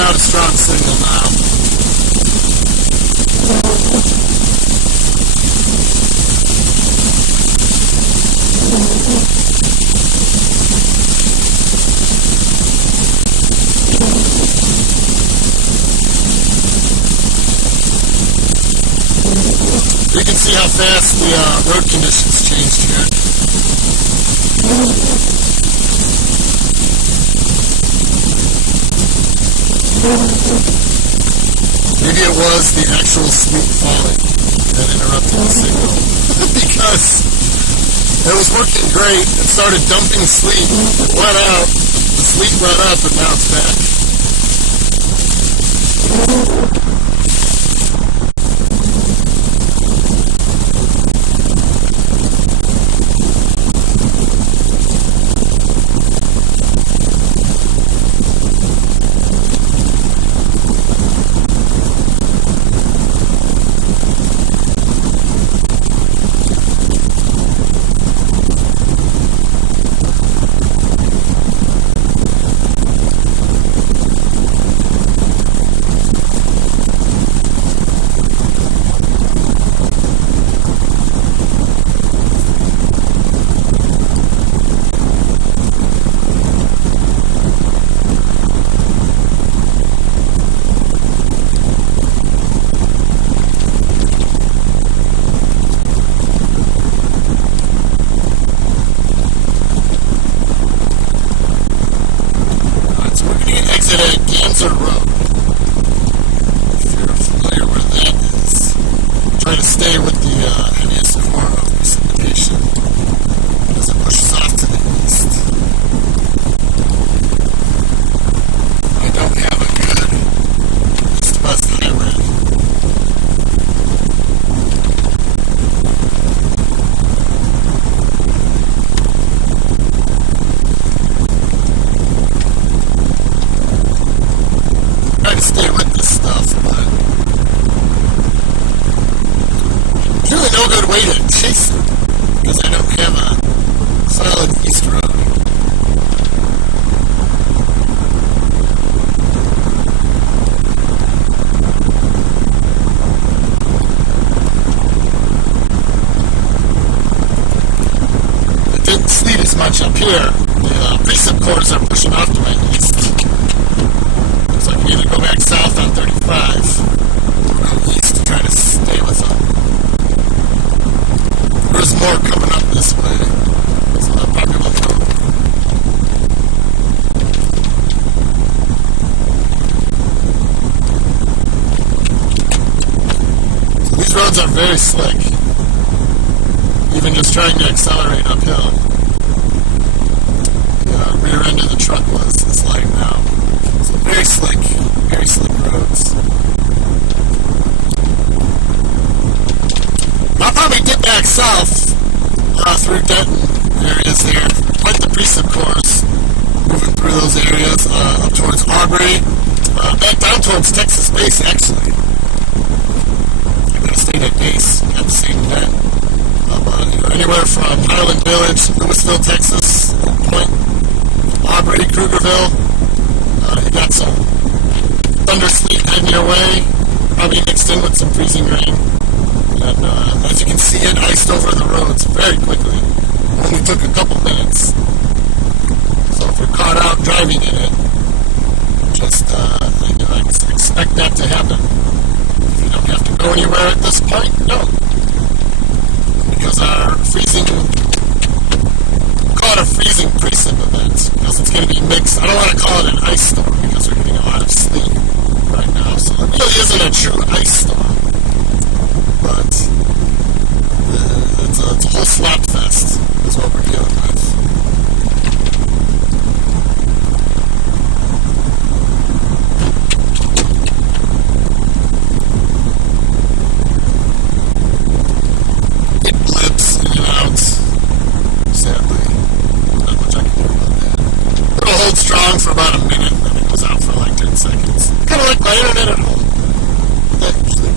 out a strong signal now. You can see how fast the road conditions changed here. Maybe it was the actual sleet falling that interrupted the signal. Because it was working great. It started dumping sleet. It went out. The sleet went up, and now it's back. Road. If you're familiar where that is, try to stay with the heaviest core of precipitation as it pushes off to the east. I don't have a good east-west highway. Stay with this stuff, but there's really no good way to chase it because I don't have a solid east road. It didn't sleet as much up here. The precip cores are pushing off to my east. So I can either go back south on 35 or go east to try to stay with them. There's more coming up this way, so that probably will go. So these roads are very slick, even just trying to accelerate uphill. The rear end of the truck is lying now. Very slick roads. I'll probably get back south through Denton areas there. Quite the precip course, moving through those areas up towards Aubrey, back down towards Texas Base actually. I gotta stay at base at the same time. Anywhere from Highland Village, Louisville, Texas, Point, Aubrey, Krugerville. You got some thunder sleet heading your way, probably mixed in with some freezing rain. And as you can see, it iced over the roads very quickly. Only took a couple minutes. So if you're caught out driving in it, just expect that to happen. If you don't have to go anywhere at this point, no. Because our call it a freezing precip event, because it's going to be mixed. I don't want to call it an ice storm because we're getting a lot of sleet right now, so it really isn't a true ice storm. But it's a whole slap fest is what we're dealing with. It blips in and out, sadly. Not much I can do about that. It'll hold strong for about a minute, and then it goes out for like 10 seconds. Kind of like my internet at home. That usually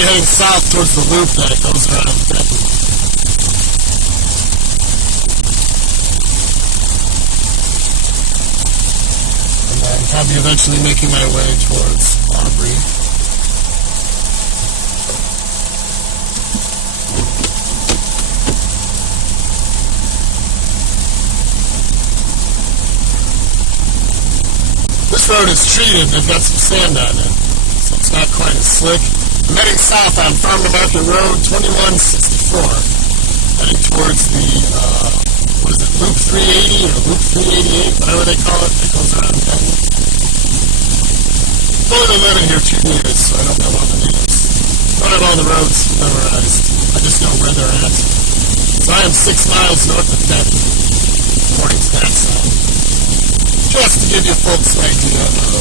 be heading south towards the loop that goes around Denton. And then I'll be eventually making my way towards Aubrey. This road is treated, they've got some sand on it, so it's not quite as slick. I'm heading south on Farm to Market Road 2164, heading towards the, what is it, Loop 380 or Loop 388, whatever they call it, that goes around Denton. I've only been living here 2 years, so I don't know all the names. I don't have all the roads memorized, I just know where they're at. So I am 6 miles north of Denton, according to that sign. Just to give you folks an idea of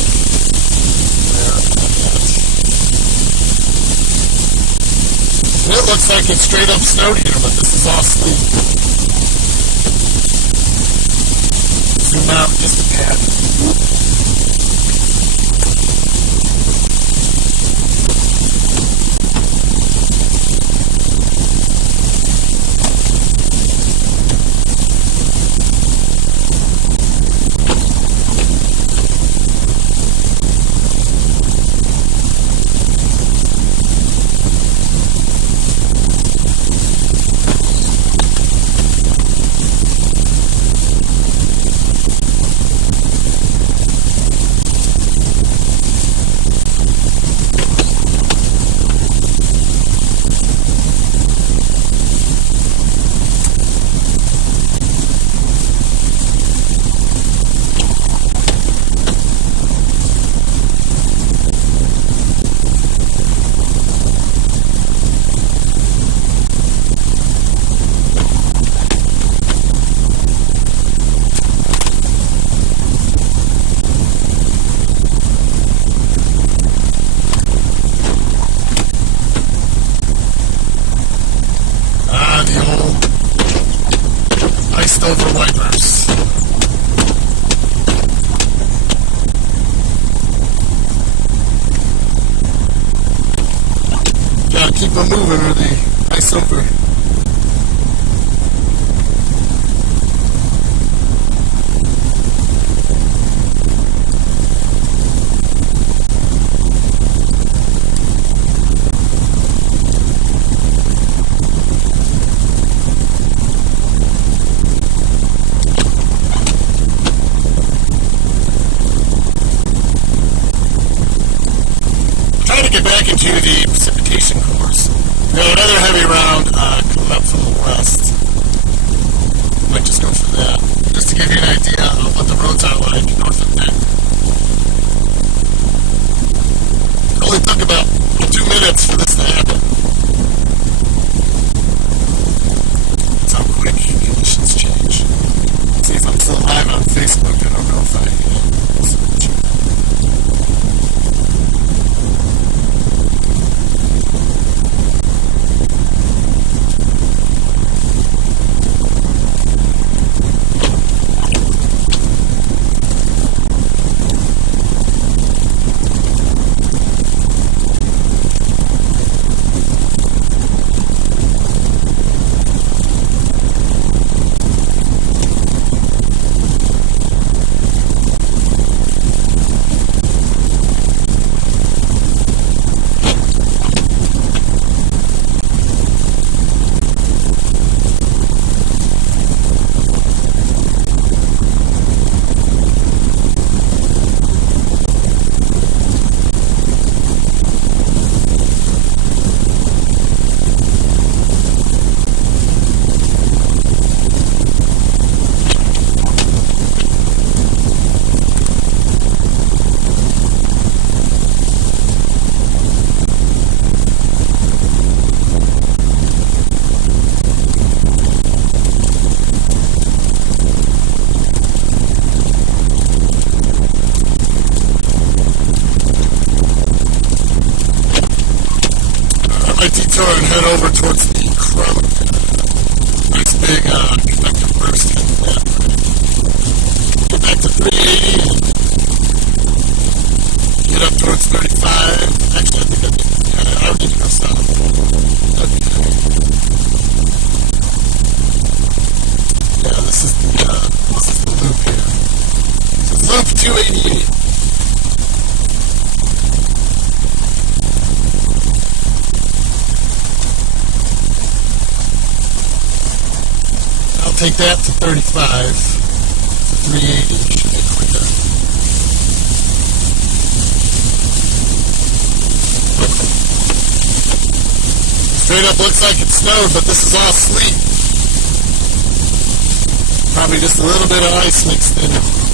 where I'm at. And it looks like it's straight up snowed here, but this is all sleet. Zoom out just a tad. Over wipers. Gotta keep them moving or the ice over. Get back into the precipitation course. We have another heavy round coming up from the west. Might just go for that, just to give you an idea of what the roads are like north of that. It only took about 2 minutes for this to happen. That's how quick conditions change. Let's see if I'm still live on Facebook. I don't know if I am. And head over towards the crowd. Nice big convective burst in that way. Get back to 380 and get up towards 35. Actually, I think I already need to go south. that to 35. 380 should be quicker. Straight up looks like it snowed, but this is all sleet. Probably just a little bit of ice mixed in.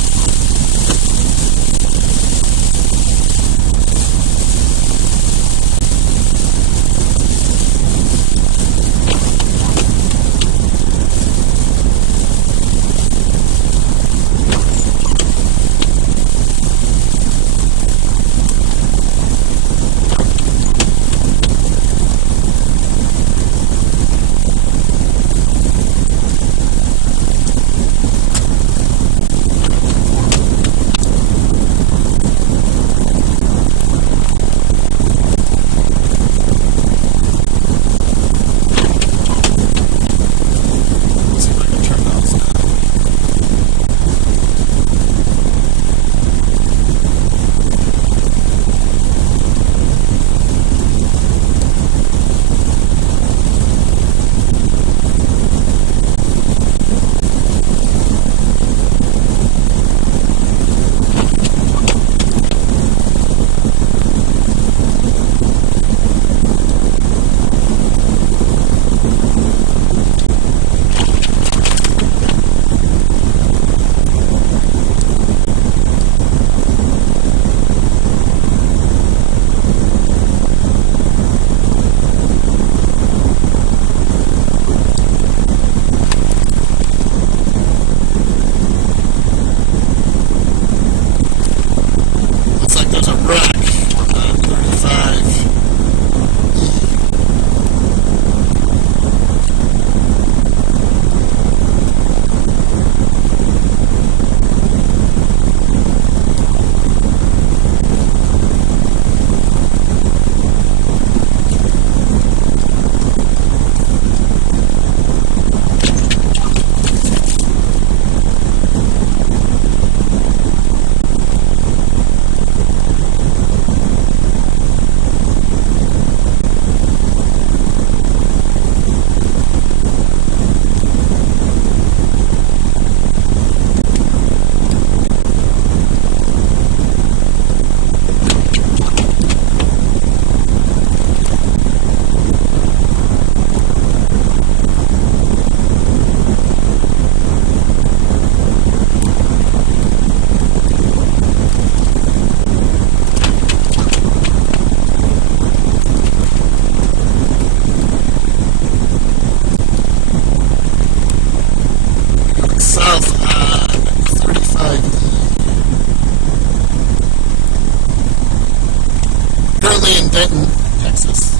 Denton, Texas.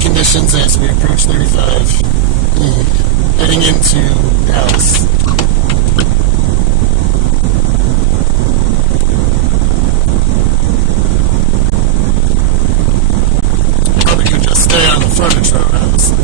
Conditions as we approach 35, heading into Dallas. Probably could just stay on the frontage road, honestly.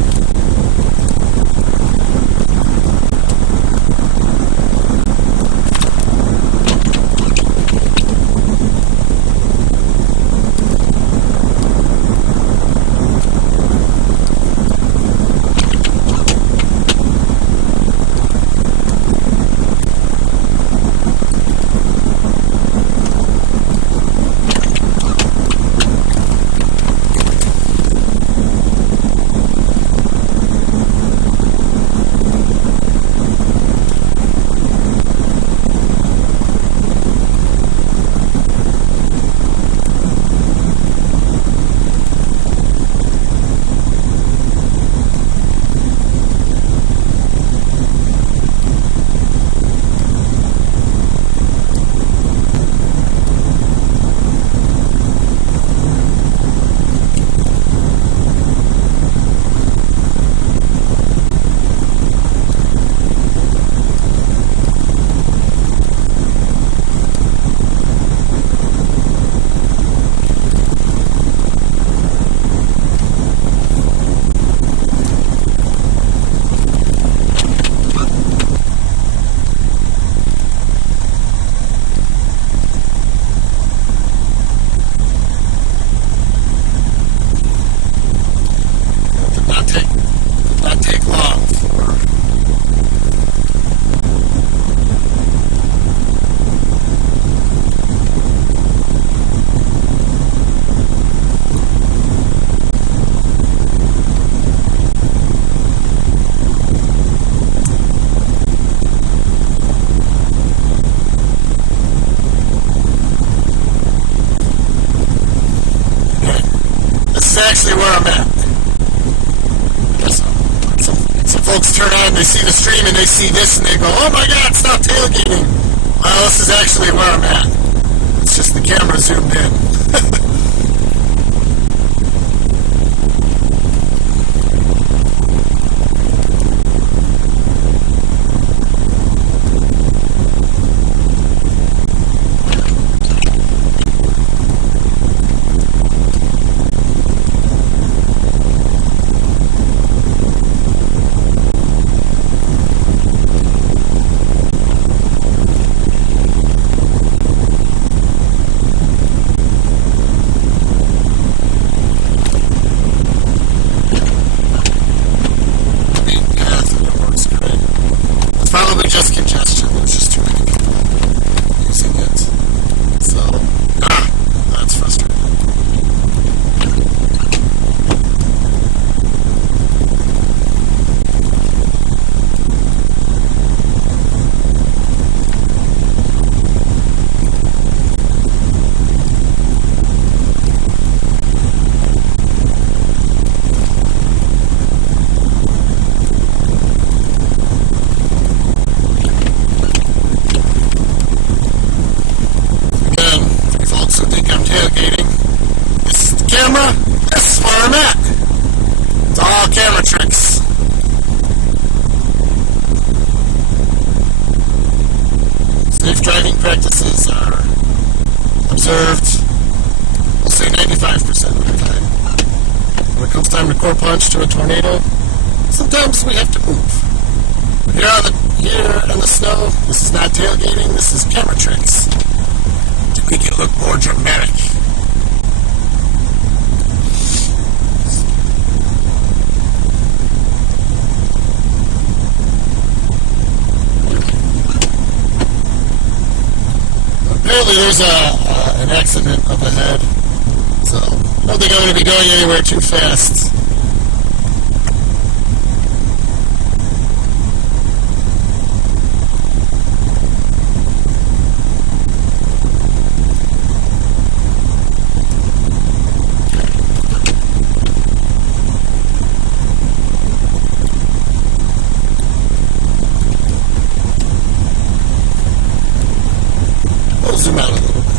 actually where I'm at. Some folks turn on, they see the stream, and they see this, and they go, oh my god, stop tailgating. Well, this is actually where I'm at. It's just the camera zoomed in. To a tornado, sometimes we have to move. But here in the snow, this is not tailgating, this is camera tricks to make it look more dramatic. Apparently there's an accident up ahead, so I don't think I'm going to be going anywhere too fast. Zoom out a little bit.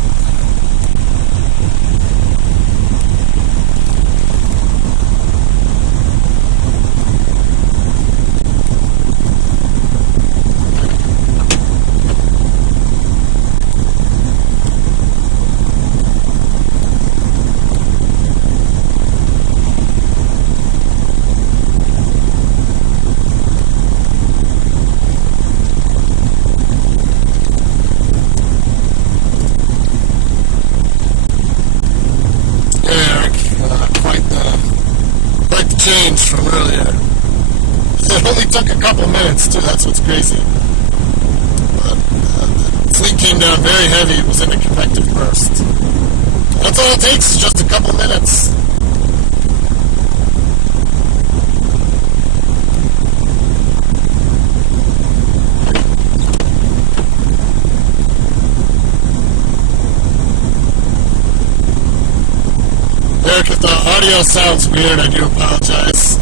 Change from earlier. It only took a couple minutes too, that's what's crazy. But the sleet came down very heavy, it was in a convective burst. That's all it takes, just a couple minutes. Eric, if the audio sounds weird, I do apologize.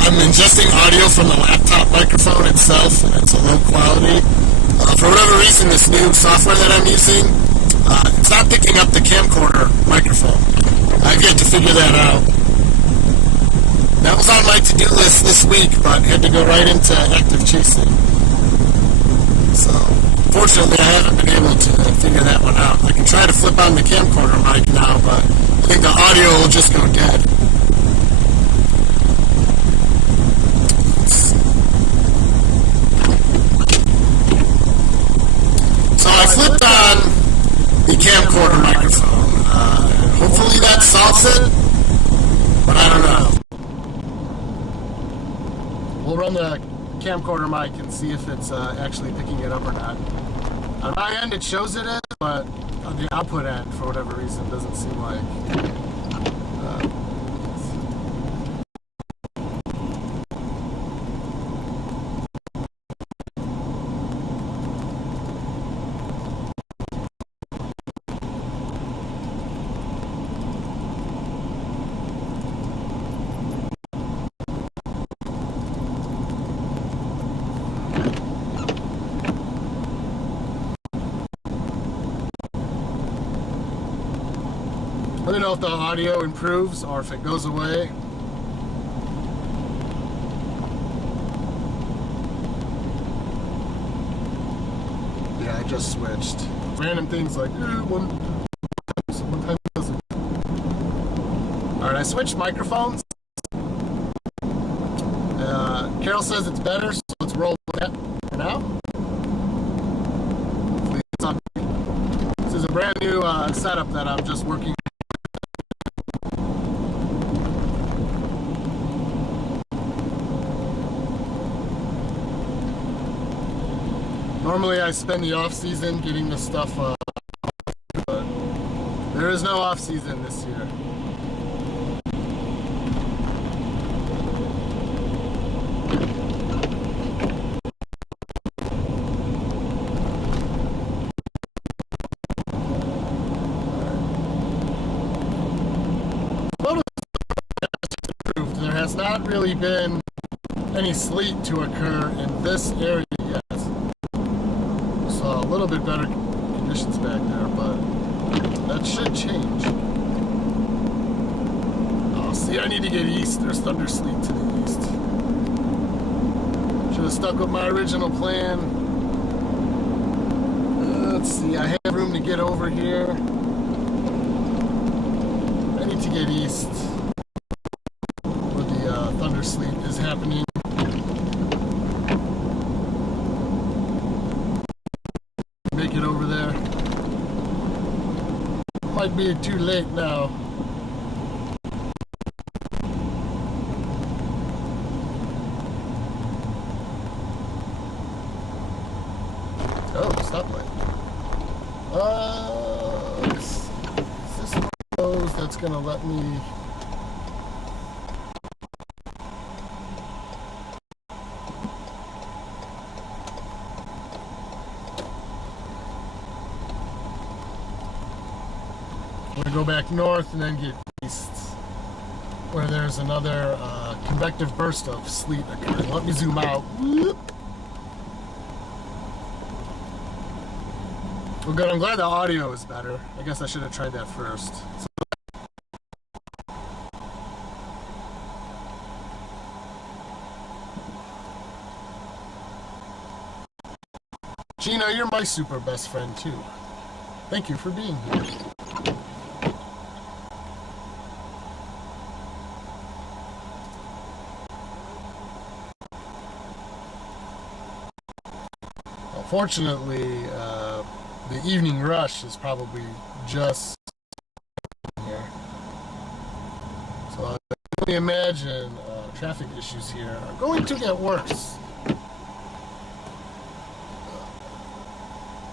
I'm ingesting audio from the laptop microphone itself, and it's a low quality. For whatever reason, this new software that I'm using, it's not picking up the camcorder microphone. I've yet to figure that out. That was on my to-do list this week, but had to go right into active chasing. So, fortunately, I haven't been able to figure that one out. I can try to flip on the camcorder mic now, but I think the audio will just go dead. So I flipped on the camcorder microphone. Hopefully that solves it, but I don't know. We'll run the camcorder mic and see if it's actually picking it up or not. On my end it shows it is, but on the output end, for whatever reason, it doesn't seem like. Let me know if the audio improves or if it goes away. Yeah, I just switched. Random things like one time it doesn't. Alright, I switched microphones. Carol says it's better, so let's roll with that for now. Hopefully it's on. This is a brand new setup that I'm just working. Normally I spend the off season getting this stuff, but there is no off season this year. There has not really been any sleet to occur in this area yet. So a little bit better conditions back there, but that should change. Oh, see, I need to get east. There's thunder sleet to the east. Should have stuck with my original plan. Let's see, I have room to get over here. I need to get east where the thunder sleet is happening. Make it over there. Might be too late now. Oh, stoplight. Is this one of those that's gonna let me? I'm gonna go back north and then get east, where there's another convective burst of sleet occurring. Let me zoom out. Well, good. I'm glad the audio is better. I guess I should have tried that first. Gina, you're my super best friend too. Thank you for being here. Unfortunately, the evening rush is probably just here. So I can only imagine traffic issues here are going to get worse.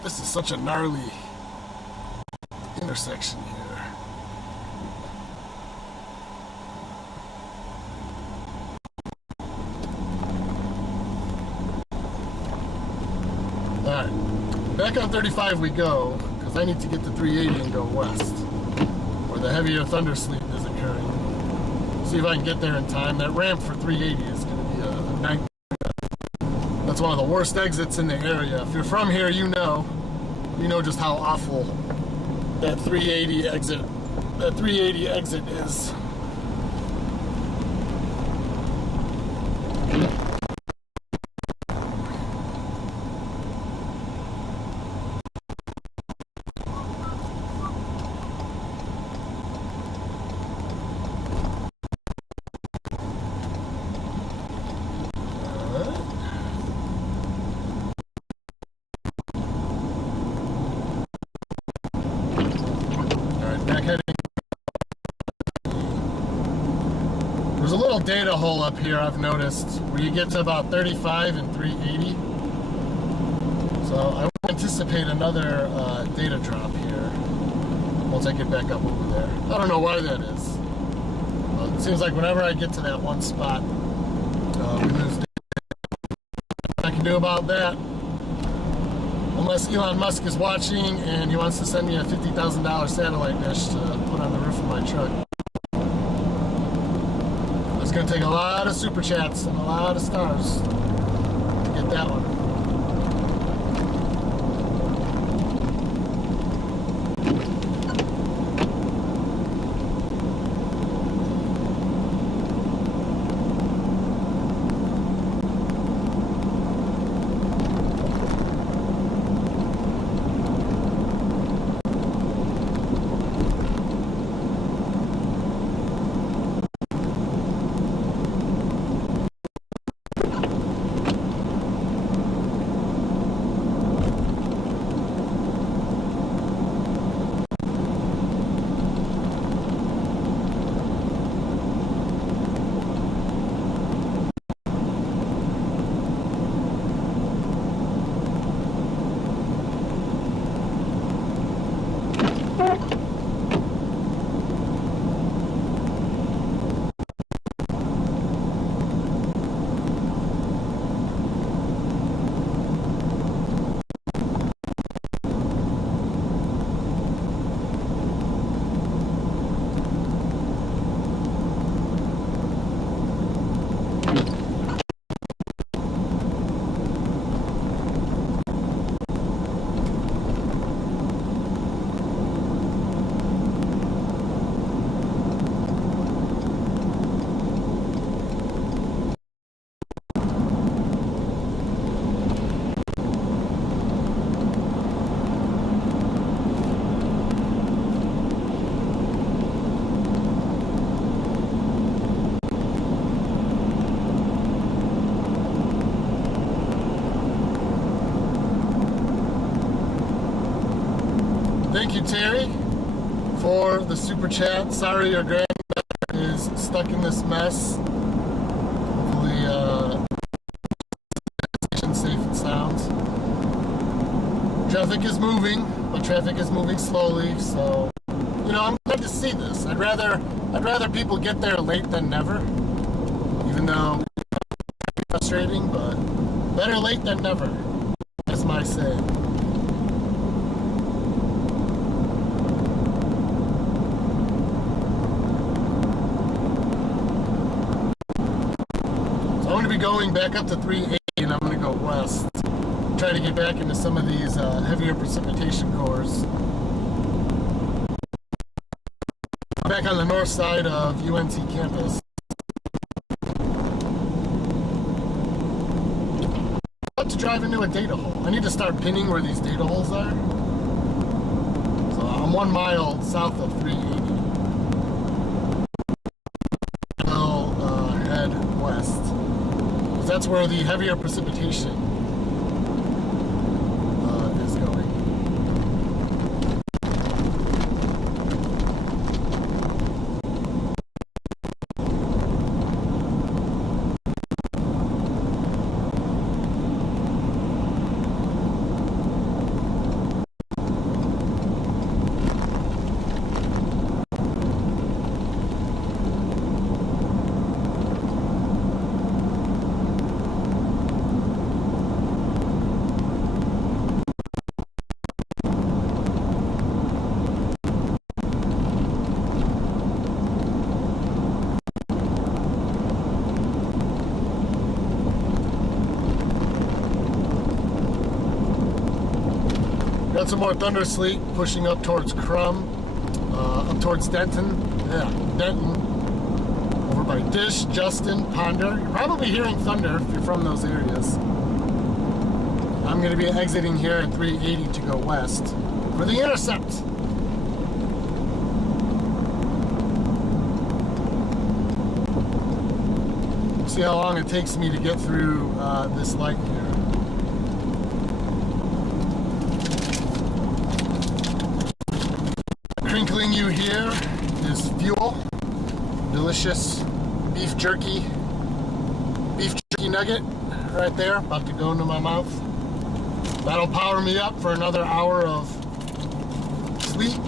This is such a gnarly intersection here. Alright, back on 35 we go, because I need to get to 380 and go west, where the heavier thunder sleet is occurring. See if I can get there in time. That ramp for 380 is going to be a nightmare. That's one of the worst exits in the area. If you're from here, you know just how awful that 380 exit is. There's a little data hole up here I've noticed where you get to about 35 and 380. So I would anticipate another data drop here once I get back up over there. I don't know why that is. It seems like whenever I get to that one spot, we lose data. What I can do about that, unless Elon Musk is watching and he wants to send me a $50,000 satellite dish to put on the roof of my truck. It's going to take a lot of super chats and a lot of stars to get that one. Terry, for the super chat. Sorry your granddaughter is stuck in this mess. Hopefully, safe and sound. Traffic is moving, but traffic is moving slowly. So, you know, I'm glad to see this. I'd rather people get there late than never. Even though it's frustrating, but better late than never. That's my say. So I'm going to be going back up to 380 and I'm going to go west. Try to get back into some of these heavier precipitation cores. I'm back on the north side of UNT campus. About to drive into a data hole. I need to start pinning where these data holes are. So I'm 1 mile south of 380. I'll head west. Because that's where the heavier precipitation is going. Got some more thunder sleet pushing up towards Crum, up towards Denton. Yeah, Denton. Over by Dish, Justin, Ponder. You're probably hearing thunder if you're from those areas. I'm going to be exiting here at 380 to go west for the intercept. See how long it takes me to get through this light here. Crinkling you here is fuel, delicious beef jerky nugget right there, about to go into my mouth. That'll power me up for another hour of sleep.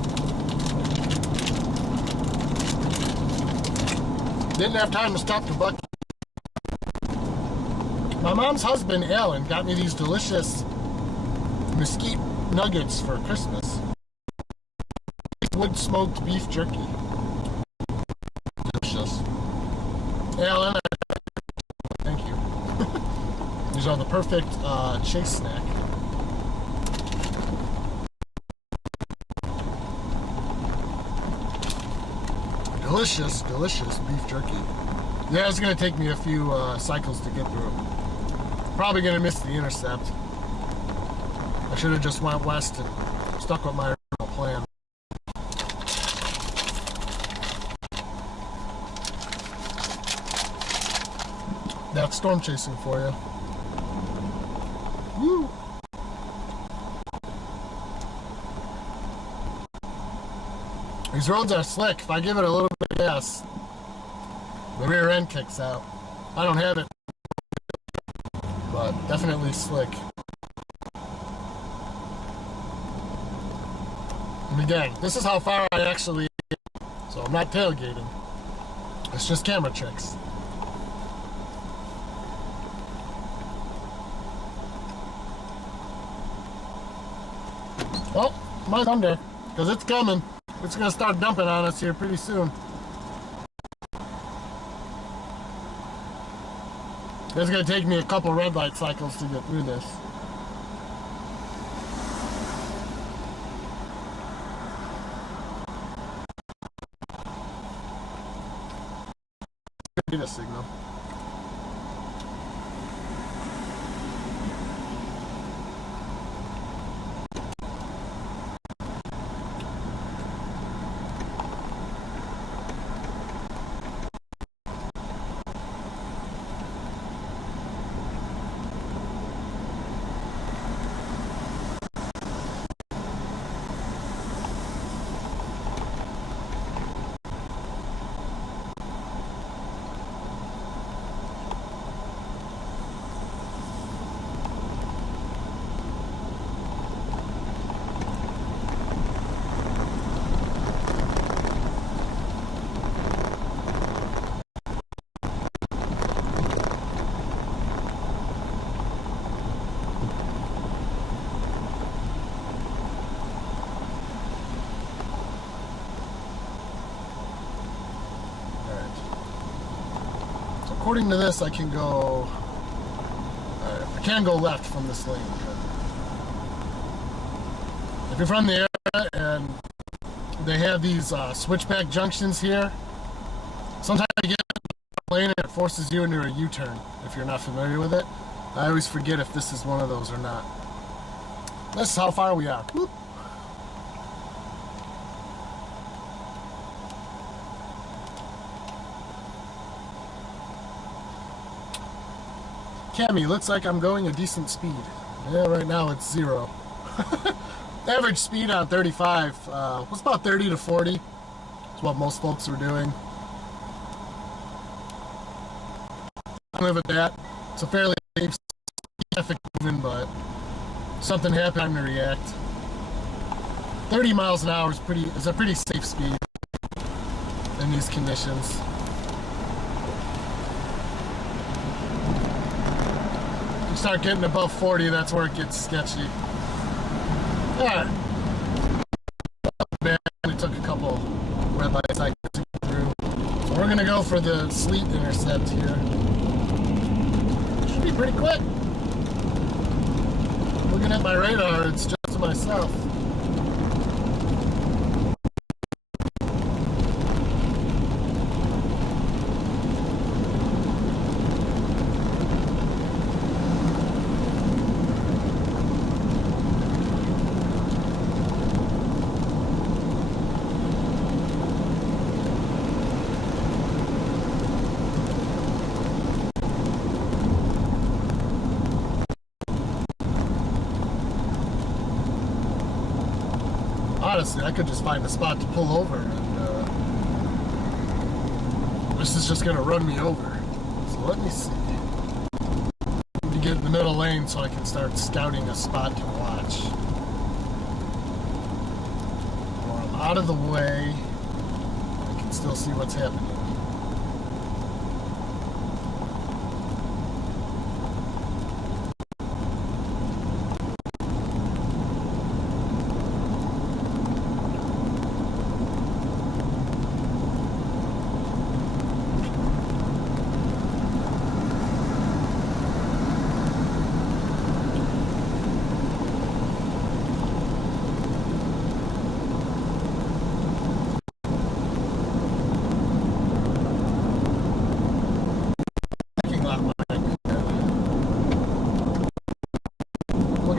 Didn't have time to stop the bucket. My mom's husband, Alan, got me these delicious mesquite nuggets for Christmas. Wood-smoked beef jerky. Delicious. Alan, thank you. These are the perfect chase snack. Delicious, delicious beef jerky. Yeah, it's going to take me a few cycles to get through. Probably going to miss the intercept. I should have just went west and stuck with my original plan. That's storm chasing for you. Woo! These roads are slick. If I give it a little bit of gas, the rear end kicks out. I don't have it, but definitely slick. And again, this is how far I actually get, so I'm not tailgating. It's just camera tricks. Oh, my thunder, because it's coming. It's going to start dumping on us here pretty soon. It's going to take me a couple red light cycles to get through this. Need a signal. according to this, I can go. I can go left from this lane. If you're from the area and they have these switchback junctions here, sometimes you get in the lane and it forces you into a U-turn. If you're not familiar with it, I always forget if this is one of those or not. This is how far we are. Whoop. Cammy, looks like I'm going a decent speed. Yeah, right now it's 0. Average speed on 35 was about 30 to 40. That's what most folks were doing. I live at that. It's a fairly safe traffic moving, but something happened to react. 30 miles an hour is a pretty safe speed in these conditions. You start getting above 40, that's where it gets sketchy. Yeah. Man, it took a couple red lights I could get through. So we're gonna go for the sleet intercept here. Should be pretty quick. Looking at my radar, it's just to myself. Honestly, I could just find a spot to pull over, and this is just going to run me over. So let me see. I need to get in the middle lane so I can start scouting a spot to watch. Or I'm out of the way. I can still see what's happening.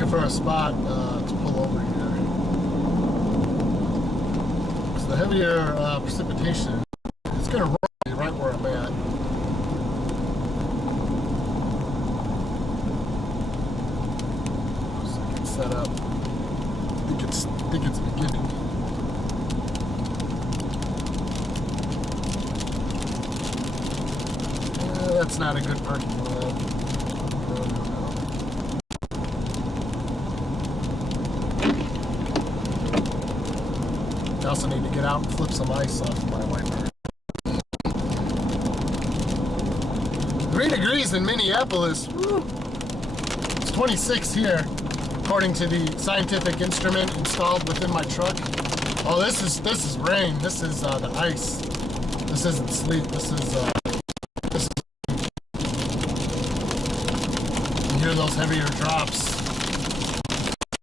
For a spot to pull over here. So the heavier precipitation, it's going to roll me right where I'm at. So I can set up. I think it's beginning. That's not a good parking lot. No. I also need to get out and flip some ice off my wiper. 3 degrees in Minneapolis. Woo. It's 26 here, according to the scientific instrument installed within my truck. Oh, this is rain. This is the ice. This isn't sleet. This is. You hear those heavier drops.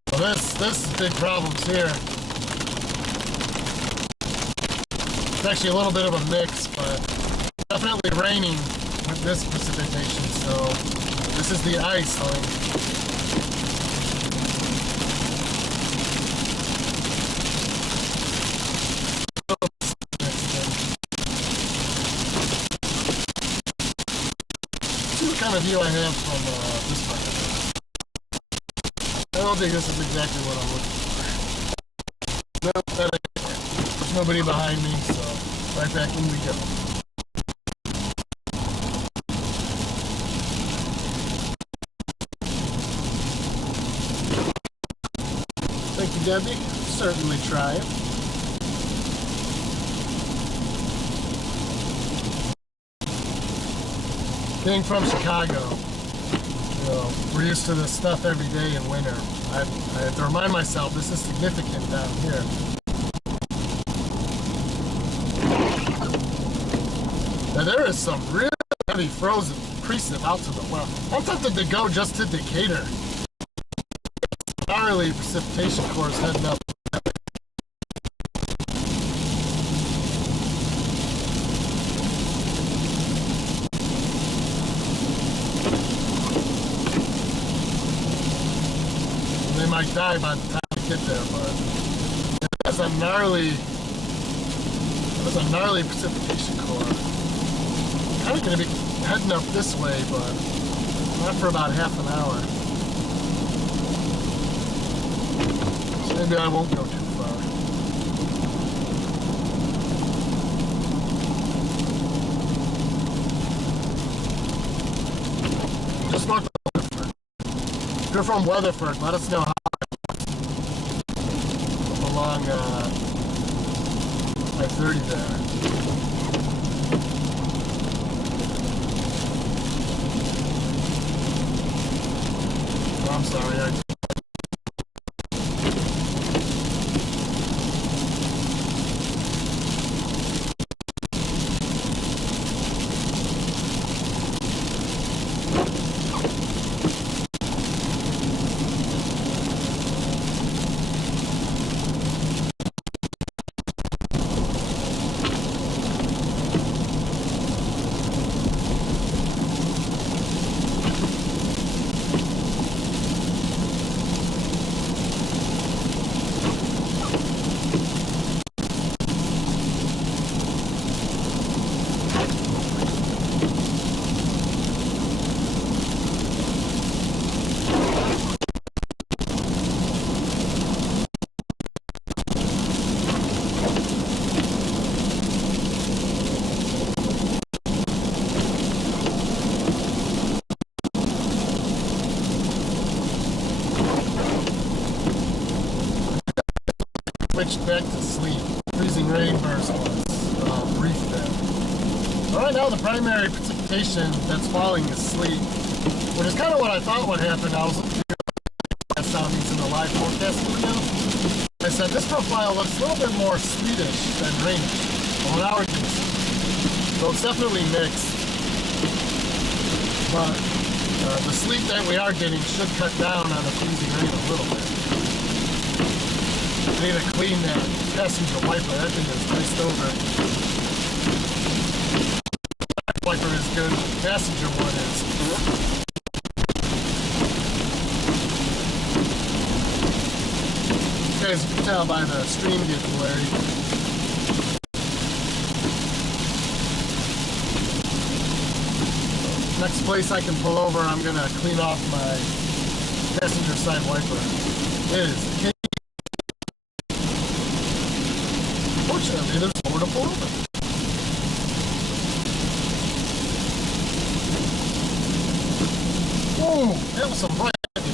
So this is big problems here. It's actually a little bit of a mix, but definitely raining with this precipitation, so this is the ice lane. Let's see what kind of view I have from this part. I don't think this is exactly what I'm looking for. Nope, that ain't. There's nobody behind me, so right back in we go. Thank you, Debbie. Certainly try it. Being from Chicago, you know, we're used to this stuff every day in winter. I have to remind myself this is significant down here. Now there is some real heavy frozen precip out to the west. I'm tempted to go just to Decatur. Gnarly precipitation cores heading up. They might die by the time we get there, but that's a gnarly precipitation core. Kind of going to be heading up this way, but not for about half an hour. So maybe I won't go too far. Just north of Weatherford. If you're from Weatherford, let us know how along I-30 there. Oh, I'm sorry. Switched back to sleep. Freezing rain burst was brief there. So right now the primary precipitation that's falling is sleet, which is kind of what I thought would happen. I was looking at soundings in the live forecast window. I said this profile looks a little bit more sleetish than rainish. Well, now we're getting sleet. So it's definitely mixed. But the sleet that we are getting should cut down on the freezing rain a little bit. I need to clean that passenger wiper. That thing is iced over. That wiper is good. The passenger one is. You guys can tell by the stream getting blurry. Next place I can pull over, I'm going to clean off my passenger side wiper. It is. Fortunately, there's nowhere to pull over. Whoa, that was some bright news.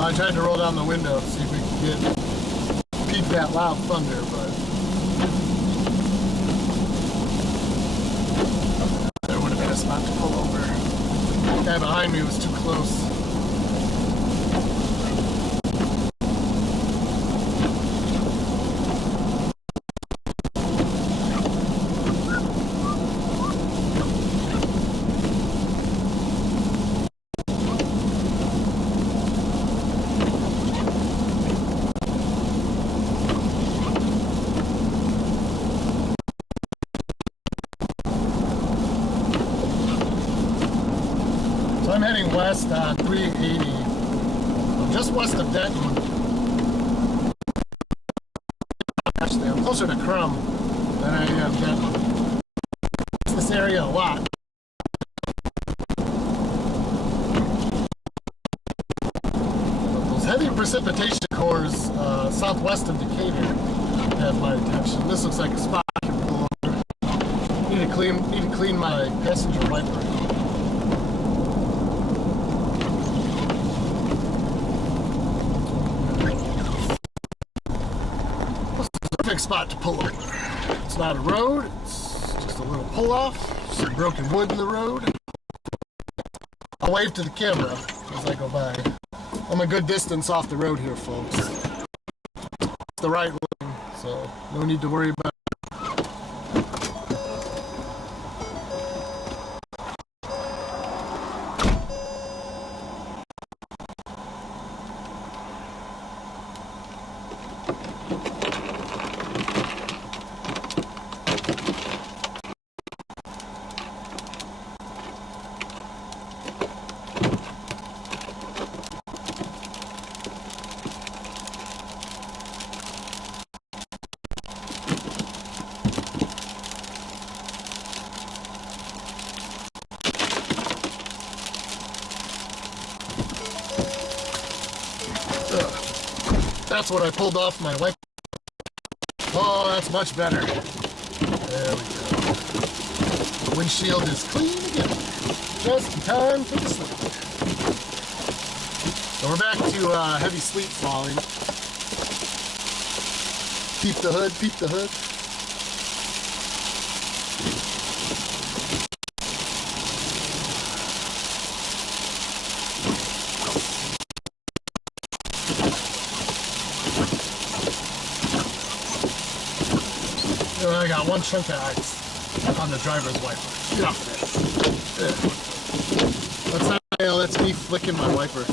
I tried to roll down the window to see if we could peep that loud thunder, but there would have been a spot to pull over. The guy behind me was too close. I'm heading west on 380. I'm just west of Denton. Actually, I'm closer to Crum than I am Denton. It's this area a lot. Those heavy precipitation cores southwest of Decatur have my attention. This looks like a spot I can pull over. Need to need to clean my passenger wiper. This is the perfect spot to pull over. It's not a road, it's just a little pull-off. Some broken wood in the road. I'll wave to the camera as I go by. I'm a good distance off the road here, folks. It's the right lane, so no need to worry about it. That's what I pulled off my wiper. Oh, that's much better. There we go. The windshield is clean again. Just in time for the sleep. So we're back to heavy sleet falling. Peep the hood, peep the hood. I got one chunk of ice on the driver's wiper. Get off there. That's me flicking my wiper.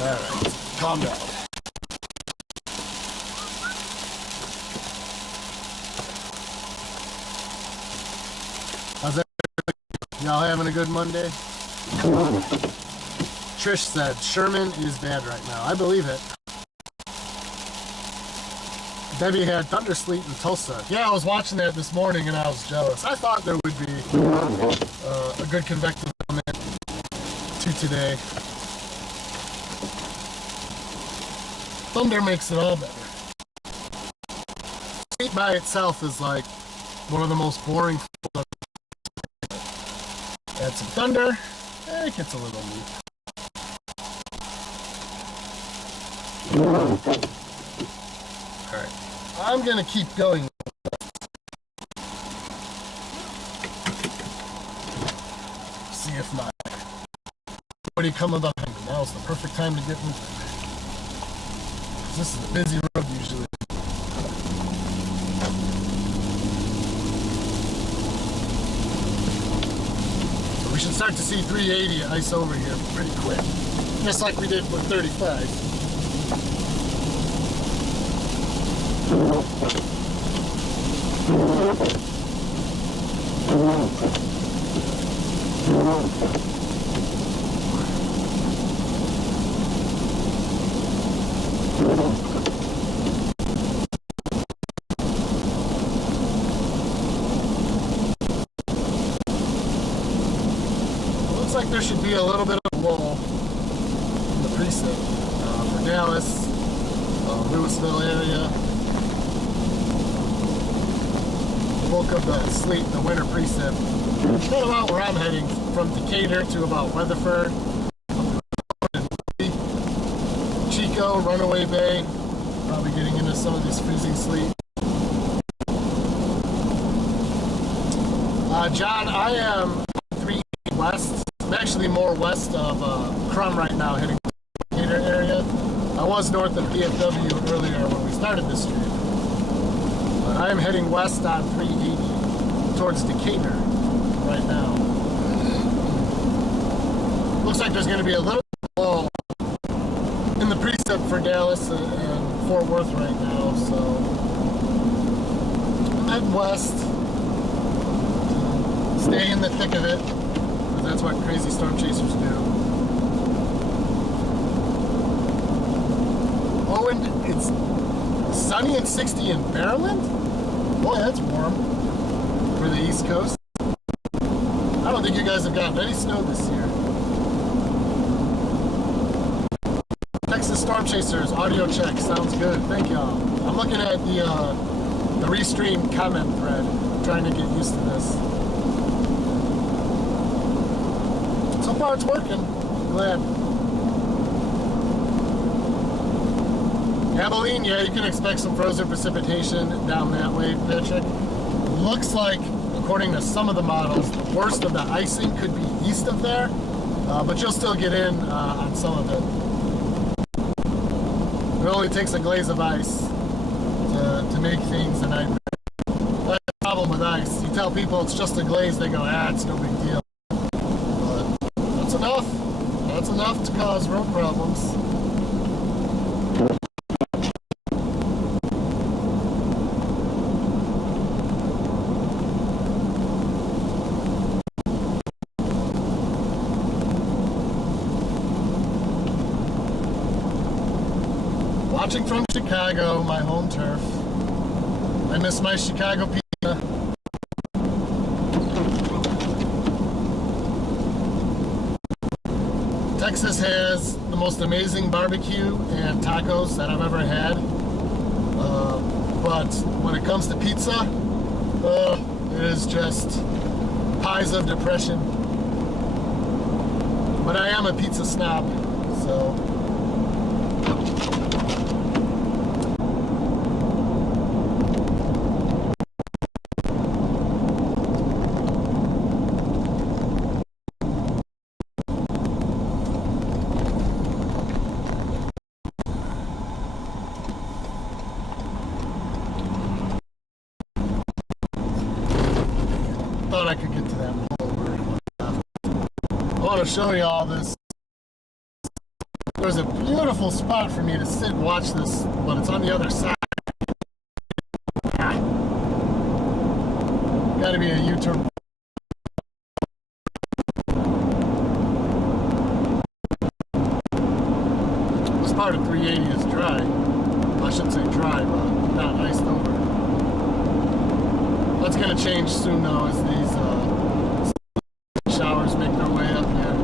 Alright, calm down. How's that? Y'all having a good Monday? Trish said Sherman is bad right now. I believe it. Debbie had thunder sleet in Tulsa. Yeah, I was watching that this morning and I was jealous. I thought there would be a good convective element to today. Thunder makes it all better. Sleet by itself is like one of the most boring. Add some thunder, and it gets a little neat. Alright, I'm gonna keep going. See if not. Somebody coming behind me. Now is the perfect time to get moving. This is a busy road usually. We should start to see 380 ice over here pretty quick. Just like we did with 35. Like there should be a little bit of a lull in the precinct for Dallas, Louisville area. The bulk of the sleet in the winter precip. Kind of about where I'm heading, from Decatur to about Weatherford, Chico, Runaway Bay. Probably getting into some of this freezing sleet. John, I am 3 west. I'm actually more west of Crum right now, heading to the Decatur area. I was north of Dfw earlier when we started this street. But I am heading west on 380 towards Decatur right now. Looks like there's going to be a little lull in the precip for Dallas and Fort Worth right now, so head west. Stay in the thick of it. That's what crazy storm chasers do. Oh, and it's sunny and 60 in Maryland? Boy, that's warm for the East Coast. think you guys have gotten any snow this year. Texas Storm Chasers, audio check, sounds good, thank y'all. I'm looking at the restream comment thread, trying to get used to this. So far it's working, I'm glad. Abilene, yeah, you can expect some frozen precipitation down that way, Patrick. Looks like, according to some of the models, the worst of the icing could be east of there, but you'll still get in on some of it. It only takes a glaze of ice to make things a nightmare. That's the problem with ice. You tell people it's just a glaze, they go, it's no big deal. But that's enough. That's enough to cause road problems. Watching from Chicago, my home turf. I miss my Chicago pizza. Texas has the most amazing barbecue and tacos that I've ever had. But when it comes to pizza, it is just pies of depression. But I am a pizza snob, so... I could get to that pole. I want to show you all this. There's a beautiful spot for me to sit and watch this, but it's on the other side. Gotta be a U-turn. This part of 380 is dry. I shouldn't say dry, but not iced over. That's going to change soon, though, as these showers make their way up here.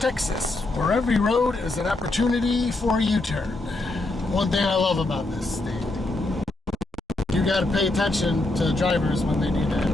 Texas, where every road is an opportunity for a U-turn. One thing I love about this state. You gotta pay attention to drivers when they do that.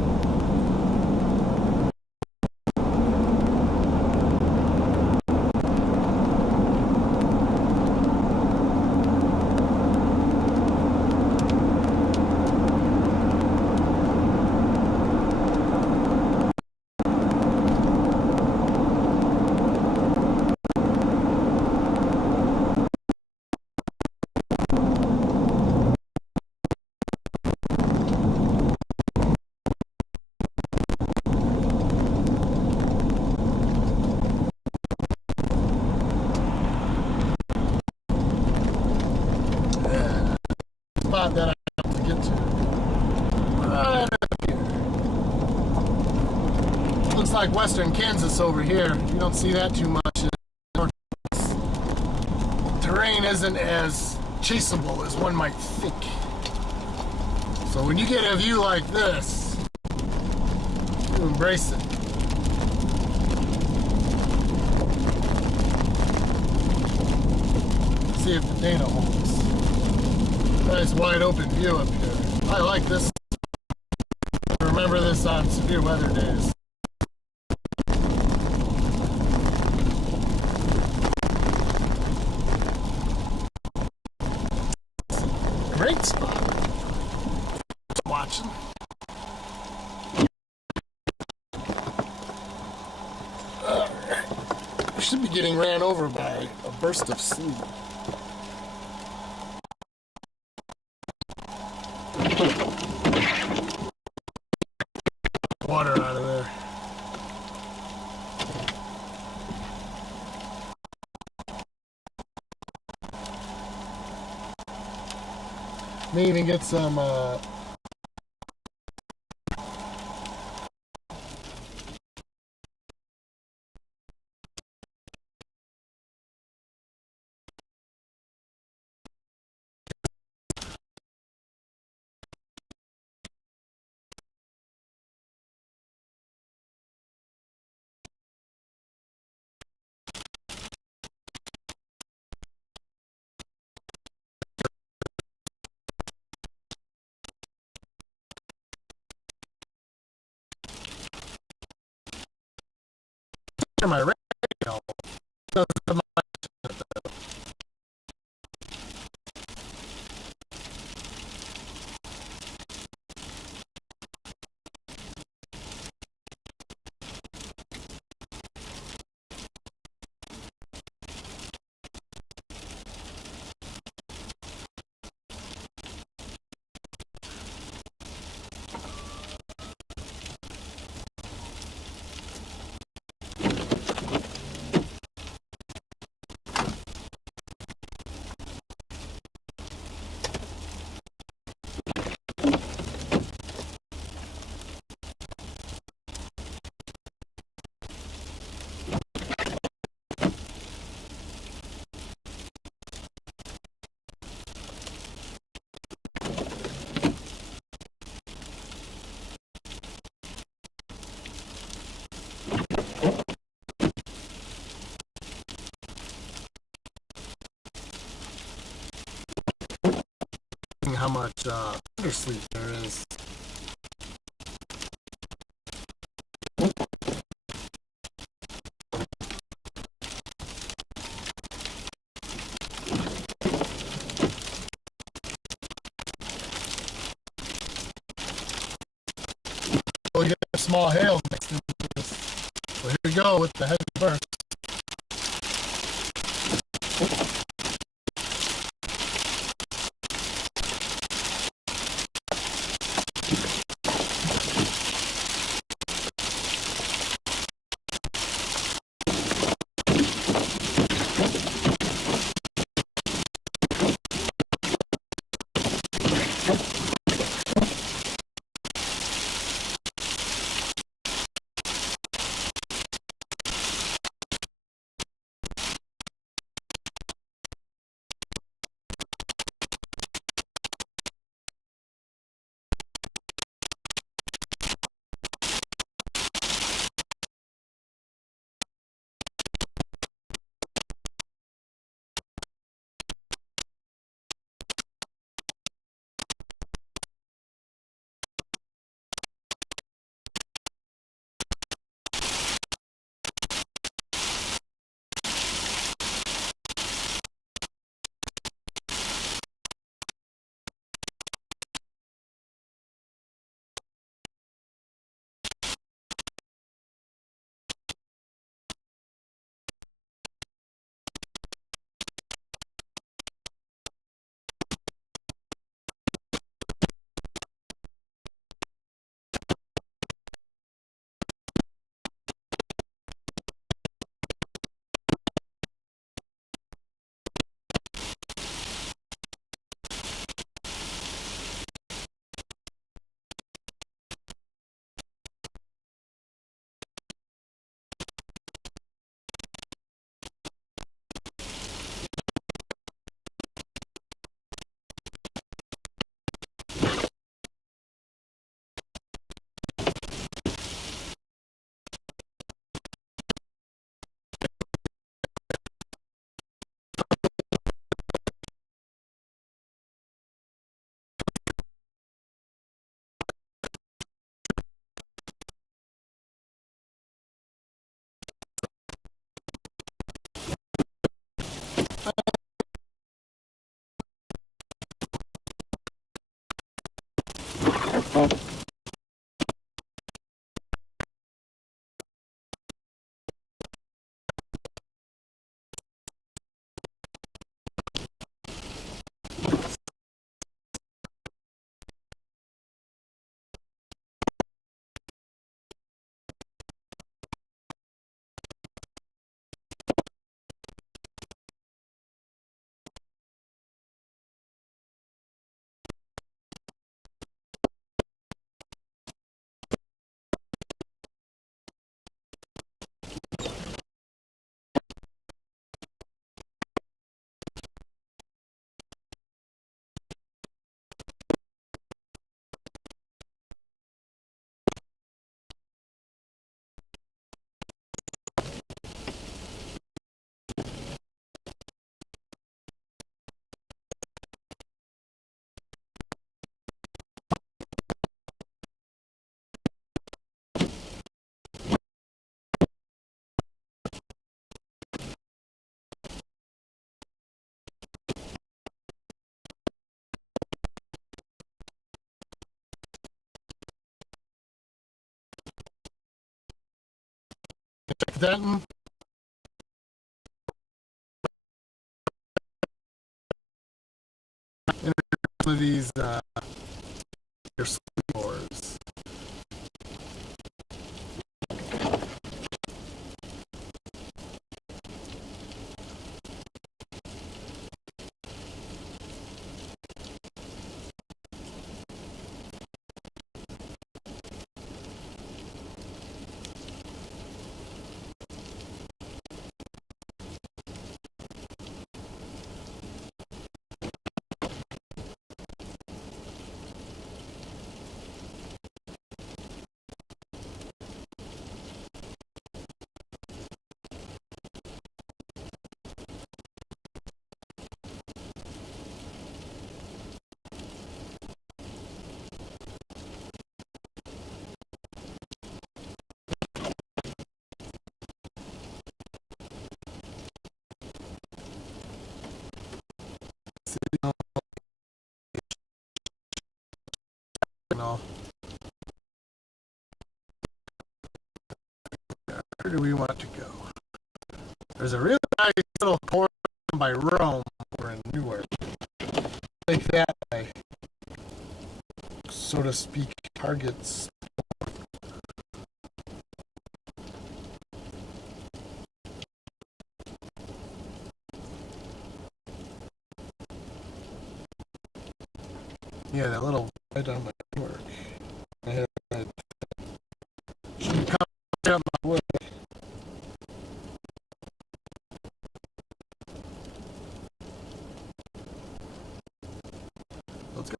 That I have to get to. Right up here. Looks like western Kansas over here. You don't see that too much. Terrain isn't as chaseable as one might think. So when you get a view like this, you embrace it. See if the data holds. Nice wide open view up here. I like this. Remember this on severe weather days. Great spot. Just watching. Alright. We should be getting ran over by a burst of sleet. Water out of there. May even get some my radio. How much undersleep there is. We get a small hail next to this. So here we go with the heavy burst. North Denton. Some of these floors. Where do we want to go? There's a really nice little port by Rome over in Newark. Like that, so to speak, targets. Yeah, that little right on my Newark. I had should come out my way. Let's go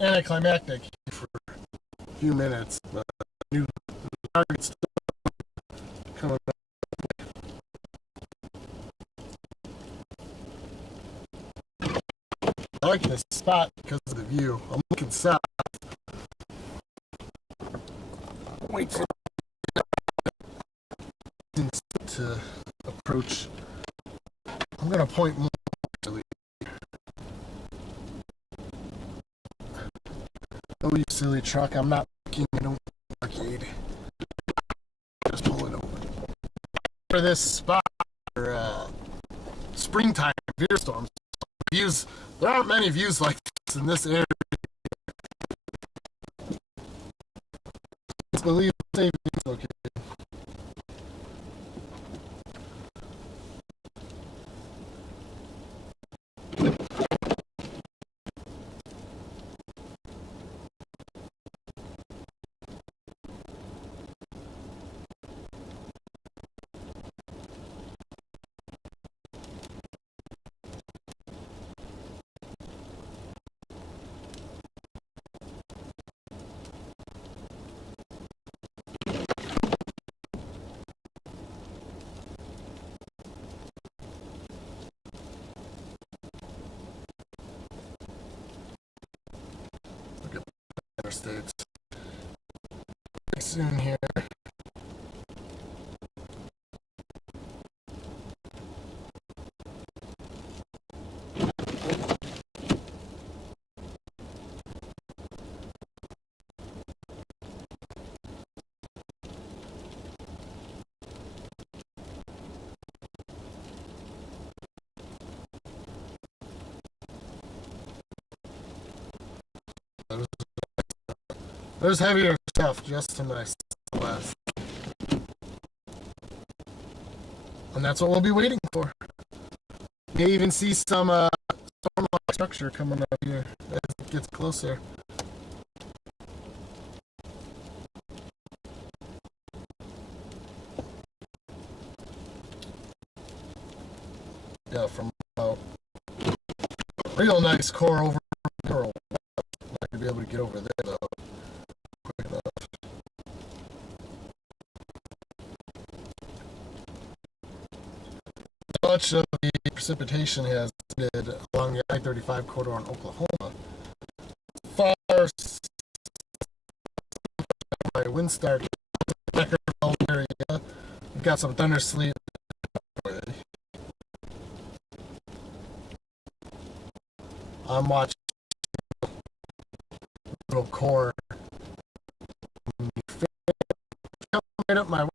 anticlimactic for a few minutes, but new targets coming up. I like this spot because of the view. I'm looking south. Wait for to approach. I'm gonna point more. Oh, you silly truck! I'm not looking at an arcade. Just pull it over. For this spot for springtime beer storms. Views. There aren't many views like this in this area. Let's believe it's okay. States. Soon here. There's heavier stuff just to my southwest. And that's what we'll be waiting for. You may even see some storm-like structure coming up here as it gets closer. Yeah, from real nice core over. Not gonna be able to get over there though. Much of the precipitation has been along the I-35 corridor in Oklahoma. Far by Windstar area, we've got some thunder sleet. I'm watching little core coming right up my way.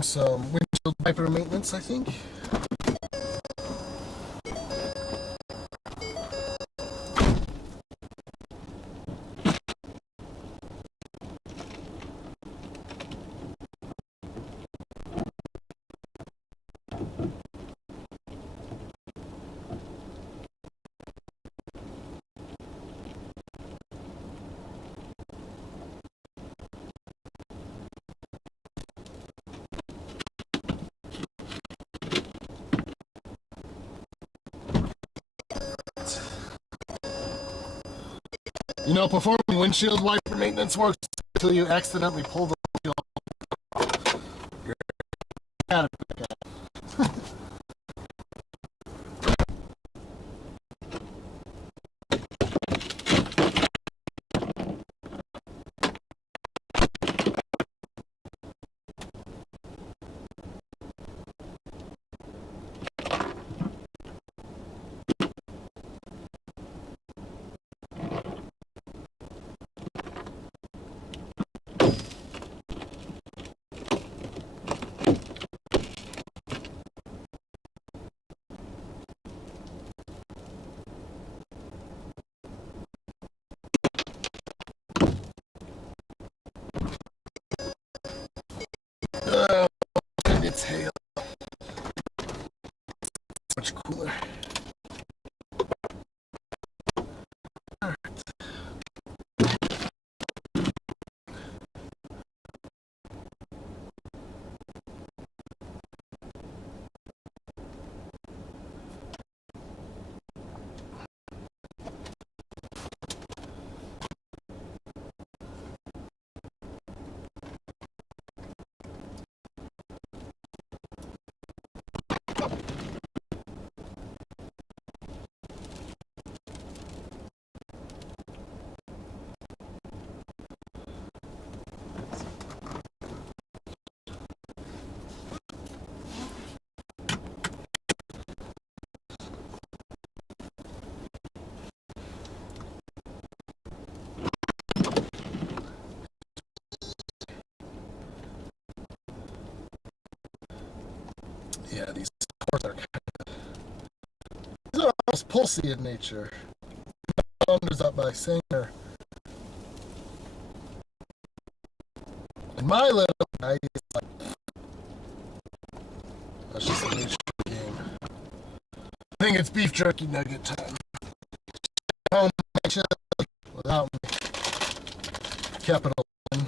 doing some windshield wiper maintenance, I think. You know, performing windshield wiper maintenance works until you accidentally pull the windshield. You're out of it. It's hail. Much cooler. Yeah, these cores are these are almost pulsy in nature. Thunders up by Singer. And my little guy is like, that's just a nature game. I think it's beef jerky nugget time. Home without me. Capital N.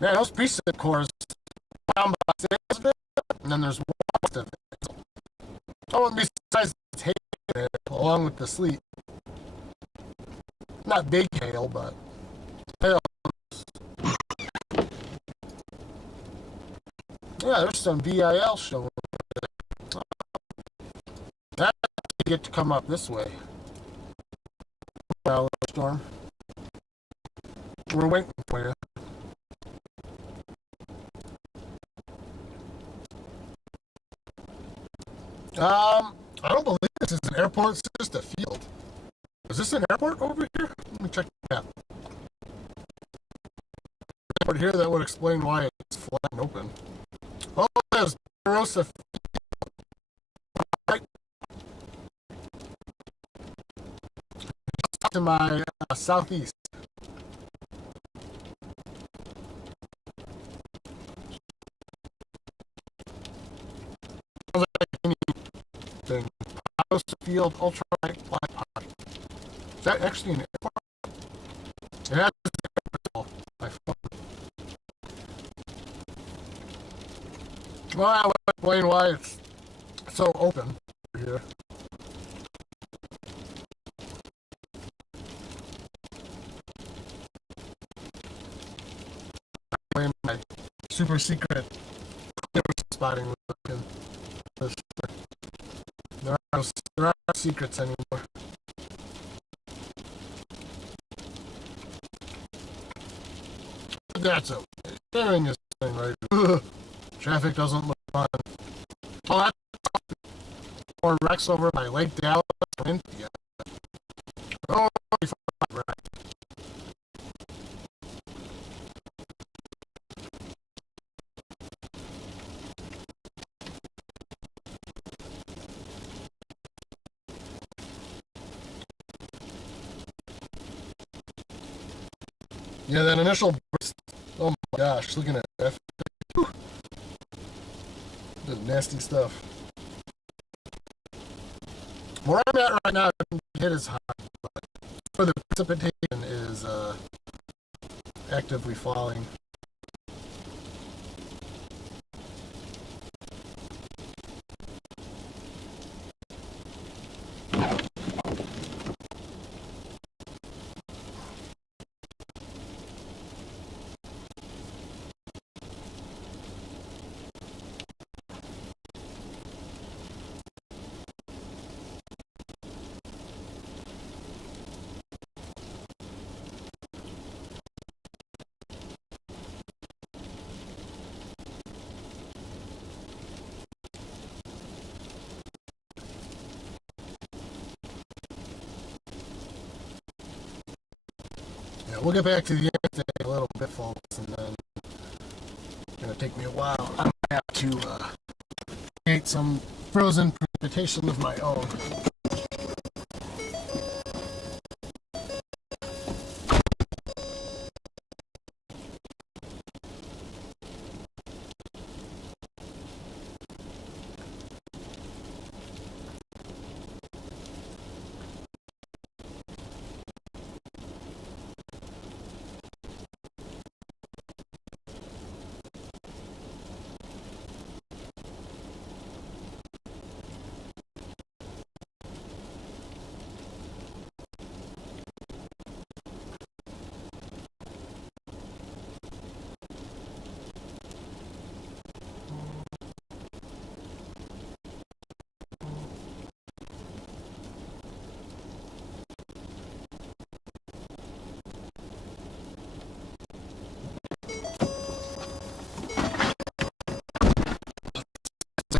Man, those preset cores found by sales, and then there's one of it. Oh, and besides the hail, along with the sleet. Not big hail, but hail. Yeah, there's some VIL showing. That you get to come up this way. Storm. We're waiting for you. I don't believe this is an airport, it's just a field. Is this an airport over here? Let me check the map. Airport here, that would explain why it's flat and open. Oh, there's Barossa Field. Right. To my southeast. Thing. Field ultralight fly pod. Is that actually an airport? It has my phone. Well, I will explain why it's so open here. My super secret spotting location. There are no secrets anymore. but that's okay. Everything is fine right. Ugh. Traffic doesn't look fun. Oh, that's more wrecks over by Lake Dallas. Yeah. Oh, right. Yeah, that initial burst. Oh my gosh, looking at that. The nasty stuff. Where I'm at right now, it didn't hit as high, but where the precipitation is actively falling. Yeah, we'll get back to the end in a little bit, folks, and then it's going to take me a while. I'm going to have to create some frozen precipitation of my own.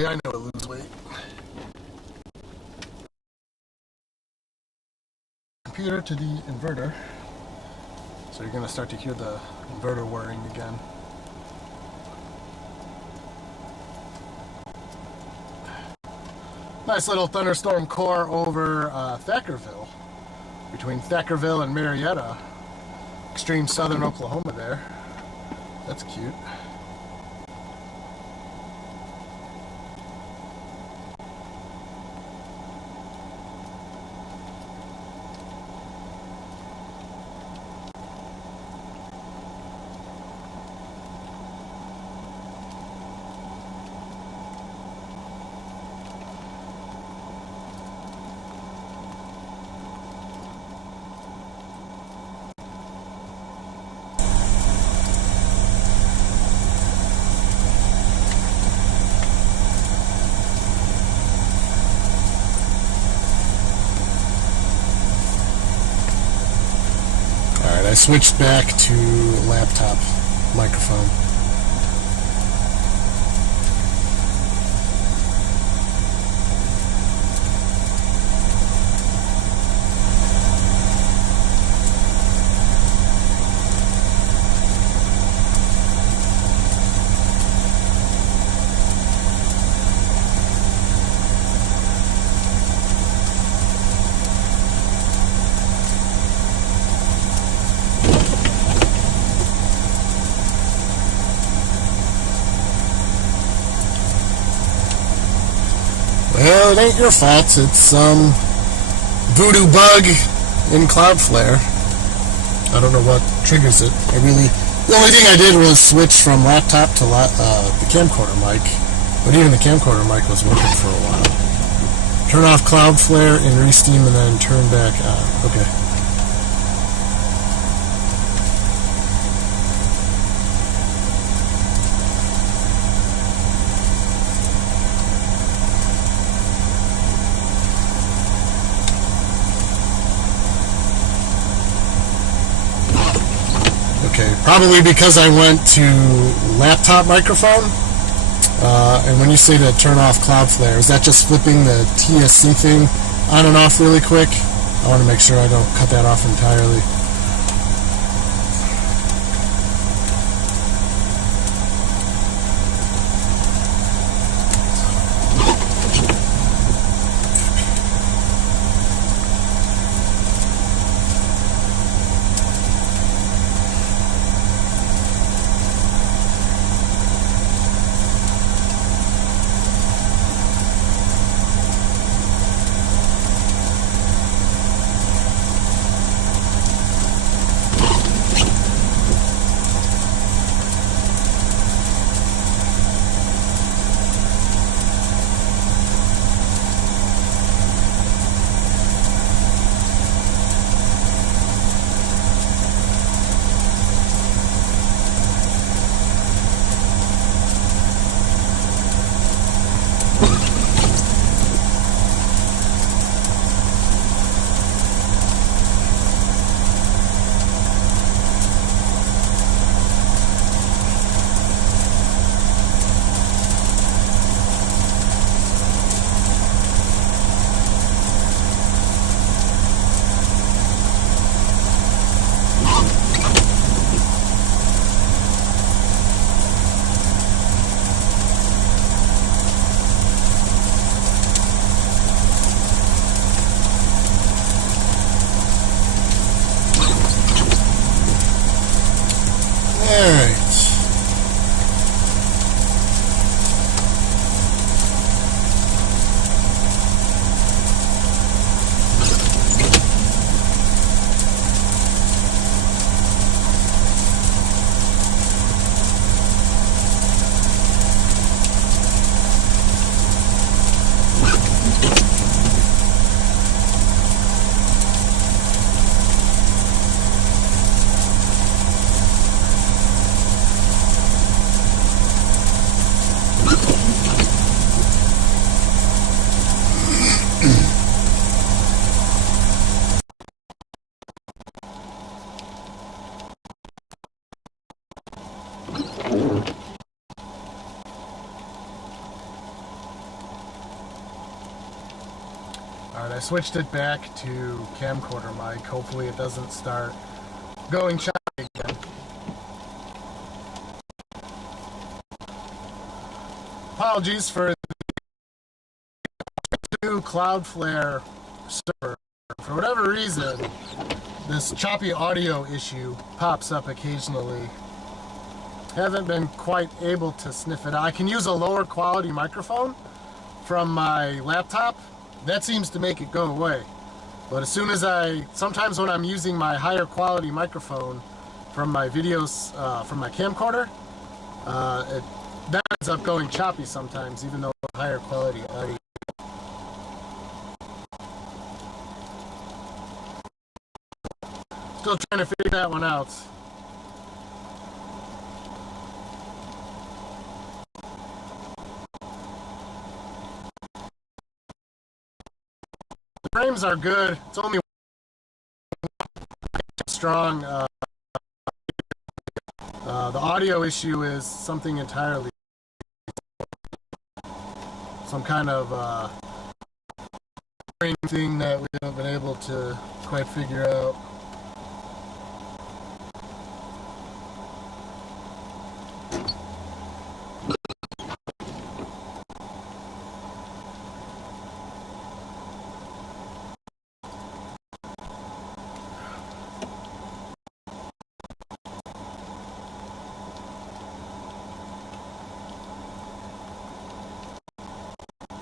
I know to lose weight. Computer to the inverter. So you're going to start to hear the inverter whirring again. Nice little thunderstorm core over Thackerville. Between Thackerville and Marietta. Extreme southern Oklahoma there. That's cute. I switched back to laptop microphone. Well, it ain't your fault. It's some voodoo bug in Cloudflare. I don't know what triggers it. The only thing I did was switch from laptop to the camcorder mic, but even the camcorder mic was working for a while. Turn off Cloudflare and re-steam and then turn back on. Okay. Okay, probably because I went to laptop microphone. And when you say to turn off Cloudflare, is that just flipping the TSC thing on and off really quick? I want to make sure I don't cut that off entirely. Alright, I switched it back to camcorder mic. Hopefully it doesn't start going choppy again. Apologies for the new Cloudflare server. For whatever reason, this choppy audio issue pops up occasionally. Haven't been quite able to sniff it out. I can use a lower quality microphone from my laptop. That seems to make it go away. But as soon as sometimes when I'm using my higher quality microphone from my videos, from my camcorder, that ends up going choppy sometimes, even though it's higher quality audio. Still trying to figure that one out. The frames are good. It's only strong. The audio issue is something entirely. Some kind of thing that we haven't been able to quite figure out.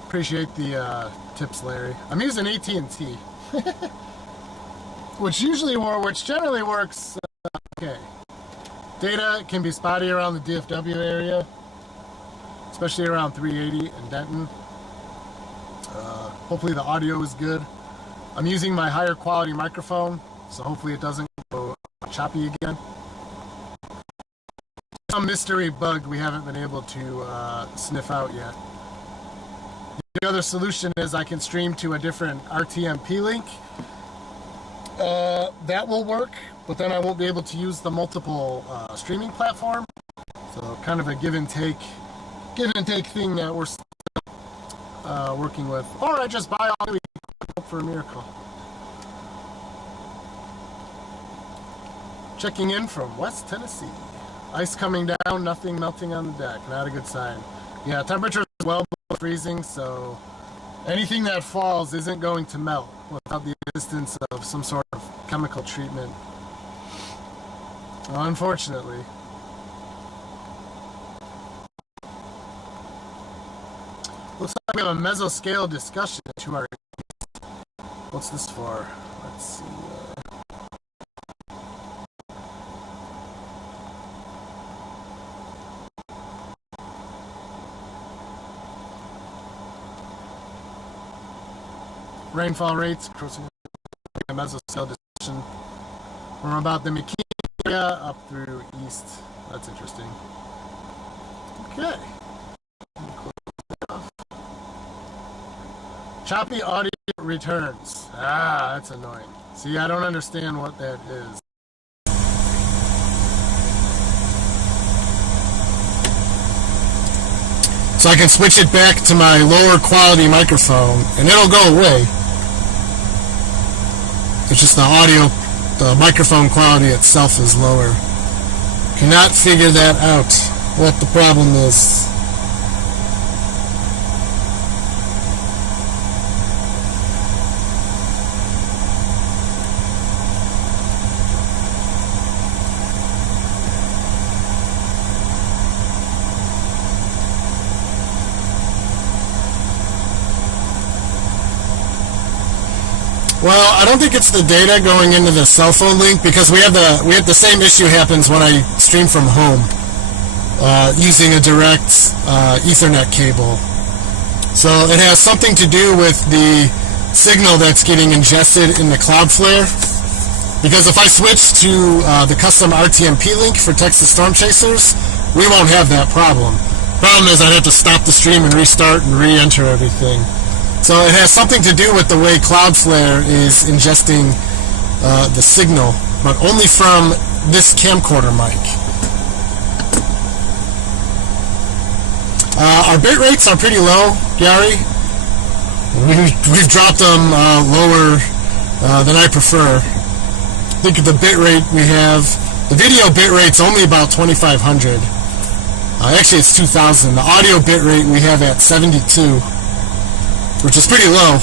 Appreciate the tips, Larry. I'm using AT&T, which generally works okay. Data can be spotty around the DFW area, especially around 380 and Denton. Hopefully the audio is good. I'm using my higher quality microphone, so hopefully it doesn't go choppy again. Some mystery bug we haven't been able to sniff out yet. The other solution is I can stream to a different RTMP link that will work, but then I won't be able to use the multiple streaming platform. So kind of a give and take thing that we're working with. Or I just buy all the equipment for a miracle. Checking in from West Tennessee. Ice coming down, nothing melting on the deck. Not a good sign. Yeah, temperatures are well below freezing, so anything that falls isn't going to melt without the existence of some sort of chemical treatment. Unfortunately. Looks like we have a mesoscale discussion at 2 hours. What's this for? Let's see. Rainfall rates, crossing a mesoscale discussion from about the McKean area up through east. That's interesting. Okay. Choppy audio returns. Ah, that's annoying. See, I don't understand what that is. So I can switch it back to my lower quality microphone and it'll go away. It's just the microphone quality itself is lower. Cannot figure that out, what the problem is. Well, I don't think it's the data going into the cell phone link because we have the same issue happens when I stream from home using a direct Ethernet cable. So it has something to do with the signal that's getting ingested in the Cloudflare. Because if I switch to the custom RTMP link for Texas Storm Chasers, we won't have that problem. Problem is I'd have to stop the stream and restart and re-enter everything. So it has something to do with the way Cloudflare is ingesting the signal, but only from this camcorder mic. Our bit rates are pretty low, Gary. We've dropped them lower than I prefer. I think the bit rate we have, the video bit rate's only about 2,500. Actually, it's 2,000. The audio bit rate we have at 72. Which is pretty low.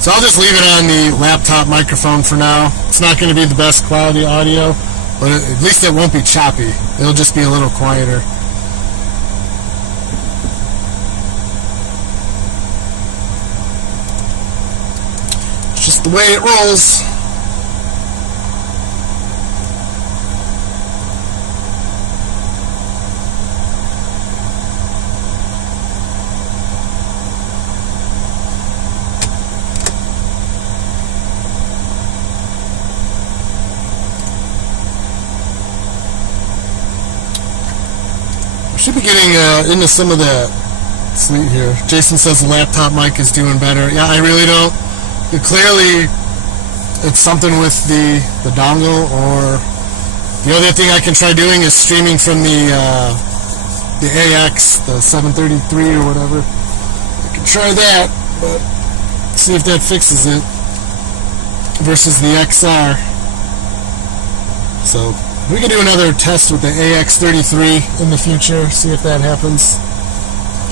So I'll just leave it on the laptop microphone for now. It's not going to be the best quality audio, but at least it won't be choppy. It'll just be a little quieter. Just the way it rolls. We should be getting into some of that. Let's see here. Jason says the laptop mic is doing better. Yeah, I really don't. Clearly, it's something with the dongle, or the other thing I can try doing is streaming from the AX, the 733 or whatever. I can try that, but see if that fixes it versus the XR. So we can do another test with the AX33 in the future, see if that happens.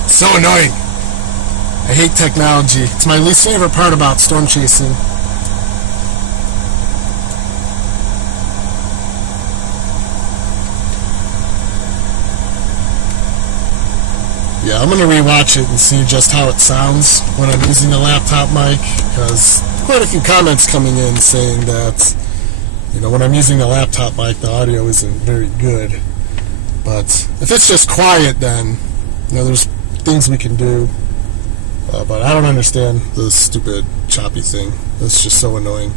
It's so annoying. I hate technology. It's my least favorite part about storm chasing. Yeah, I'm going to rewatch it and see just how it sounds when I'm using the laptop mic, because quite a few comments coming in saying that, you know, when I'm using the laptop mic, the audio isn't very good. But if it's just quiet, then, you know, there's things we can do. But I don't understand the stupid choppy thing. It's just so annoying.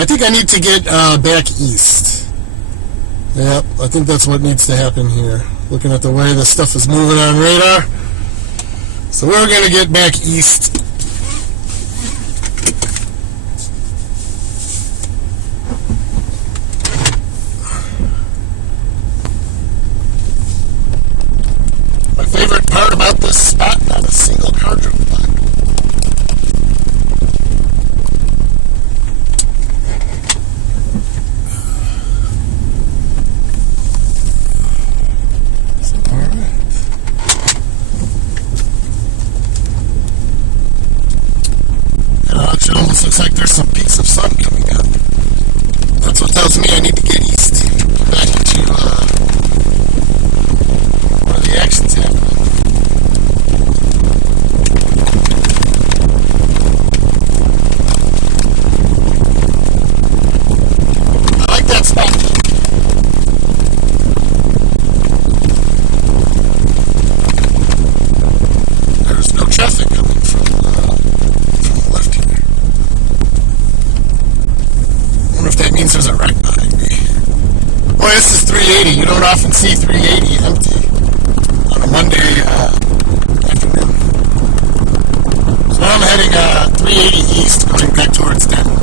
I think I need to get back east. Yep, I think that's what needs to happen here. Looking at the way this stuff is moving on radar. So we're going to get back east. My favorite part about this spot, not a single car drove by. It almost looks like there's some peaks of sun coming up. That's what tells me I need to get east. Get back into where the action's happening. I like that spot. There's no traffic coming from the left here. I wonder if that means there's a wreck behind me. Boy, this is 380. You don't often see 380 empty on a Monday afternoon. So I'm heading 380 east, going back towards Denton.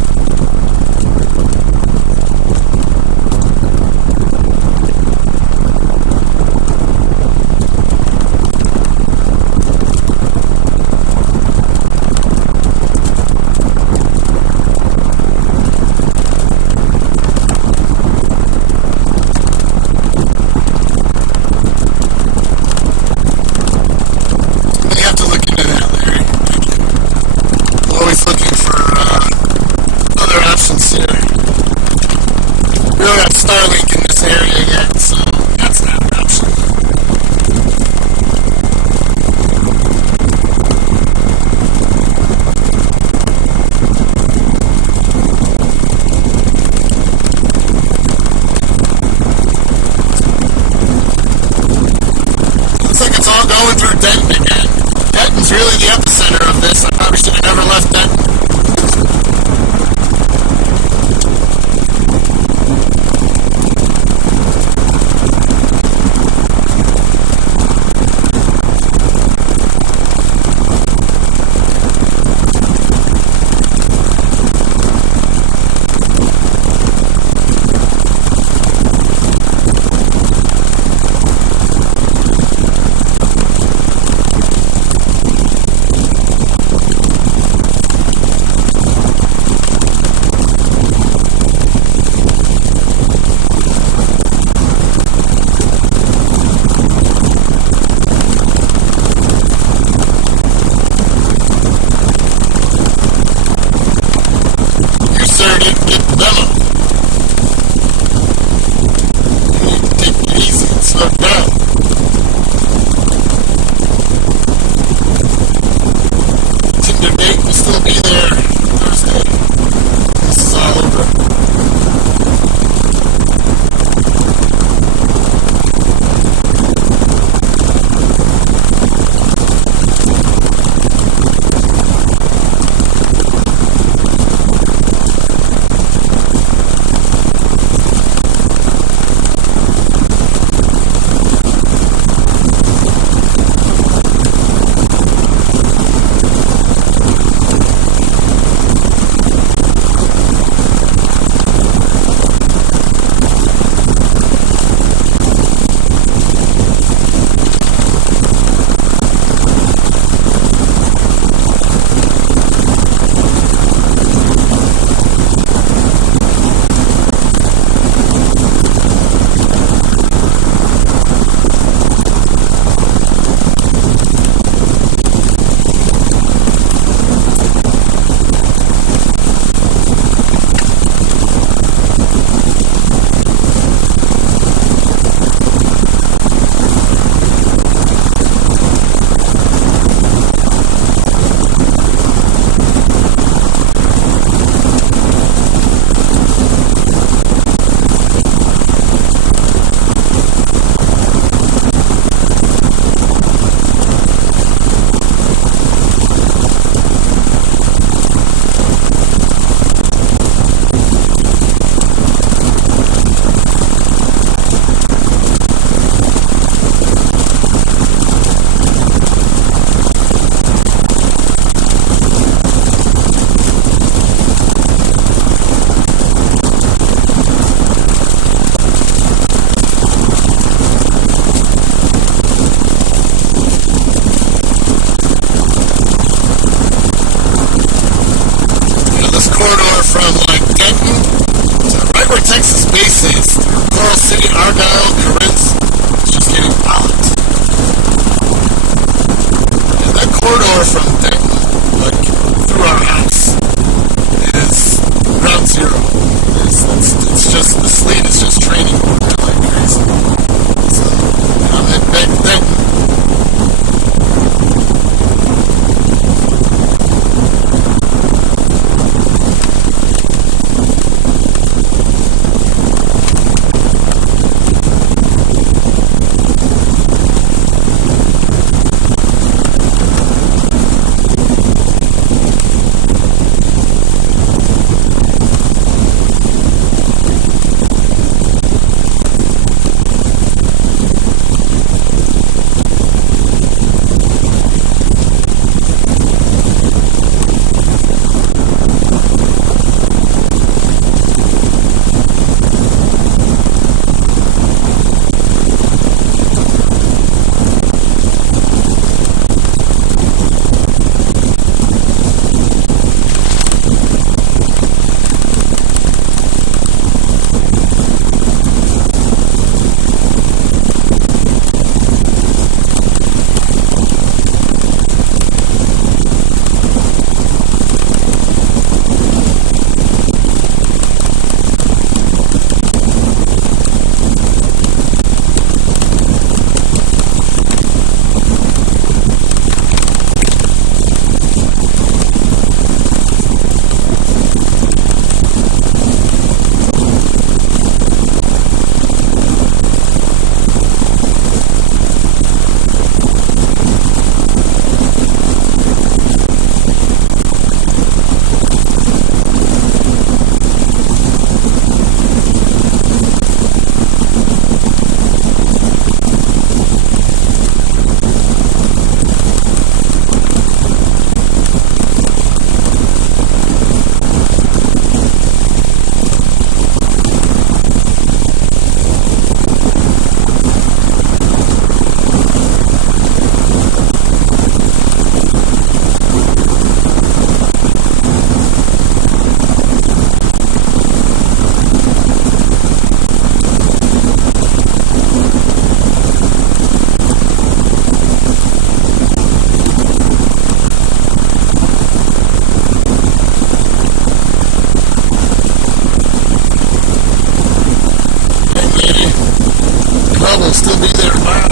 hub will still be there tomorrow.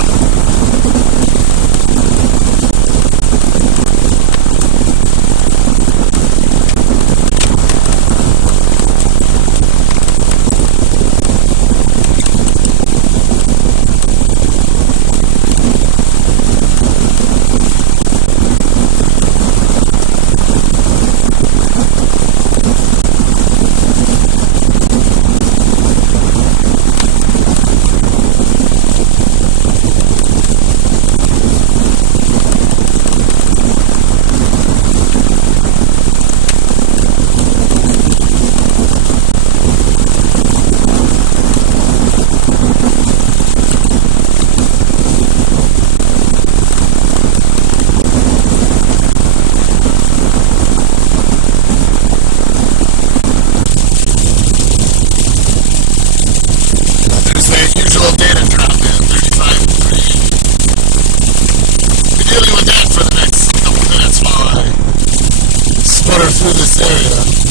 Through this area.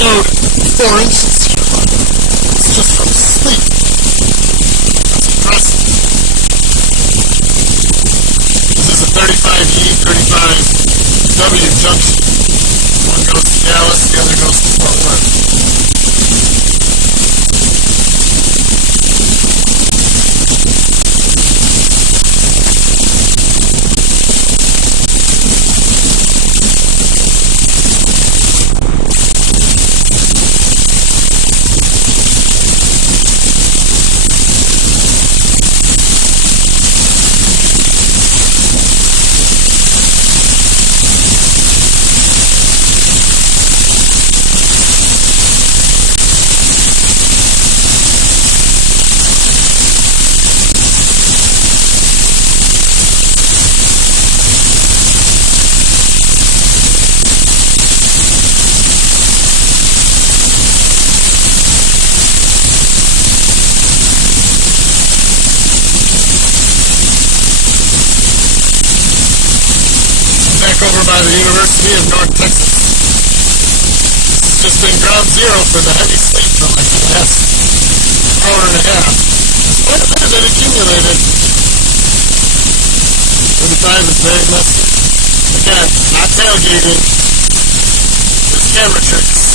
snowed 4 inches here, but it's just from sleep. That's impressive. This is a 35E, 35W junction. One goes to Dallas, the other goes to Fort Worth. Over by the University of North Texas. It's just been ground zero for the heavy sleep for like the last hour and a half. Quite a bit of it accumulated. 35 is very messy. Again, not tailgating. Just camera tricks.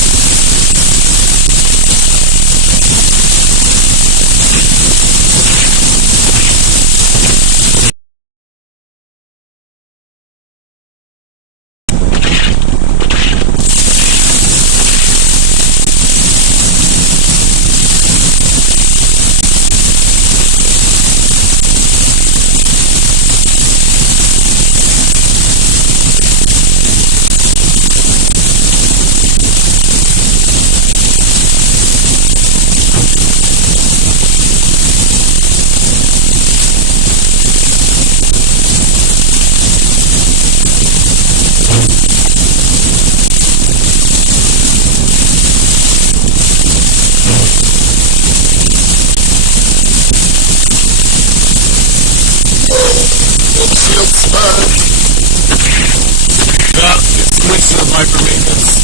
Wiper maintenance.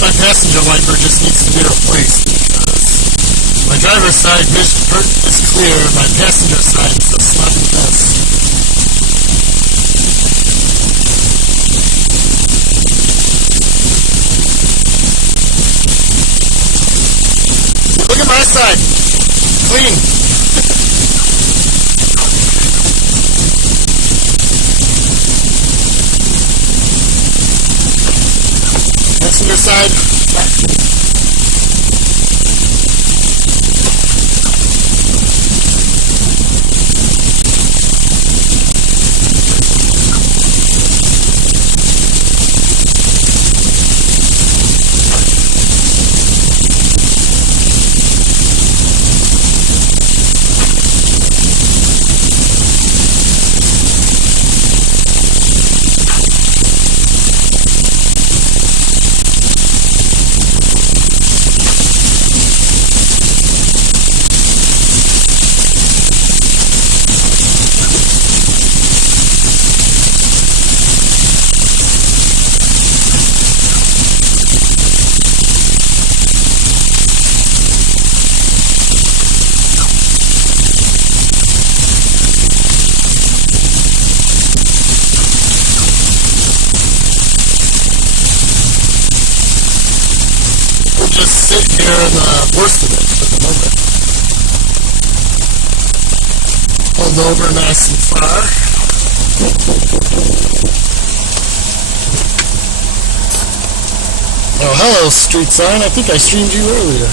My passenger wiper just needs to be replaced because My driver's side vision is clear. My passenger side is a sloppy mess. Look at my side. Clean. Passenger side. Just sit here in the worst of it for the moment. Pulled over nice and far. Oh, hello, street sign. I think I streamed you earlier.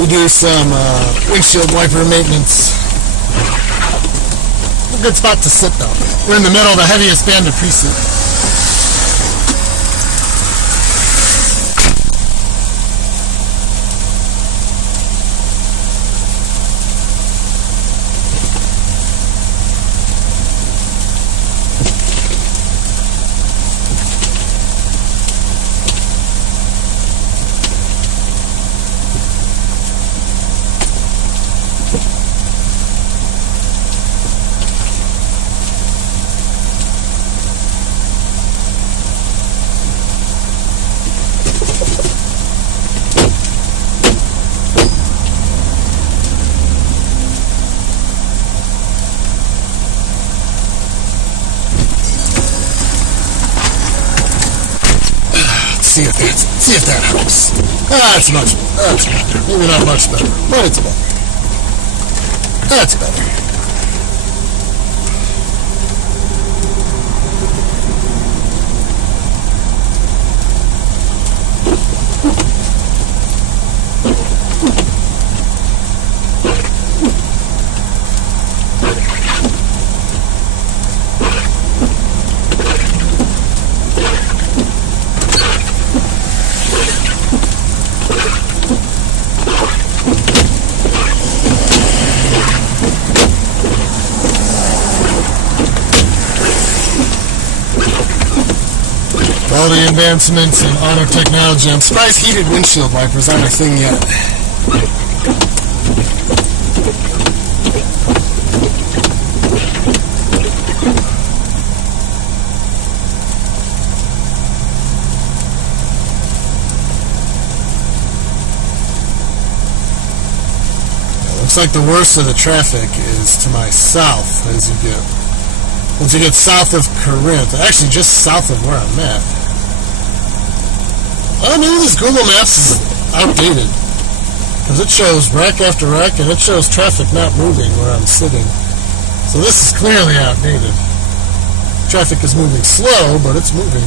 We do some windshield wiper maintenance. A good spot to sit though. We're in the middle of the heaviest band of precinct. See if that helps. That's better. Maybe not much better, but it's better. That's better. All the advancements in auto technology. I'm surprised heated windshield wipers aren't a thing yet. Looks like the worst of the traffic is to my south as you get. Once you get south of Corinth, actually just south of where I'm at. Oh, maybe this Google Maps is outdated. Because it shows wreck after wreck, and it shows traffic not moving where I'm sitting. So this is clearly outdated. Traffic is moving slow, but it's moving.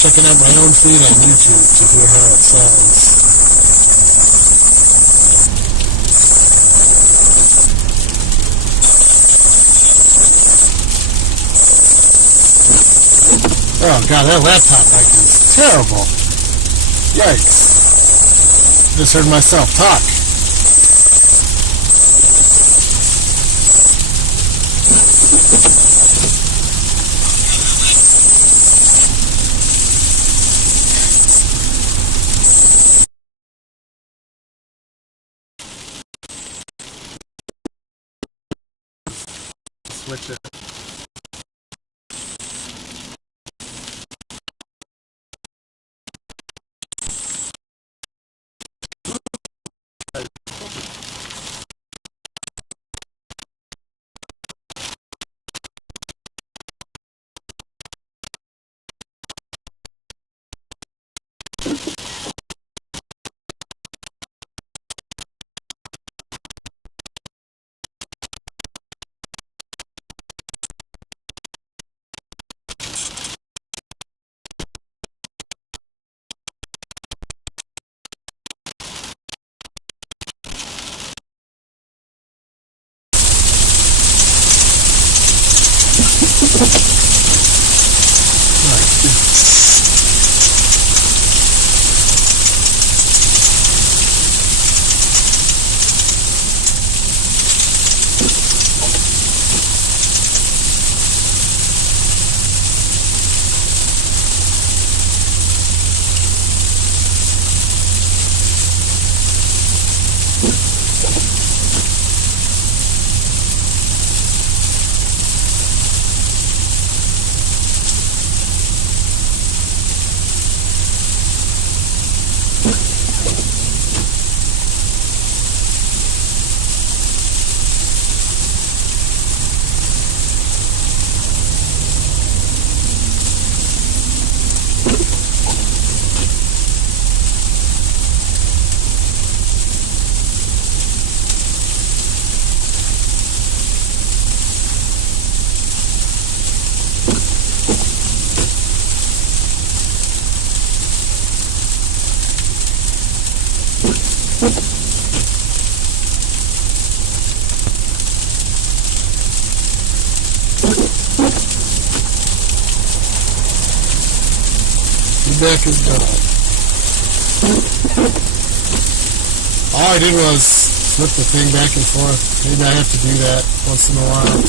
checking out my own feed on YouTube to hear how it sounds. Oh god, that laptop mic is terrible. Yikes. Just heard myself talk. Switch it. Feedback is done. All I did was flip the thing back and forth. Maybe I have to do that once in a while.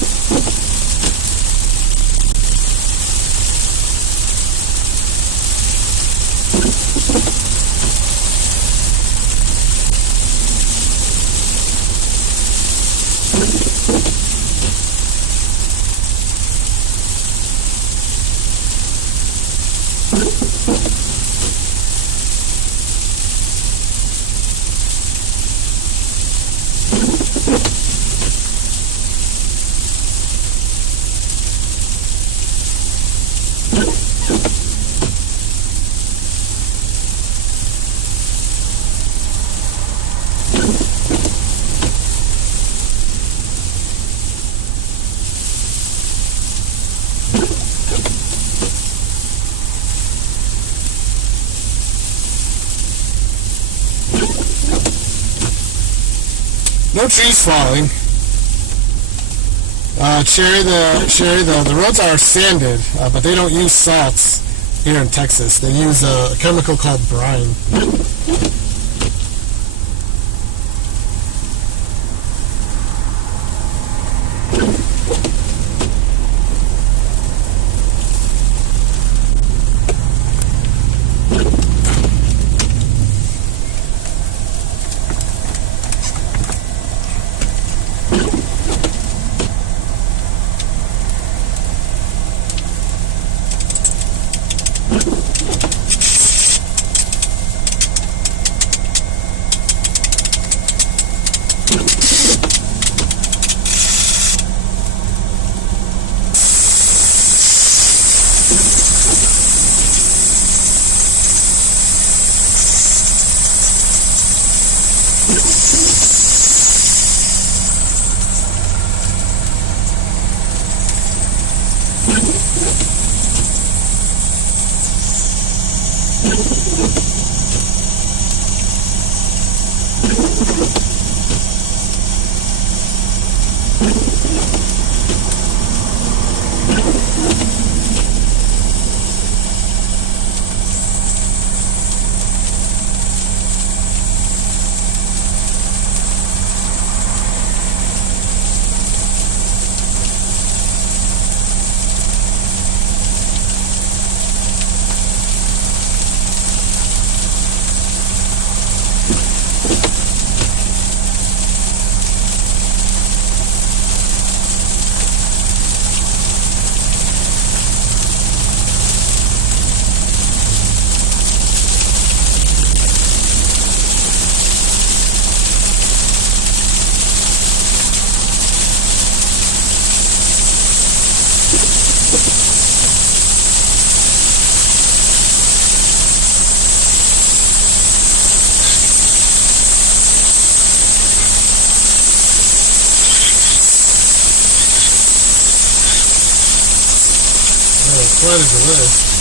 No trees falling. The roads are sanded, but they don't use salts here in Texas. They use a chemical called brine. Quite a delay.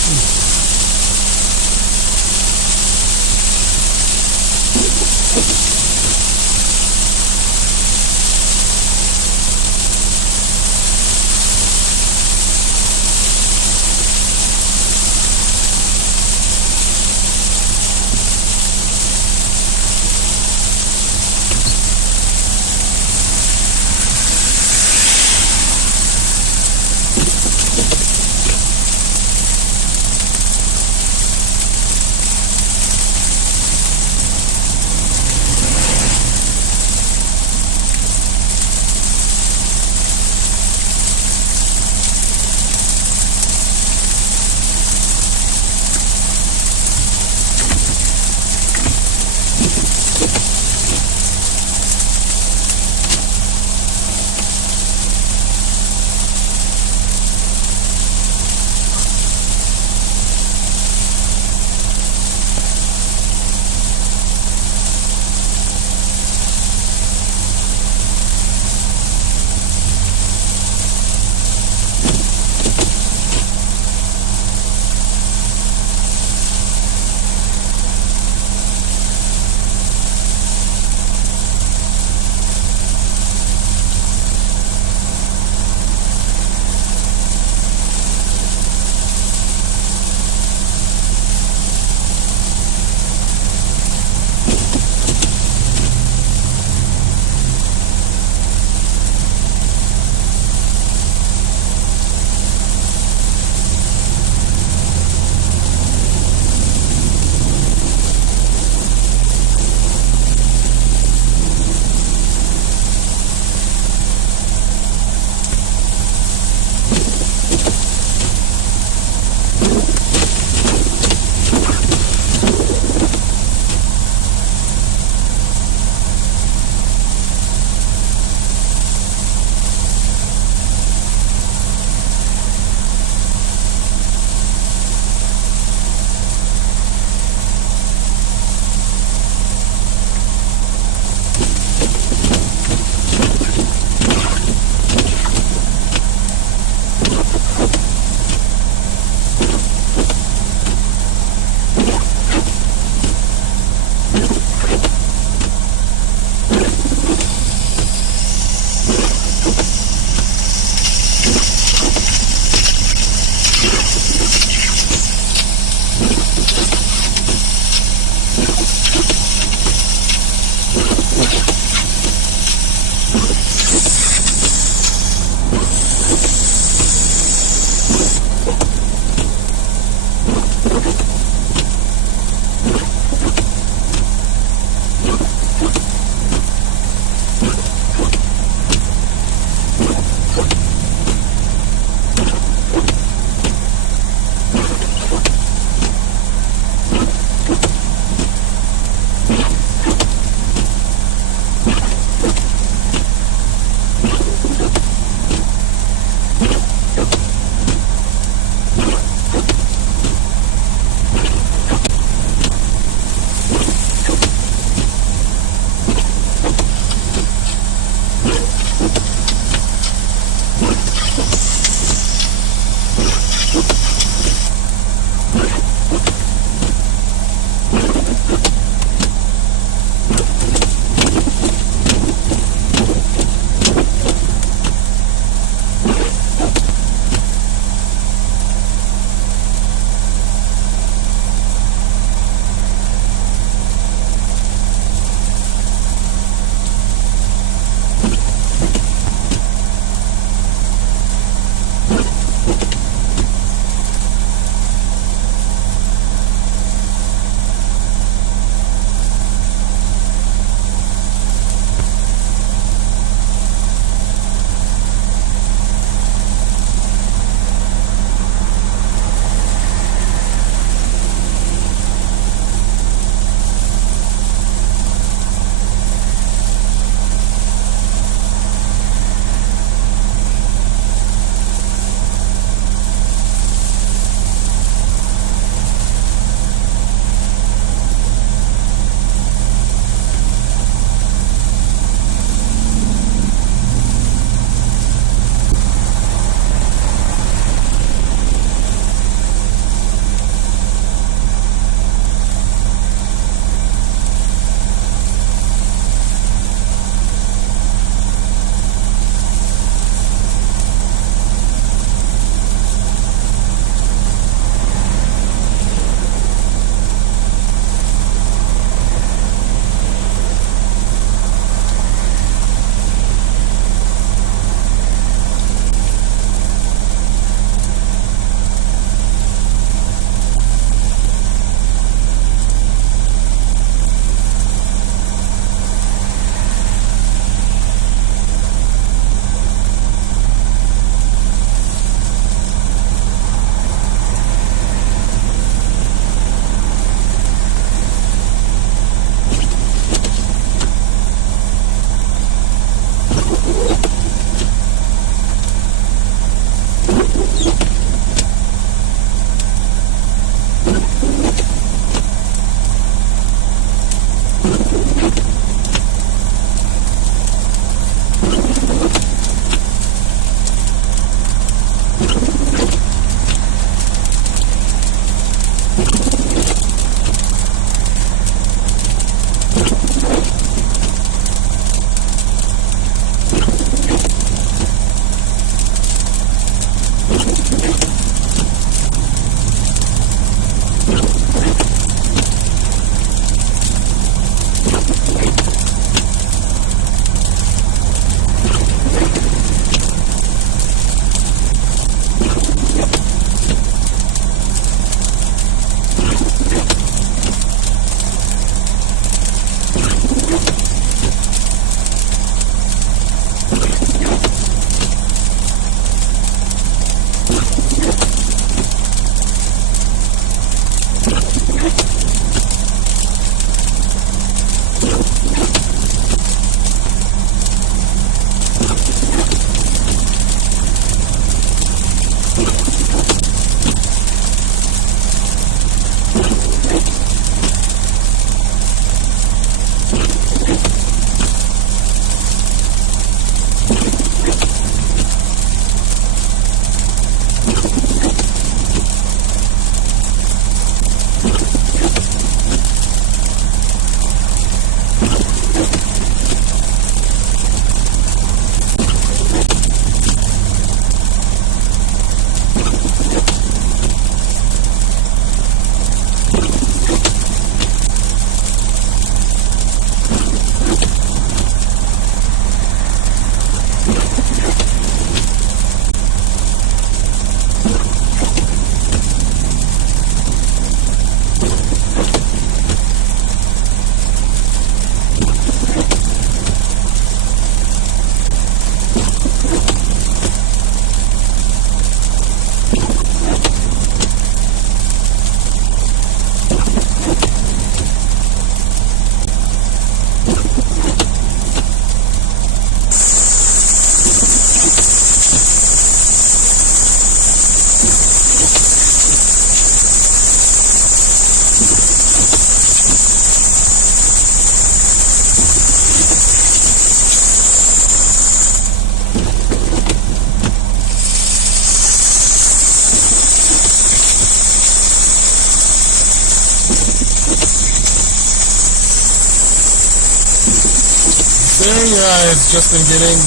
I've just been getting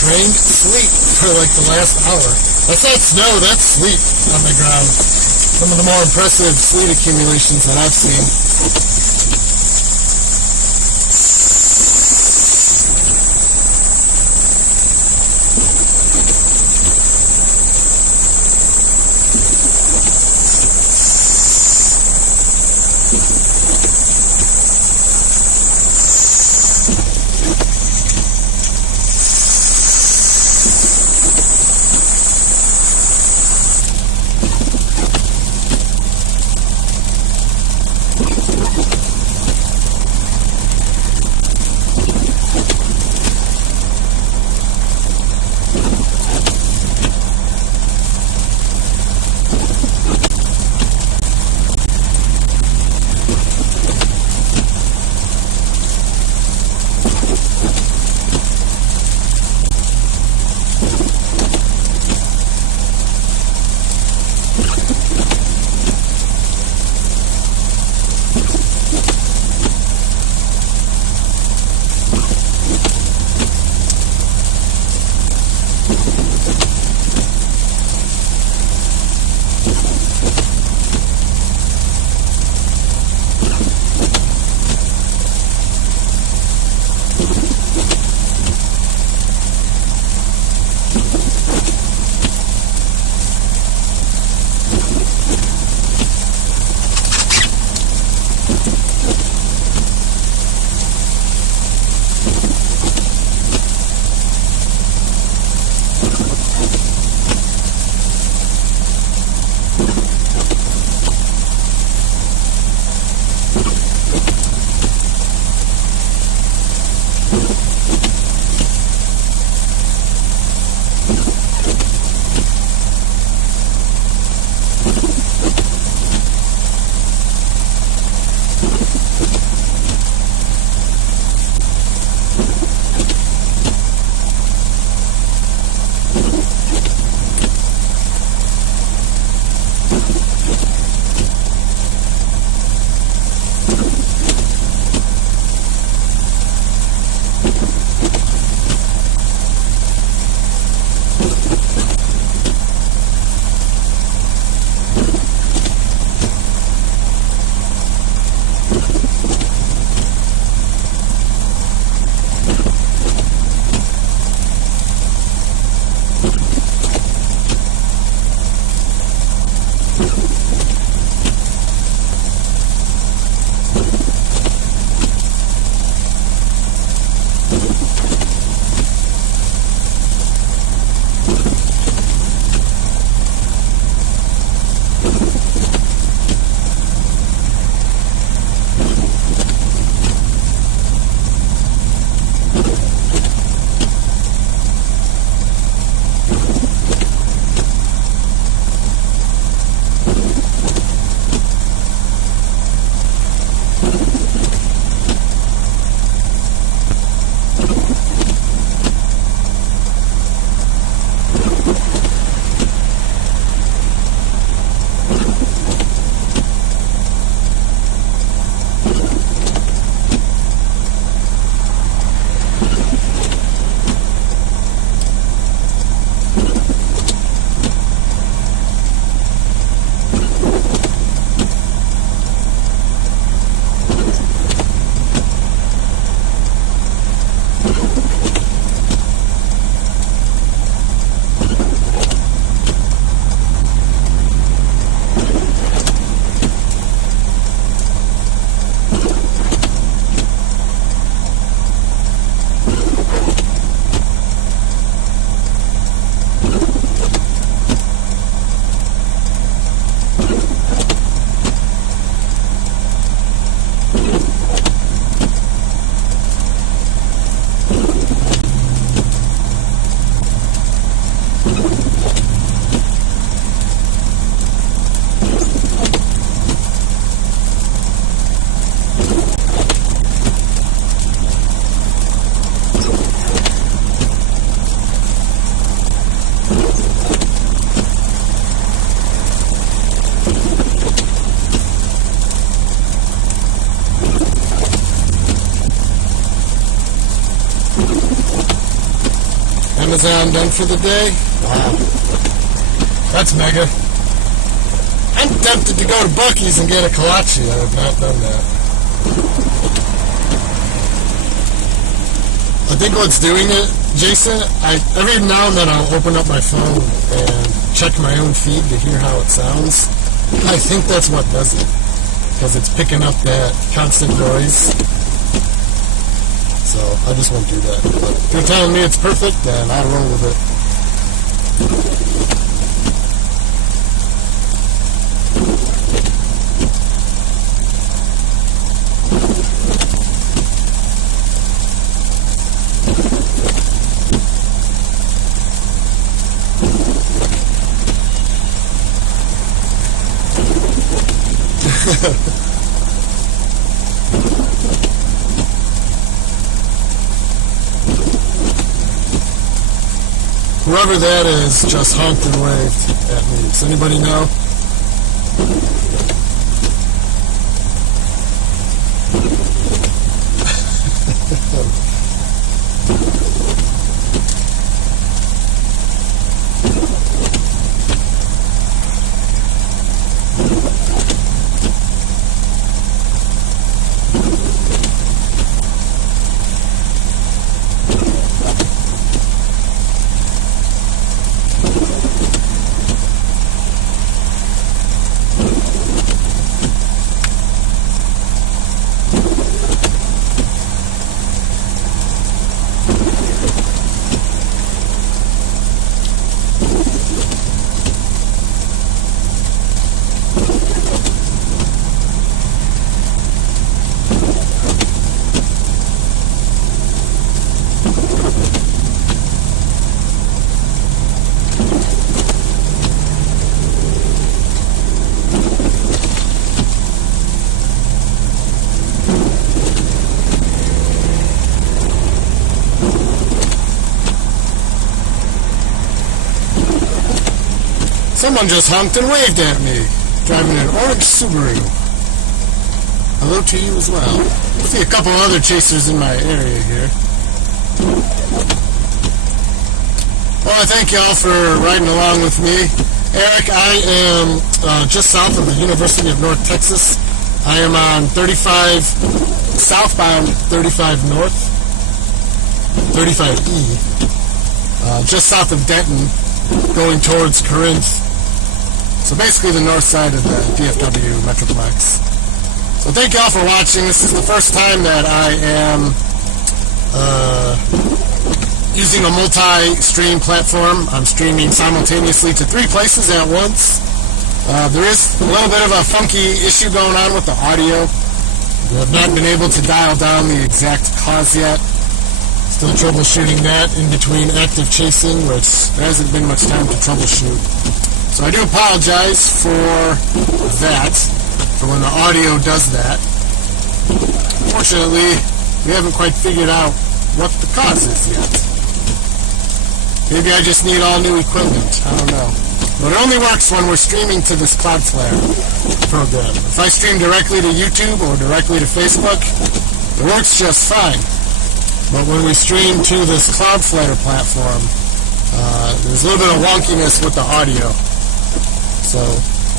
trained sleep for like the last hour. That's not snow, that's sleep on the ground. Some of the more impressive sleet accumulations that I've seen. Amazon done for the day? Wow. That's mega. I'm tempted to go to Buc-ee's and get a kolache. I have not done that. I think what's doing it, Jason, every now and then I'll open up my phone and check my own feed to hear how it sounds. I think that's what does it, because it's picking up that constant noise. So I just won't do that. But if you're telling me it's perfect, then I'll roll with it. Whoever that is just honked and waved at me. Does anybody know? Someone just honked and waved at me, driving an orange Subaru. Hello to you as well. I see a couple other chasers in my area here. Well, I thank y'all for riding along with me. Eric, I am just south of the University of North Texas. I am on 35 southbound, 35 north, 35E, just south of Denton, going towards Corinth. So basically the north side of the Dfw Metroplex. So thank y'all for watching. This is the first time that I am using a multi-stream platform. I'm streaming simultaneously to 3 places at once. There is a little bit of a funky issue going on with the audio. We have not been able to dial down the exact cause yet. Still troubleshooting that in between active chasing, which there hasn't been much time to troubleshoot. So I do apologize for that, for when the audio does that. Fortunately, we haven't quite figured out what the cause is yet. Maybe I just need all new equipment. I don't know. But it only works when we're streaming to this Cloudflare program. If I stream directly to YouTube or directly to Facebook, it works just fine. But when we stream to this Cloudflare platform, there's a little bit of wonkiness with the audio. So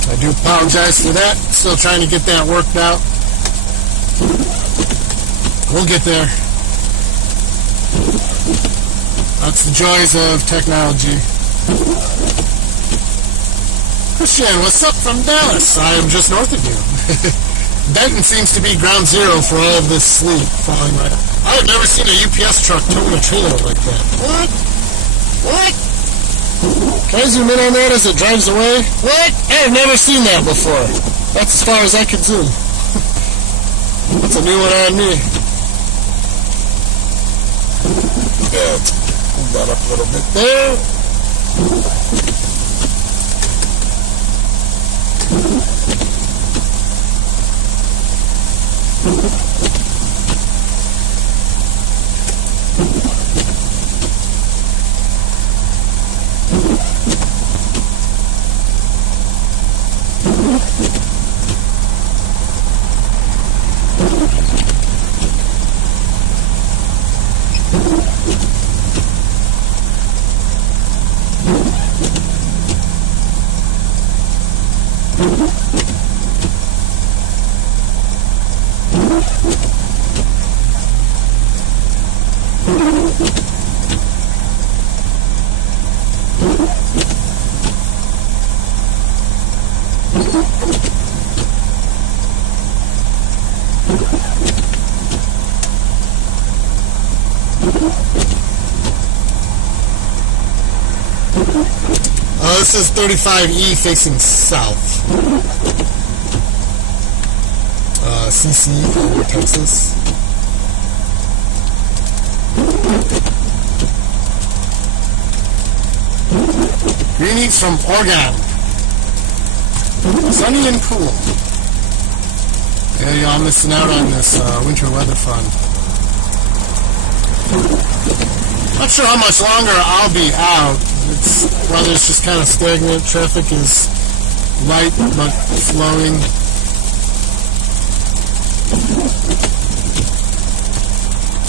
I do apologize for that. Still trying to get that worked out. We'll get there. That's the joys of technology. Christian, what's up from Dallas? I am just north of you. Denton seems to be ground zero for all of this sleet falling right up. I have never seen a UPS truck towing a trailer like that. What? What? Can I zoom in on that as it drives away? What? I have never seen that before. That's as far as I can zoom. That's a new one on me. Yeah, move that up a little bit there. This is 35E facing south. CC over Texas. Greetings from Oregon. Sunny and cool. Yeah, y'all missing out on this winter weather fun. Not sure how much longer I'll be out. Weather's just kind of stagnant. Traffic is light but flowing.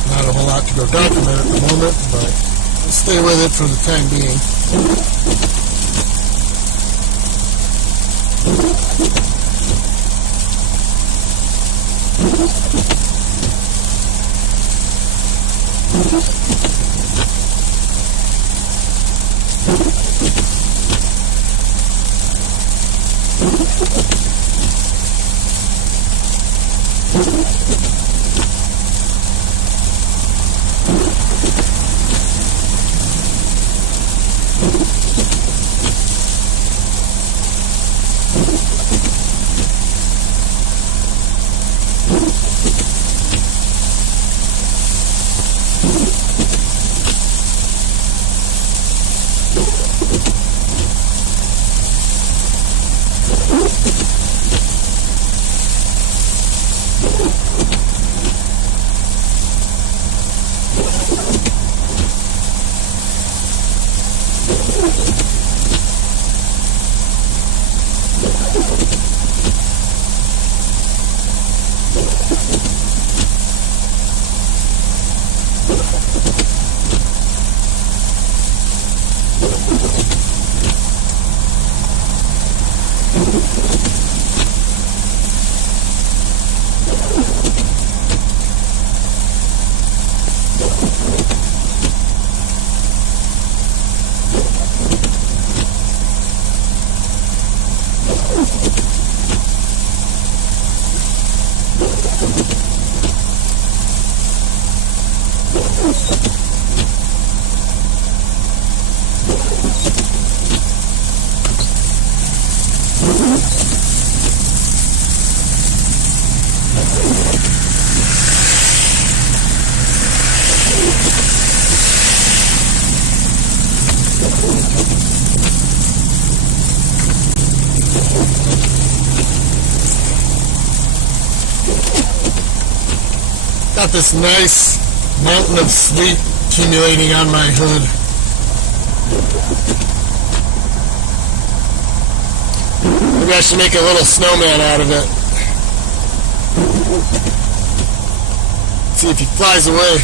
Not a whole lot to go document at the moment, but I'll stay with it for the time being. Got this nice mountain of sleet accumulating on my hood. Maybe I should make a little snowman out of it. See if he flies away.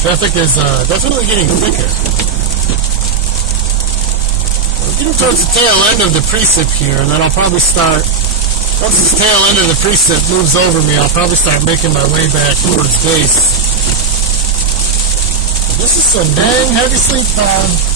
Traffic is definitely getting thicker. We're getting towards the tail end of the precip here, and then I'll probably start, once the tail end of the precip moves over me, I'll probably start making my way back towards base. This is some dang heavy sleep time.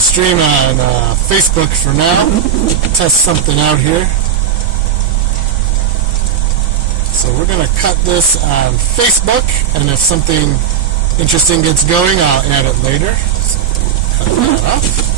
the stream on Facebook for now. Test something out here. So we're going to cut this on Facebook, and if something interesting gets going, I'll add it later. So cut that off.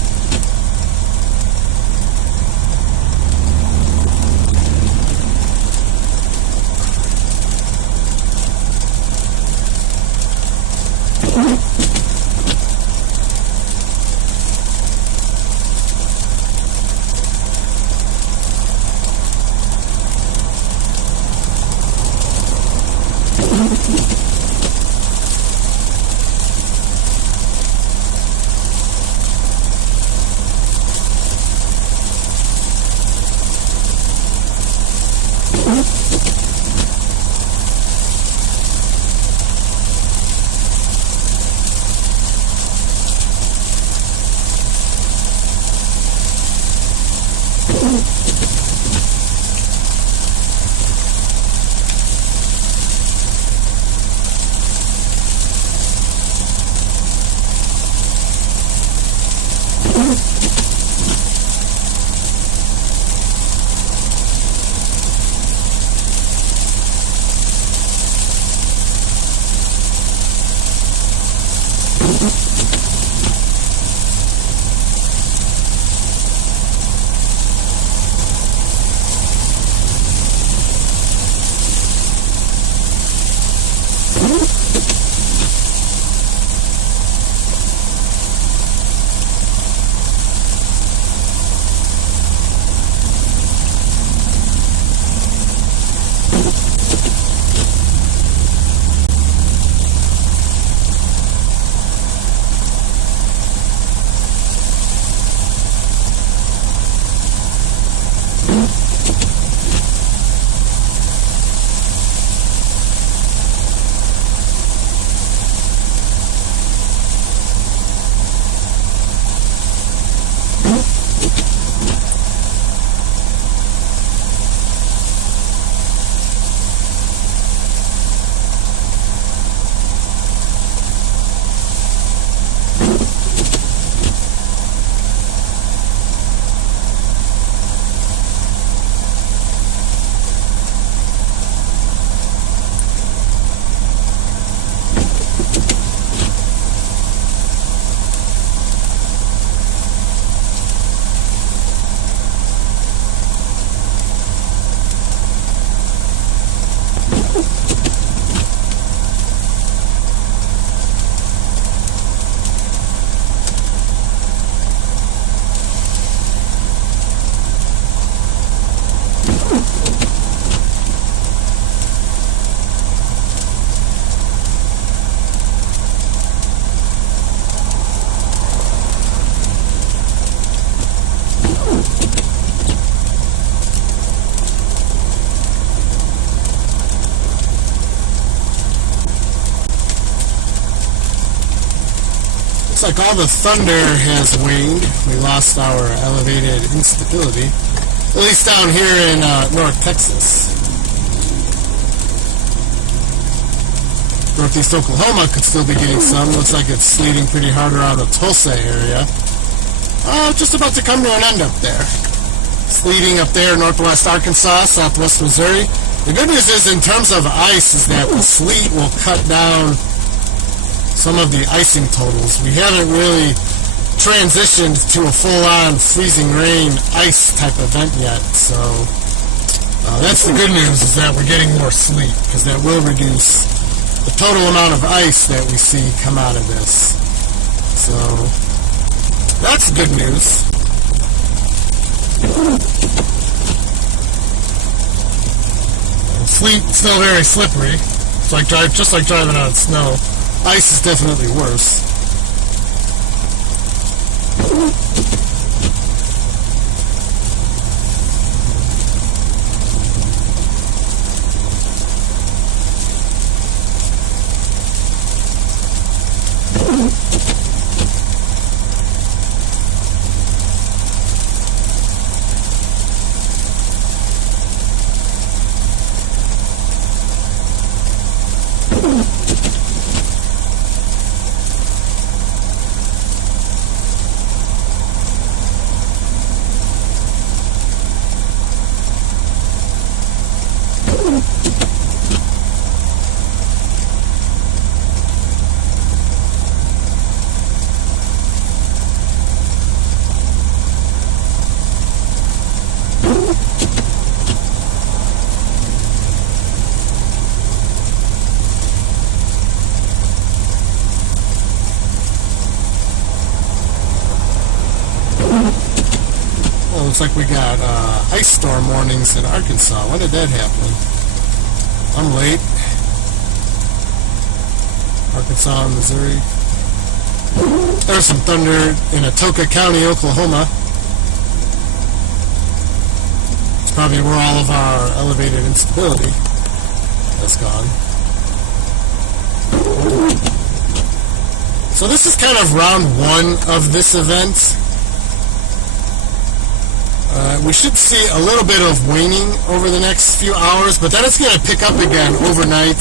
Looks like all the thunder has waned. We lost our elevated instability, at least down here in North Texas. Northeast Oklahoma could still be getting some. Looks like it's sleeting pretty hard around the Tulsa area. Just about to come to an end up there. Sleeting up there, northwest Arkansas, southwest Missouri. The good news is, in terms of ice, is that the sleet will cut down some of the icing totals. We haven't really transitioned to a full-on freezing rain ice type event yet, so that's the good news, is that we're getting more sleet, because that will reduce the total amount of ice that we see come out of this. So that's good news. Sleet still very slippery. It's like just like driving on snow. Ice is definitely worse. Well, looks like we got ice storm warnings in Arkansas. When did that happen? I'm late. Arkansas and Missouri. There's some thunder in Atoka County, Oklahoma. It's probably where all of our elevated instability has gone. So this is kind of round one of this event. We should see a little bit of waning over the next few hours, but then it's going to pick up again overnight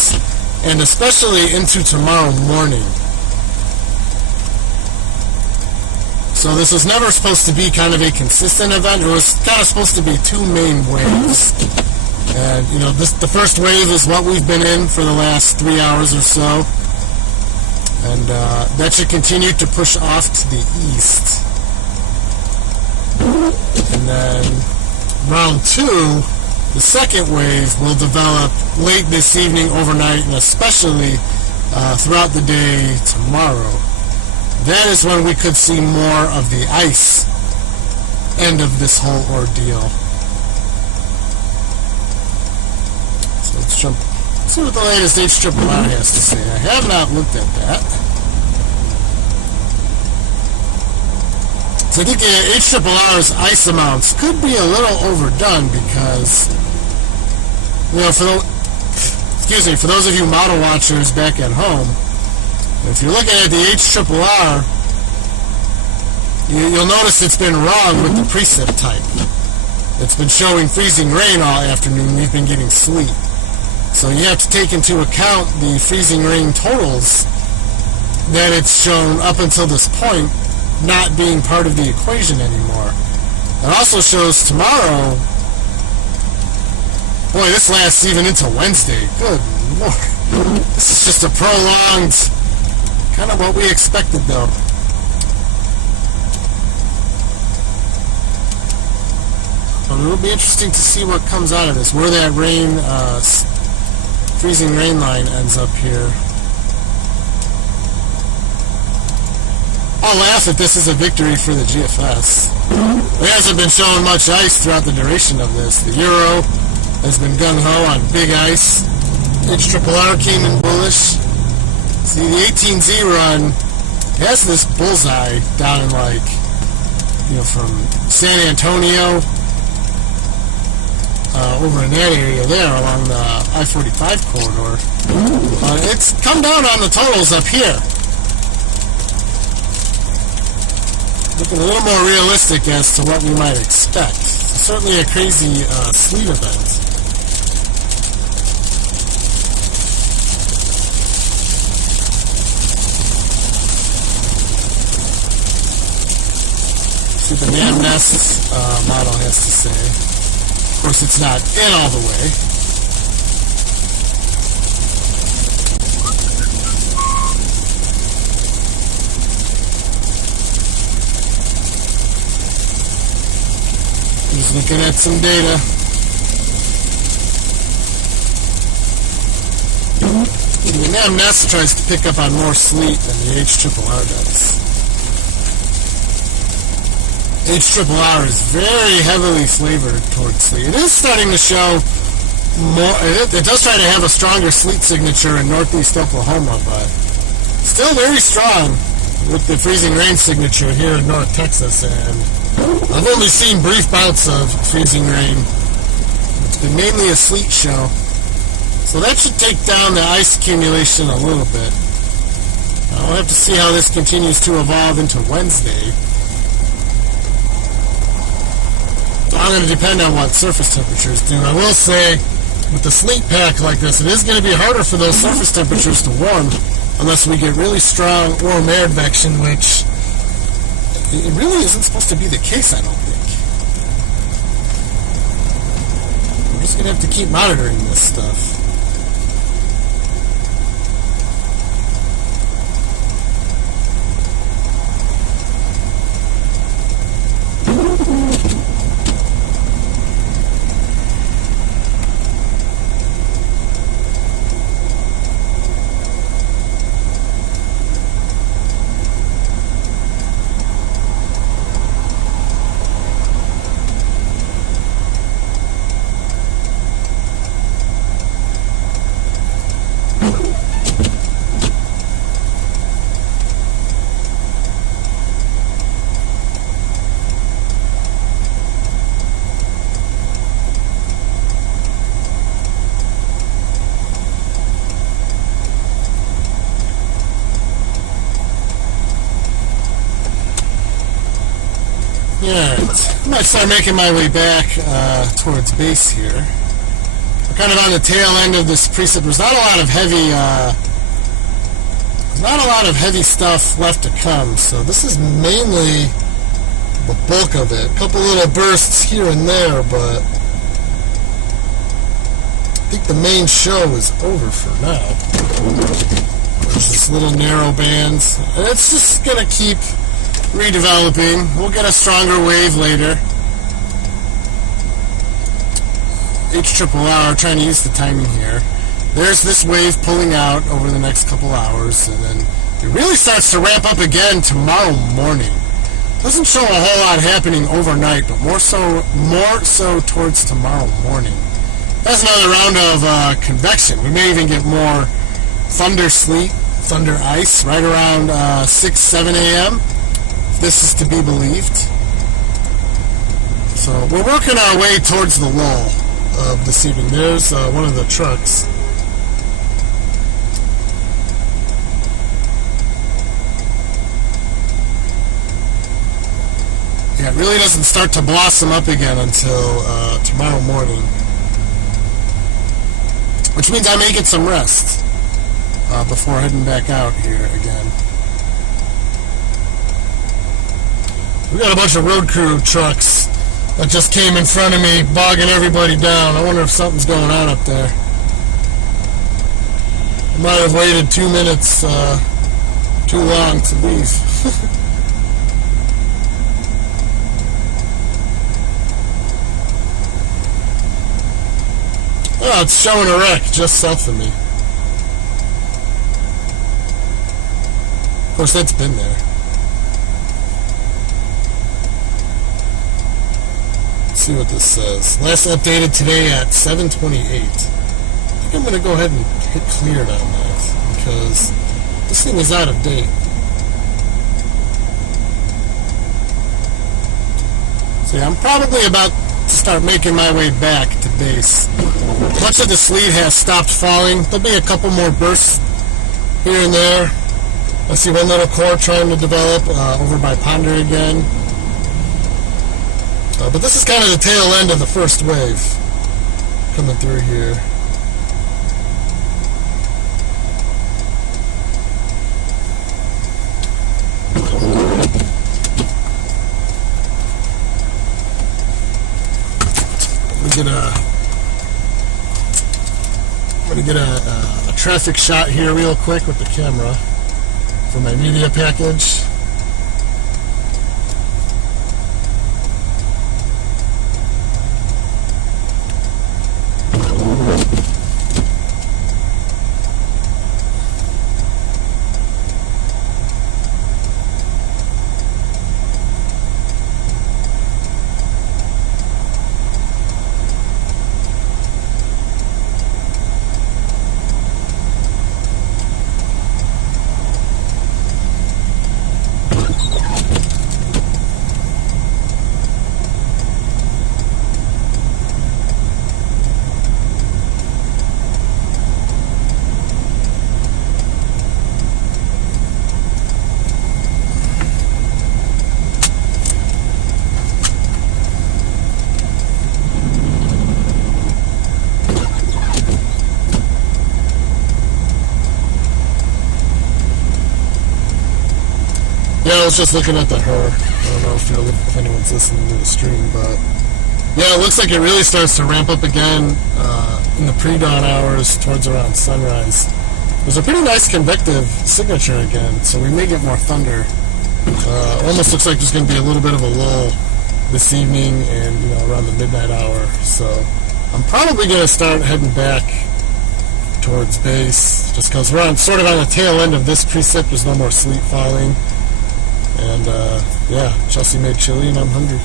and especially into tomorrow morning. So this was never supposed to be kind of a consistent event. It was kind of supposed to be two main waves. And, you know, the first wave is what we've been in for the last 3 hours or so. And that should continue to push off to the east. And then round two, the second wave, will develop late this evening, overnight, and especially throughout the day tomorrow. That is when we could see more of the ice end of this whole ordeal. So let's see what the latest Dfw has to say. I have not looked at that. So I think Dfw's ice amounts could be a little overdone because, you know, for those of you model watchers back at home, if you're looking at the Dfw, you'll notice it's been wrong with the precip type. It's been showing freezing rain all afternoon. We've been getting sleet. So you have to take into account the freezing rain totals that it's shown up until this point not being part of the equation anymore. It also shows tomorrow, boy, this lasts even into Wednesday. Good Lord. This is just a prolonged, kind of what we expected though. But it'll be interesting to see what comes out of this, where that rain, freezing rain line ends up here. I'll laugh if this is a victory for the GFS. There hasn't been showing much ice throughout the duration of this. The Euro has been gung-ho on big ice. Dfw came in bullish. See, the 18Z run has this bullseye down in, like, you know, from San Antonio over in that area there along the I-45 corridor. It's come down on the totals up here. Looking a little more realistic as to what we might expect. Certainly a crazy sleet event. See what the NamNest model has to say. Of course, it's not in all the way. Just looking at some data. The NamNest tries to pick up on more sleet than the Dfw does. Dfw is very heavily flavored towards sleet. It is starting to show more. It does try to have a stronger sleet signature in northeast Oklahoma, but still very strong with the freezing rain signature here in North Texas. And I've only seen brief bouts of freezing rain. It's been mainly a sleet show. So that should take down the ice accumulation a little bit. I'll have to see how this continues to evolve into Wednesday. It's all going to depend on what surface temperatures do. I will say, with the sleet pack like this, it is going to be harder for those surface temperatures to warm unless we get really strong warm air advection, which it really isn't supposed to be the case, I don't think. We're just going to have to keep monitoring this stuff. Alright, I might start making my way back towards base here. We're kind of on the tail end of this precip. There's not a lot of heavy stuff left to come, so this is mainly the bulk of it. A couple little bursts here and there, but I think the main show is over for now. There's just little narrow bands, and it's just gonna keep redeveloping. We'll get a stronger wave later. HRRR, trying to use the timing here. There's this wave pulling out over the next couple hours, and then it really starts to ramp up again tomorrow morning. Doesn't show a whole lot happening overnight, but more so towards tomorrow morning. That's another round of convection. We may even get more thunder sleet, thunder ice, right around 6, 7 a.m., if this is to be believed. So we're working our way towards the lull of this evening. There's one of the trucks. Yeah, it really doesn't start to blossom up again until tomorrow morning. Which means I may get some rest before heading back out here again. We got a bunch of road crew trucks that just came in front of me, bogging everybody down. I wonder if something's going on up there. I might have waited 2 minutes too long to leave. Oh, it's showing a wreck just south of me. Of course, that's been there. Let's see what this says. Last updated today at 7:28. I think I'm going to go ahead and hit cleared on that, because this thing is out of date. So yeah, I'm probably about to start making my way back to base. Much of the sleet has stopped falling. There'll be a couple more bursts here and there. I see one little core trying to develop over by Ponder again. But this is kind of the tail end of the first wave coming through here. I'm going to get a traffic shot here real quick with the camera for my media package. Yeah, I was just looking at the her. I don't know if anyone's listening to the stream, but yeah, it looks like it really starts to ramp up again in the pre-dawn hours towards around sunrise. There's a pretty nice convective signature again, so we may get more thunder. Almost looks like there's going to be a little bit of a lull this evening and around the midnight hour. So I'm probably going to start heading back towards base, just because we're sort of on the tail end of this precip. There's no more sleet falling. And, yeah, Chelsea made chili and I'm hungry.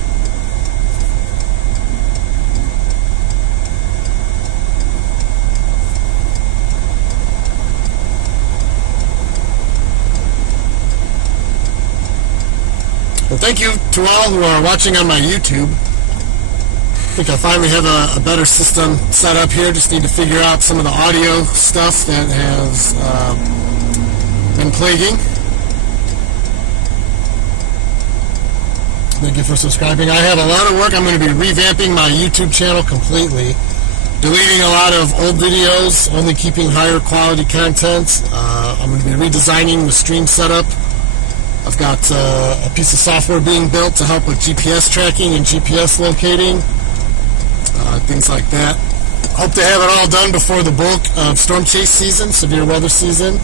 Well, thank you to all who are watching on my YouTube. I think I finally have a better system set up here. Just need to figure out some of the audio stuff that has been plaguing. Thank you for subscribing. I have a lot of work. I'm going to be revamping my YouTube channel completely. Deleting a lot of old videos, only keeping higher quality content. I'm going to be redesigning the stream setup. I've got a piece of software being built to help with GPS tracking and GPS locating. Things like that. Hope to have it all done before the bulk of storm chase season, severe weather season.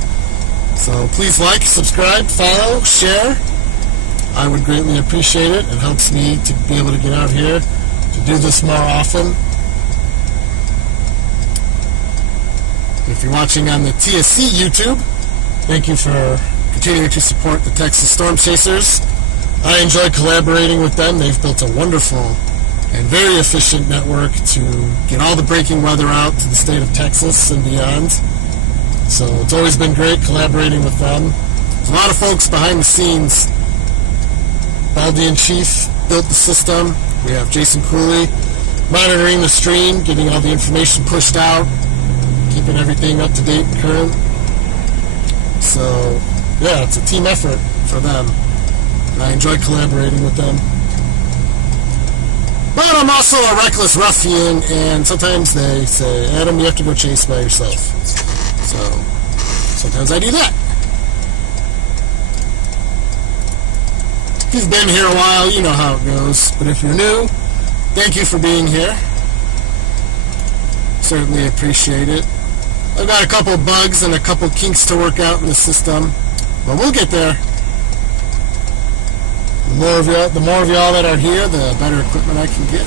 So please like, subscribe, follow, share. I would greatly appreciate it. It helps me to be able to get out here to do this more often. If you're watching on the TSC YouTube, thank you for continuing to support the Texas Storm Chasers. I enjoy collaborating with them. They've built a wonderful and very efficient network to get all the breaking weather out to the state of Texas and beyond. So it's always been great collaborating with them. There's a lot of folks behind the scenes. Baldy and Chief built the system. We have Jason Cooley monitoring the stream, getting all the information pushed out, keeping everything up to date and current. So, yeah, it's a team effort for them. And I enjoy collaborating with them. But I'm also a reckless ruffian, and sometimes they say, Adam, you have to go chase by yourself. So, sometimes I do that. If you've been here a while, you know how it goes. But if you're new, thank you for being here. Certainly appreciate it. I've got a couple bugs and a couple kinks to work out in the system, but we'll get there. The more of y'all that are here, the better equipment I can get.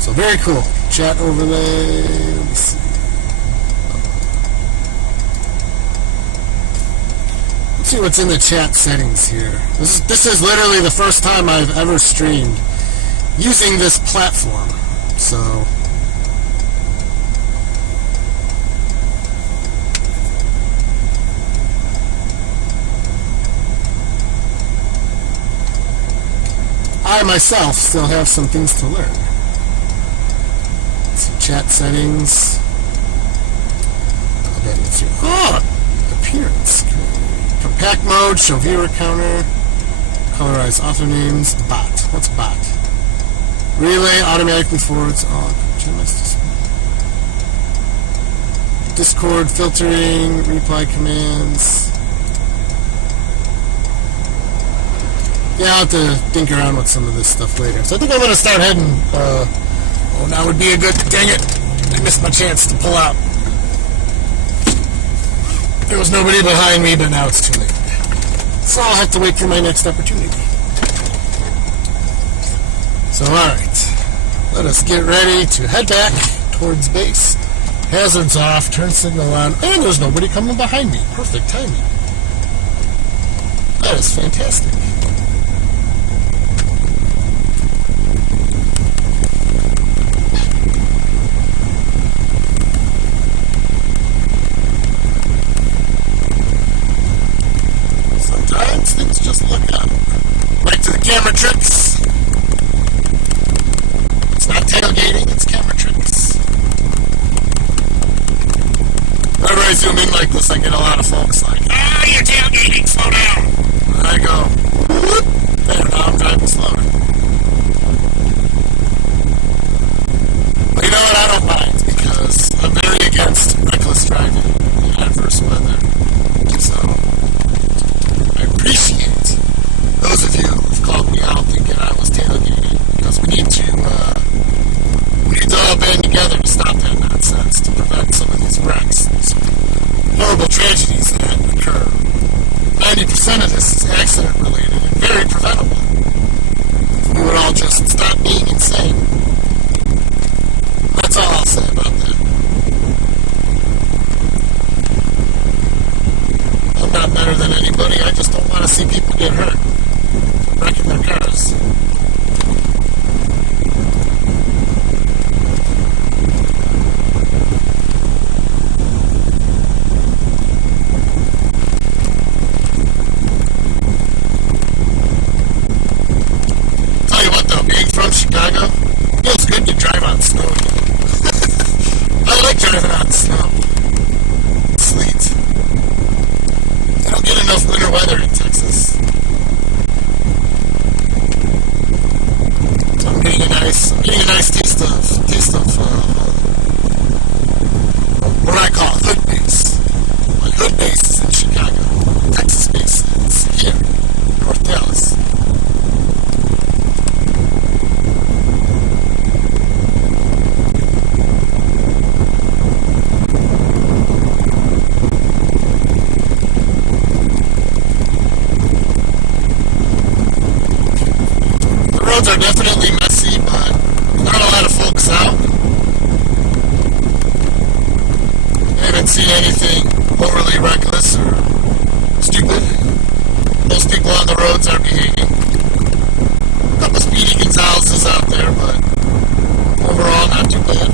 So very cool. Chat overlay. Let me see. Let's see what's in the chat settings here. This is literally the first time I've ever streamed using this platform. So I myself still have some things to learn. Some chat settings. I'll bet it's your appearance. Compact mode, show viewer counter, colorize author names, bot. What's bot? Relay automatically forwards on Discord filtering, reply commands. Yeah, I'll have to think around with some of this stuff later. So I think I'm going to start heading. Oh, now would be a good. Dang it! I missed my chance to pull out. There was nobody behind me, but now it's too late. So I'll have to wait for my next opportunity. So, alright. Let us get ready to head back towards base. Hazards off, turn signal on, and there's nobody coming behind me. Perfect timing. That is fantastic. Sometimes things just look up. Right to the camera tricks. It's not tailgating, it's camera tricks. Whenever I zoom in like this, I get a lot of folks like, you're tailgating, slow down. And I go, whoop, there, now I'm driving slower. But you know what, I don't mind, because I'm very against reckless driving in adverse weather. So, I appreciate those of you who've called me out thinking I was tailgating, because we need to all band together to stop that nonsense, to prevent some of these wrecks, some horrible tragedies that occur. 90% of this is accident related and very preventable. If we would all just stop being insane. That's all I'll say about that. I'm not better than anybody, I just don't want to see people get hurt wrecking their cars. Chicago, it feels good to drive on snow again. I like driving on snow. Sleet. nicer weather in Texas. So I'm getting a nice taste of what I call hood base. My hood base is in Chicago. Texas base is here, North Dallas. The roads are definitely messy, but not a lot of folks out. I haven't seen anything overly reckless or stupid. Most people on the roads are behaving. A couple Speedy Gonzalez's out there, but overall not too bad.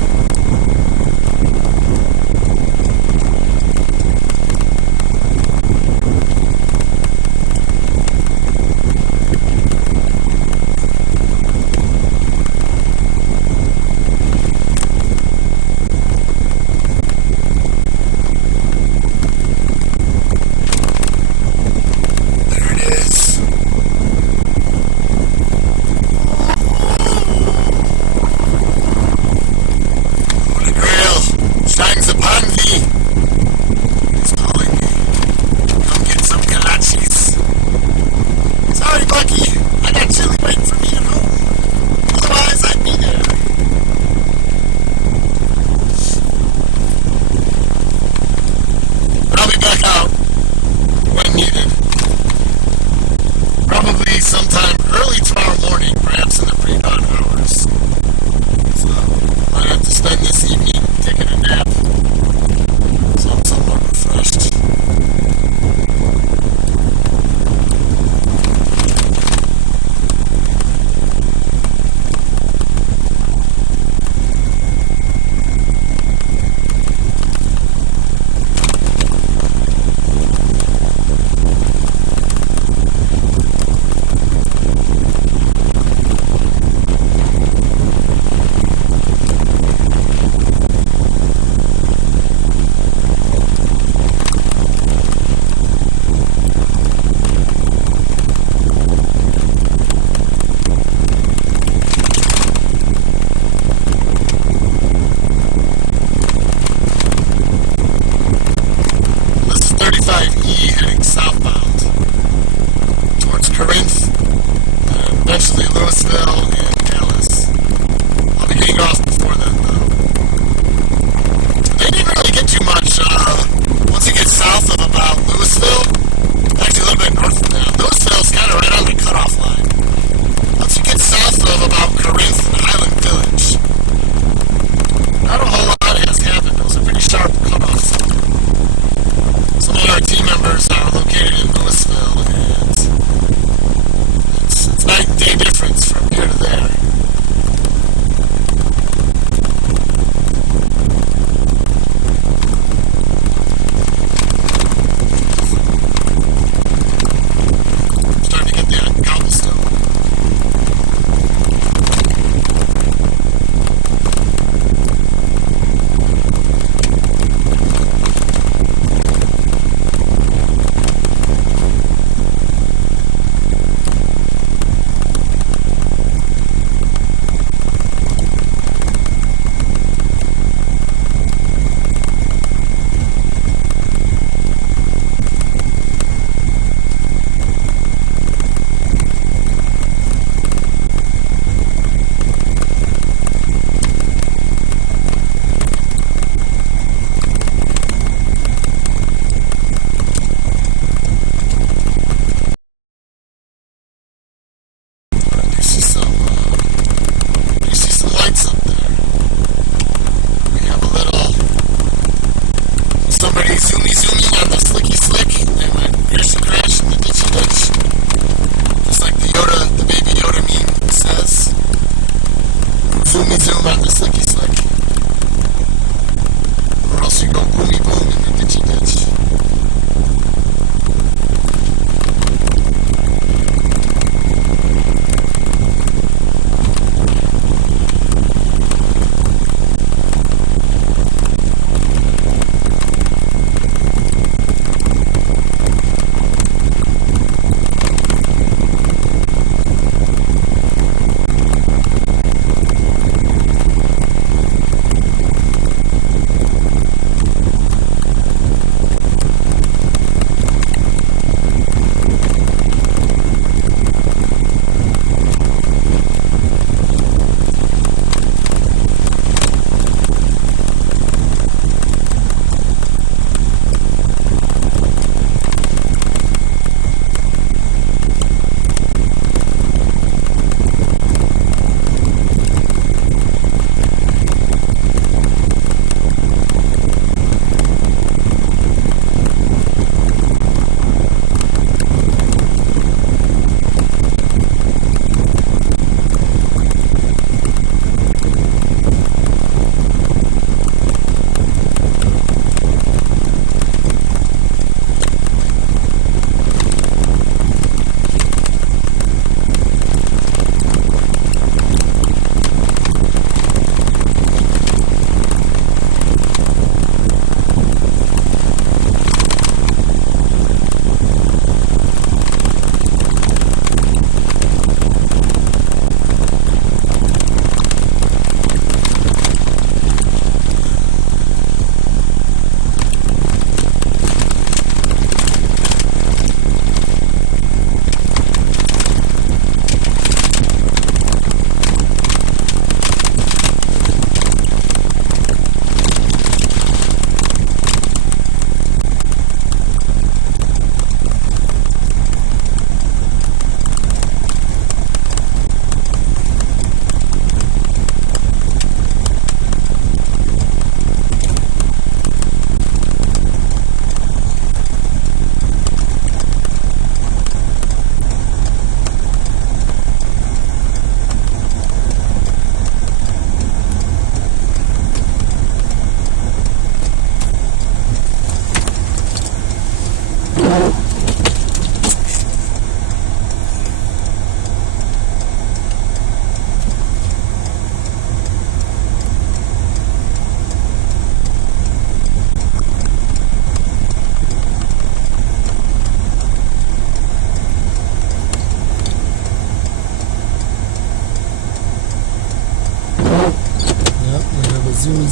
Sometime early tomorrow morning, perhaps in the pre-dawn hours. So I have to spend this evening taking a nap, so I'm somewhat refreshed. Heading southbound towards Corinth, and eventually Louisville and Dallas. I'll be getting off before then, though. They didn't really get too much. Once you get south of about Louisville, actually a little bit north of that, Louisville's kind of right on the cutoff line. Once you get south of about Corinth and Highland Village, not a whole lot has happened. Those are pretty sharp cutoffs. Some of our team members are located in Louisville, and it's night and day difference from here to there.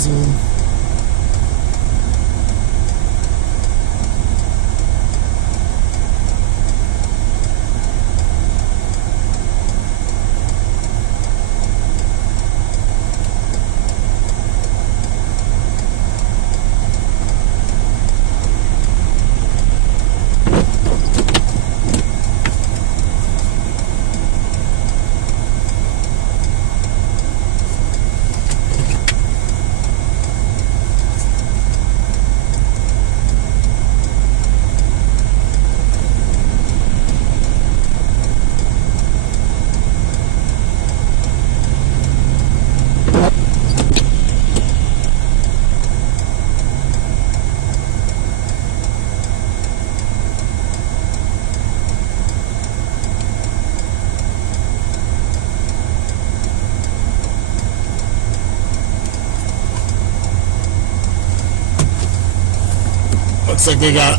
zoom.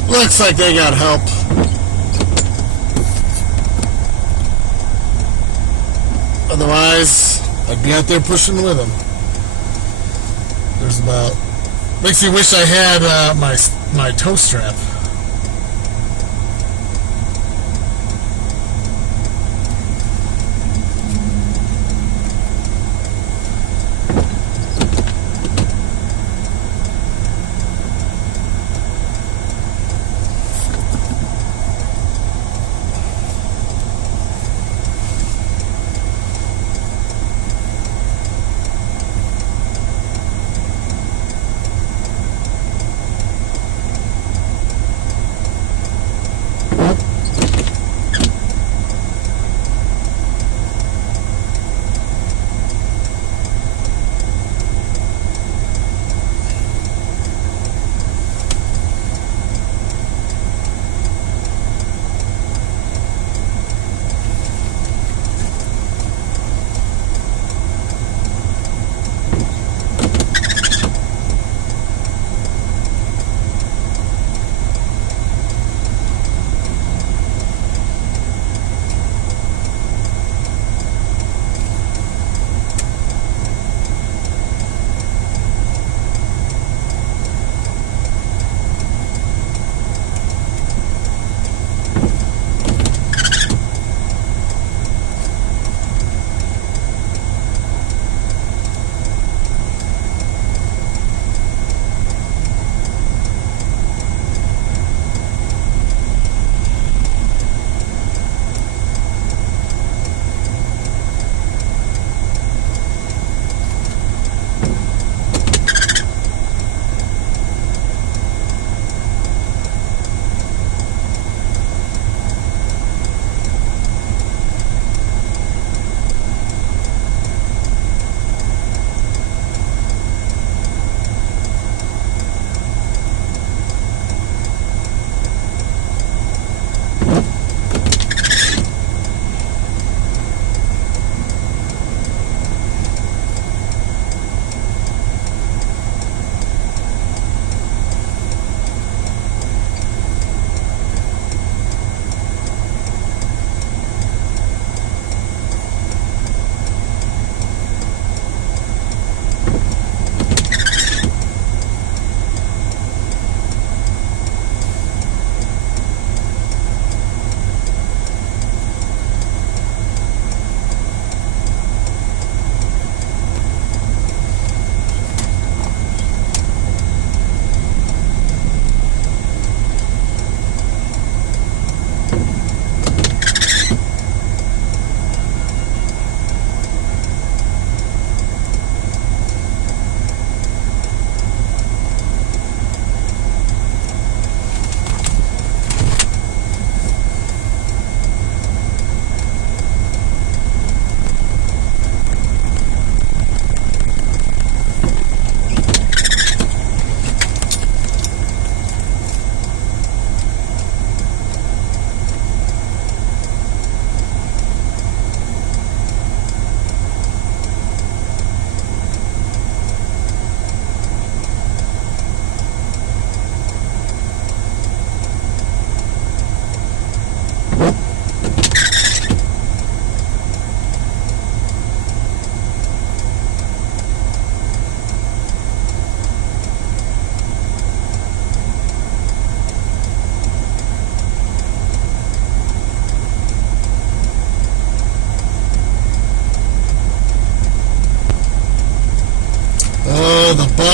Looks like they got help. Otherwise, I'd be out there pushing with them. There's about... Makes me wish I had my toe strap.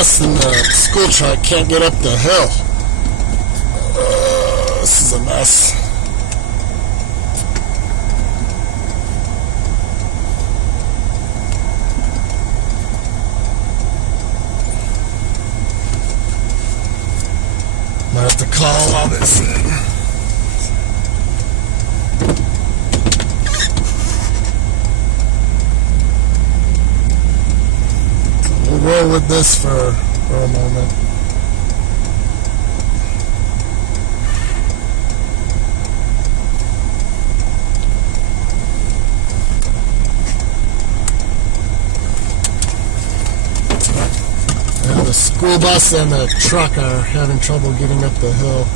bus and the school truck can't get up the hill. This is a mess. Might have to call all this in. We'll roll with this for a moment. The school bus and the truck are having trouble getting up the hill.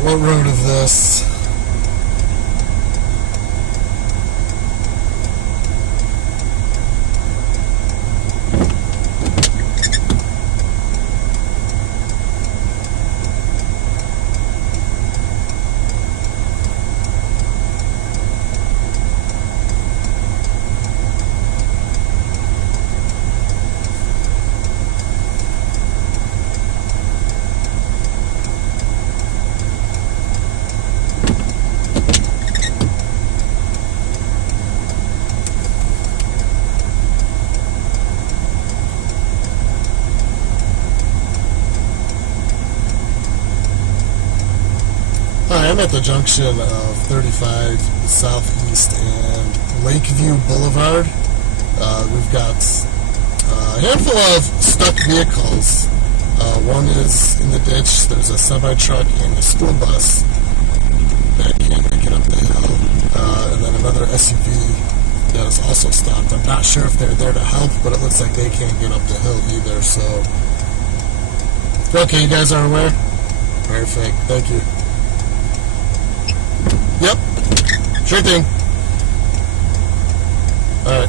What road of this? Hi, I'm at the junction of 35 Southeast and Lakeview Boulevard. We've got a handful of stuck vehicles. One is in the ditch. There's a semi-truck and a school bus that can't make it up the hill. And then another SUV that is also stopped. I'm not sure if they're there to help, but it looks like they can't get up the hill either. So, okay, you guys are aware? Perfect. Thank you. Yep. Sure thing. Alright.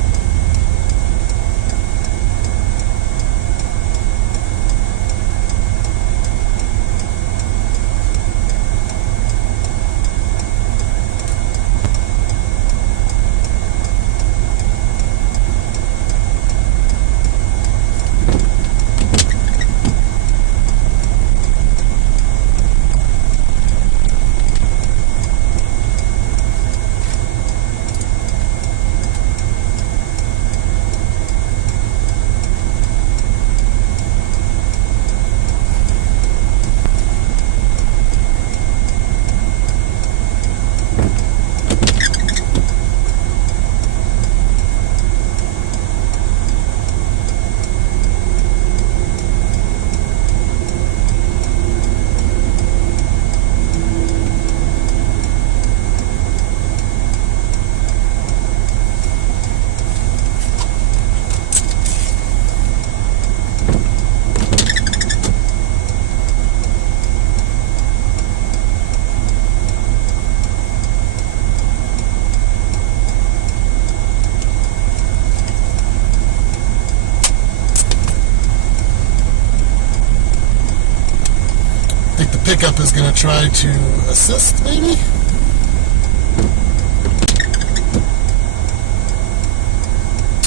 think the pickup is going to try to assist, maybe?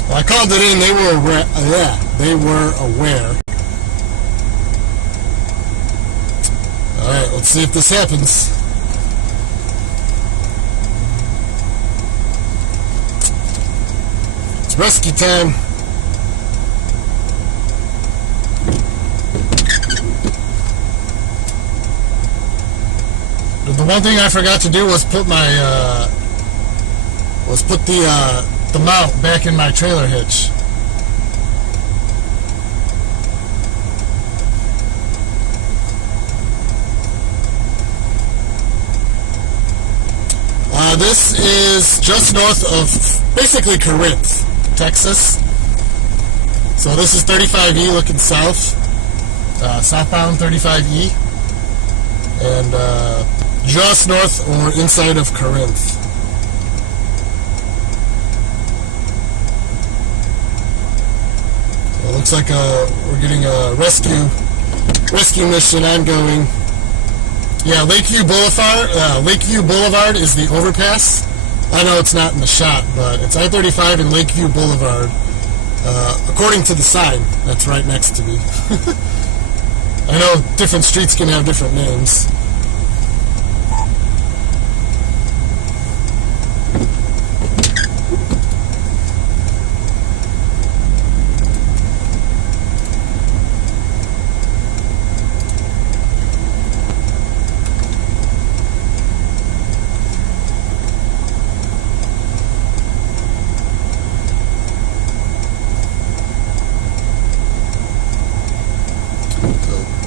Well, I called it in. They were aware. They were aware. All right, let's see if this happens. It's rescue time. The one thing I forgot to do was put my the mount back in my trailer hitch. This is just north of basically Corinth, Texas. So this is 35E looking south, southbound 35E, and just north or inside of Corinth. It looks like we're getting a rescue mission ongoing. Yeah, Lakeview Boulevard is the overpass. I know it's not in the shot, but it's I-35 and Lakeview Boulevard. According to the sign that's right next to me. I know different streets can have different names.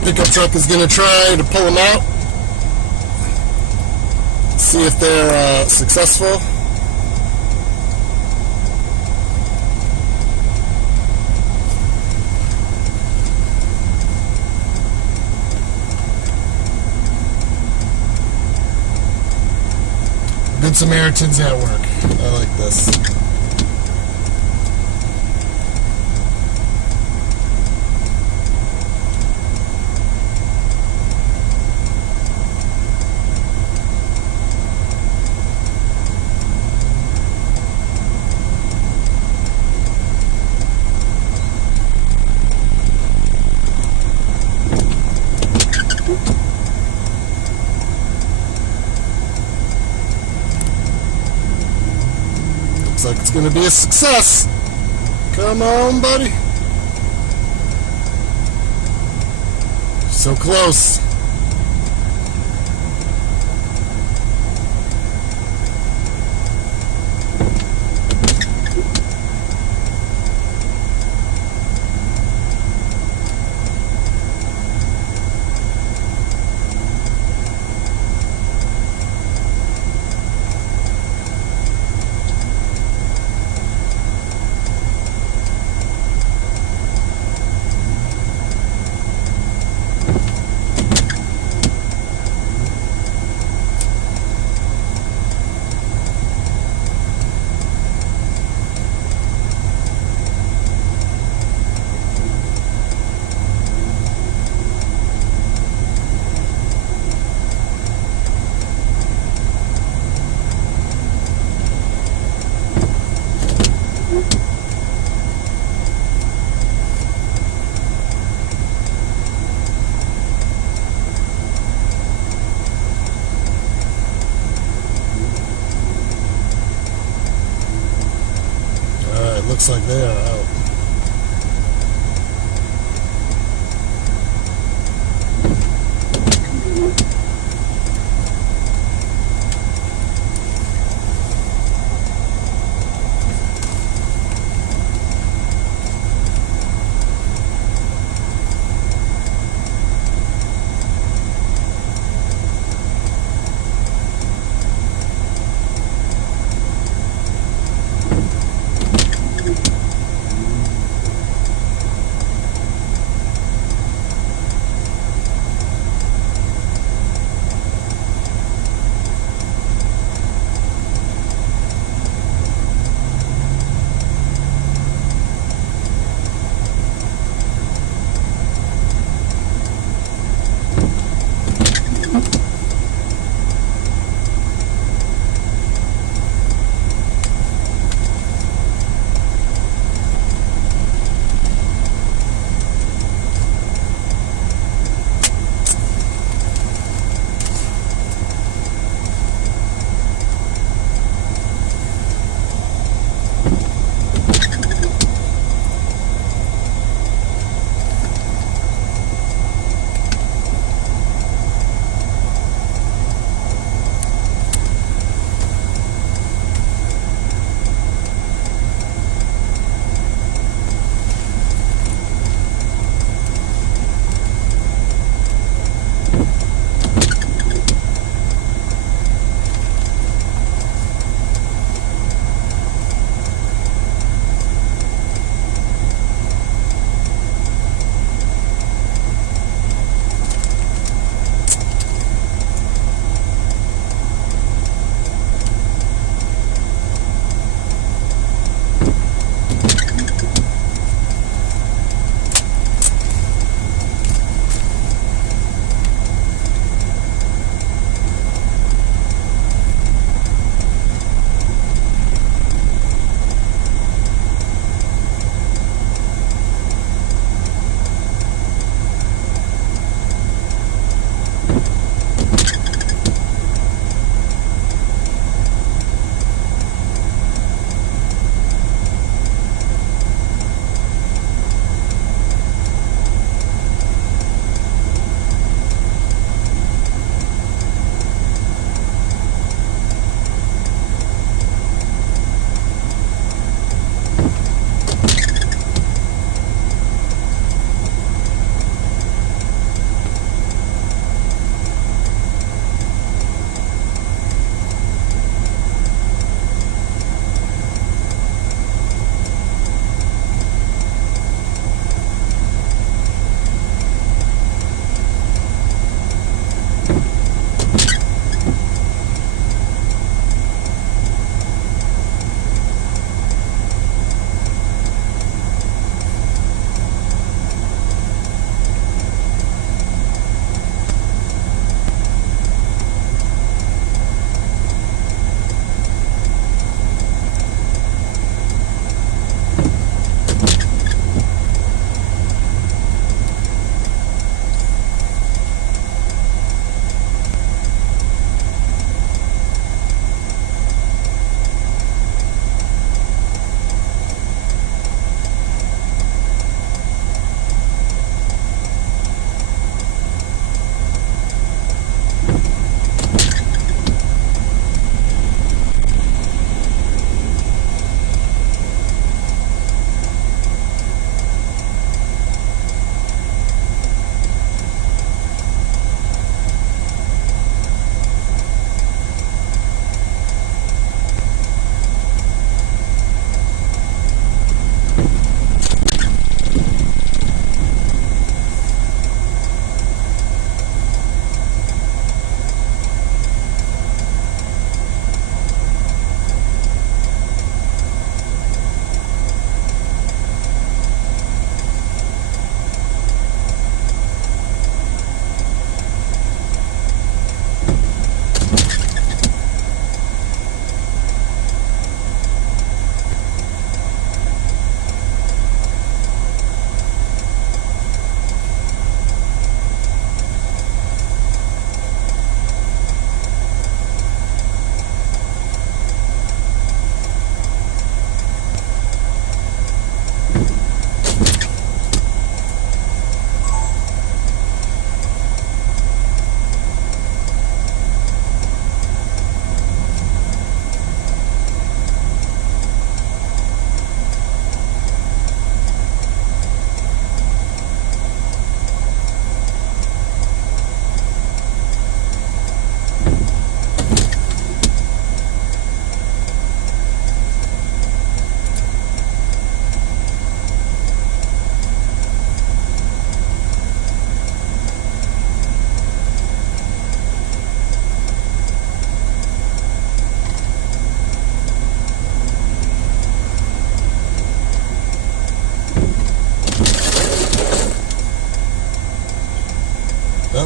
Pickup truck is going to try to pull them out. See if they're successful. Good Samaritans at work. I like this. Looks like it's going to be a success. Come on, buddy. So close. Looks like they are out.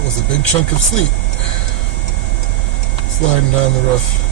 was a big chunk of sleet sliding down the roof.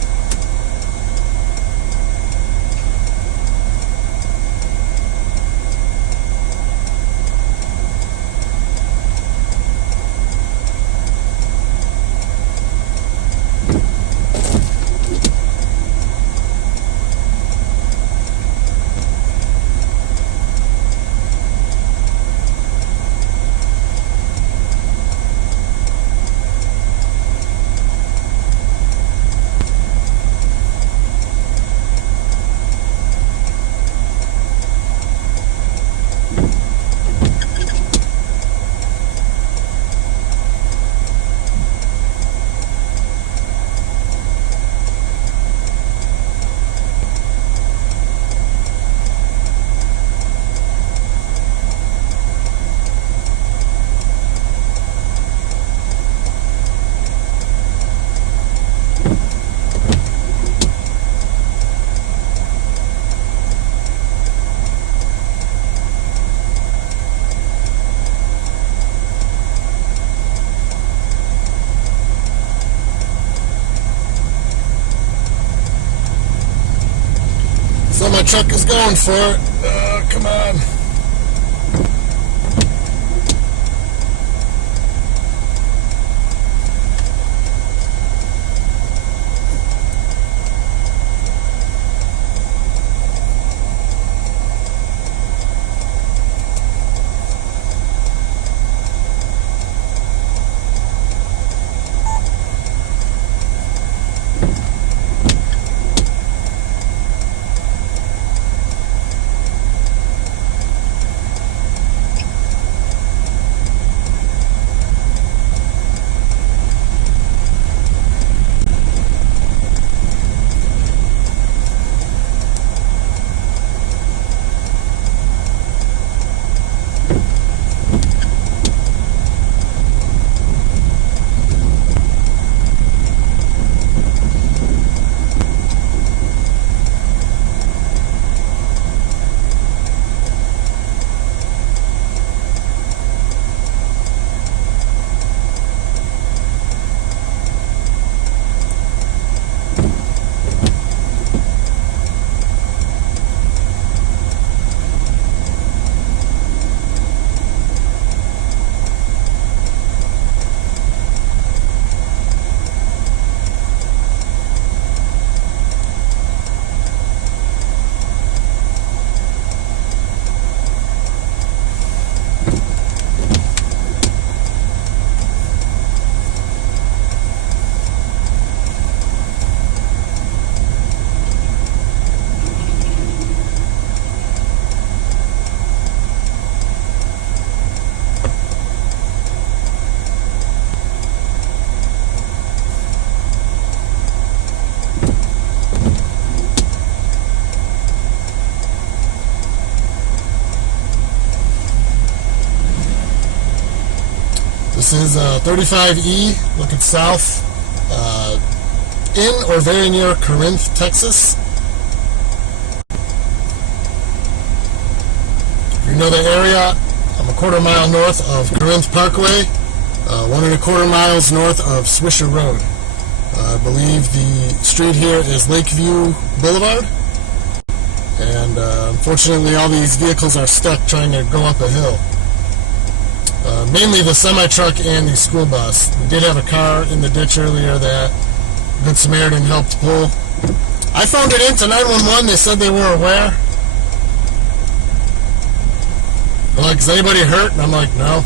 So my truck is going for it. Oh, come on. This is 35E, looking south, in or very near Corinth, Texas. If you know the area, I'm a quarter mile north of Corinth Parkway, 1.25 miles north of Swisher Road. I believe the street here is Lakeview Boulevard, and unfortunately all these vehicles are stuck trying to go up a hill. Mainly the semi-truck and the school bus. We did have a car in the ditch earlier that Good Samaritan helped pull. I phoned it into 911. They said they were aware. They're like, is anybody hurt? And I'm like, no.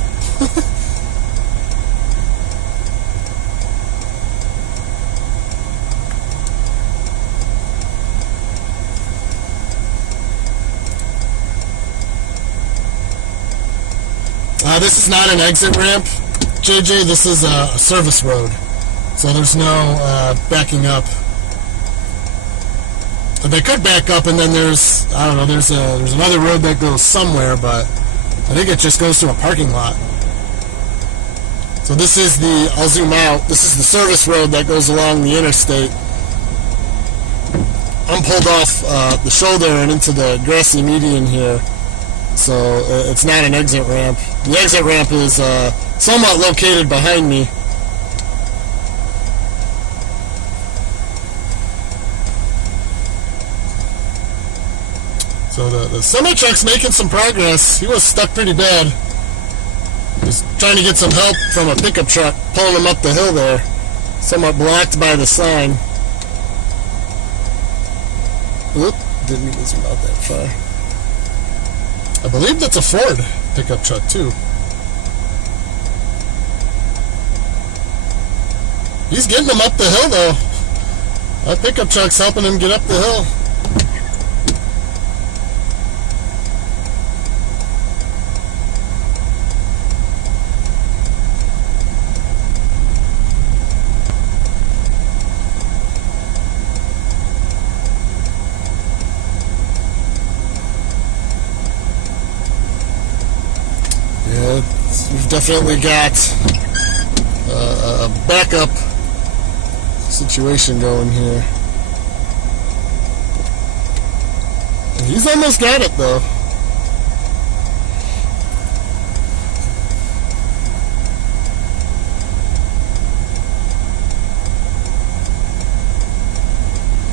This is not an exit ramp, JJ. This is a service road, so there's no backing up. They could back up, and then there's, I don't know, there's another road that goes somewhere, but I think it just goes to a parking lot. So this is the, I'll zoom out, this is the service road that goes along the interstate. I'm pulled off the shoulder and into the grassy median here. So it's not an exit ramp. The exit ramp is somewhat located behind me. So the semi-truck's making some progress. He was stuck pretty bad. He's trying to get some help from a pickup truck pulling him up the hill there. Somewhat blocked by the sign. Oop, didn't mean to zoom out that far. I believe that's a Ford pickup truck too. He's getting him up the hill though. That pickup truck's helping him get up the hill. We've definitely got a backup situation going here. And he's almost got it though.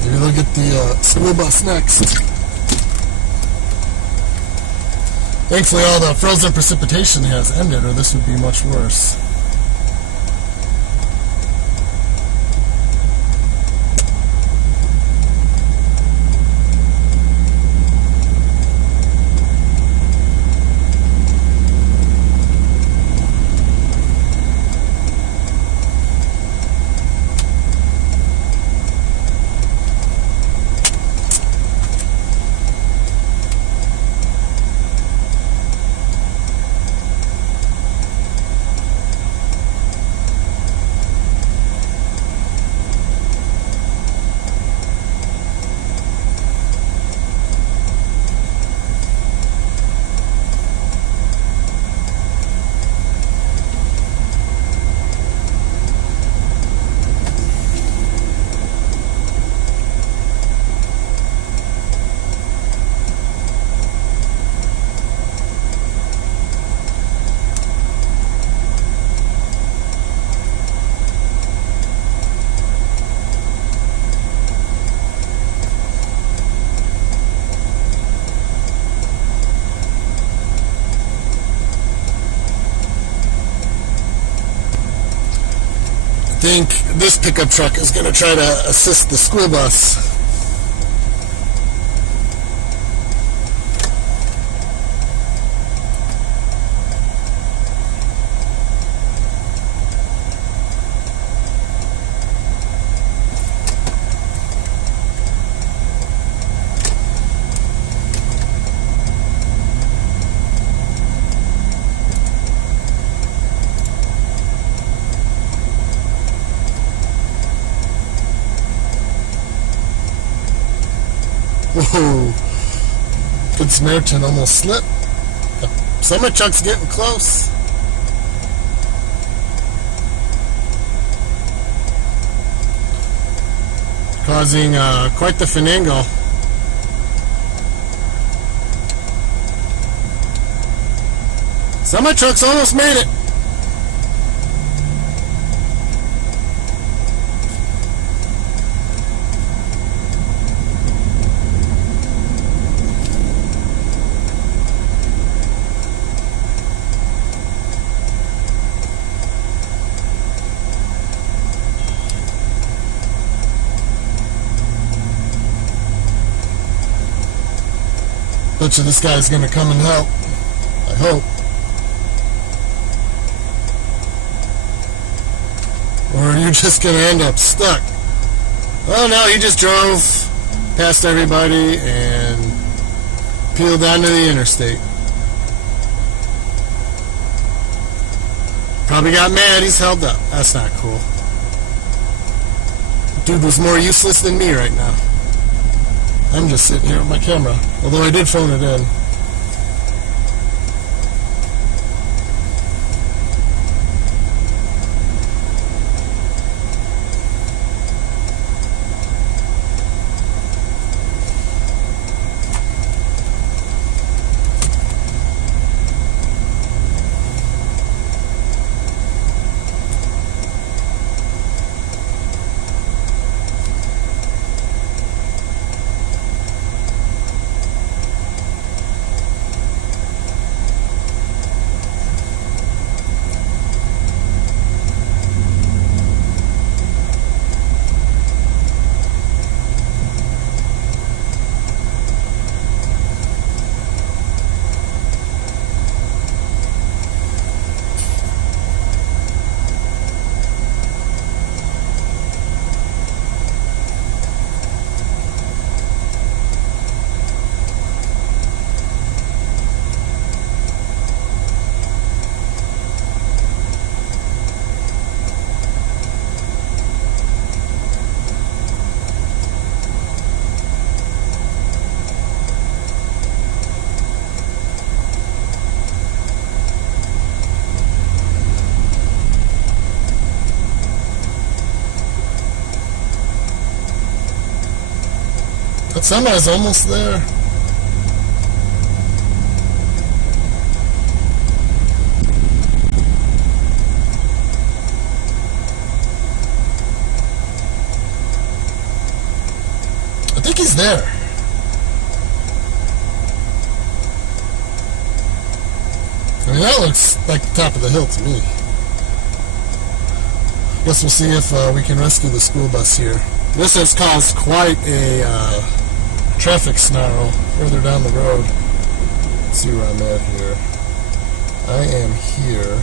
Maybe they'll get the school bus next. Thankfully, all the frozen precipitation has ended, or this would be much worse. I think this pickup truck is going to try to assist the school bus. Whoa, good Samaritan almost slipped. The semi-truck's getting close. Causing quite the finagle. Semi-truck's almost made it. Bet you this guy's gonna come and help. I hope. Or are you just gonna end up stuck? Oh no, he just drove past everybody and peeled onto the interstate. Probably got mad, he's held up. That's not cool. Dude was more useless than me right now. I'm just sitting here with my camera, although I did phone it in. That semi's almost there. I think he's there. I mean, that looks like the top of the hill to me. Guess we'll see if we can rescue the school bus here. This has caused quite a traffic snarl further down the road. Let's see where I'm at here. I am here.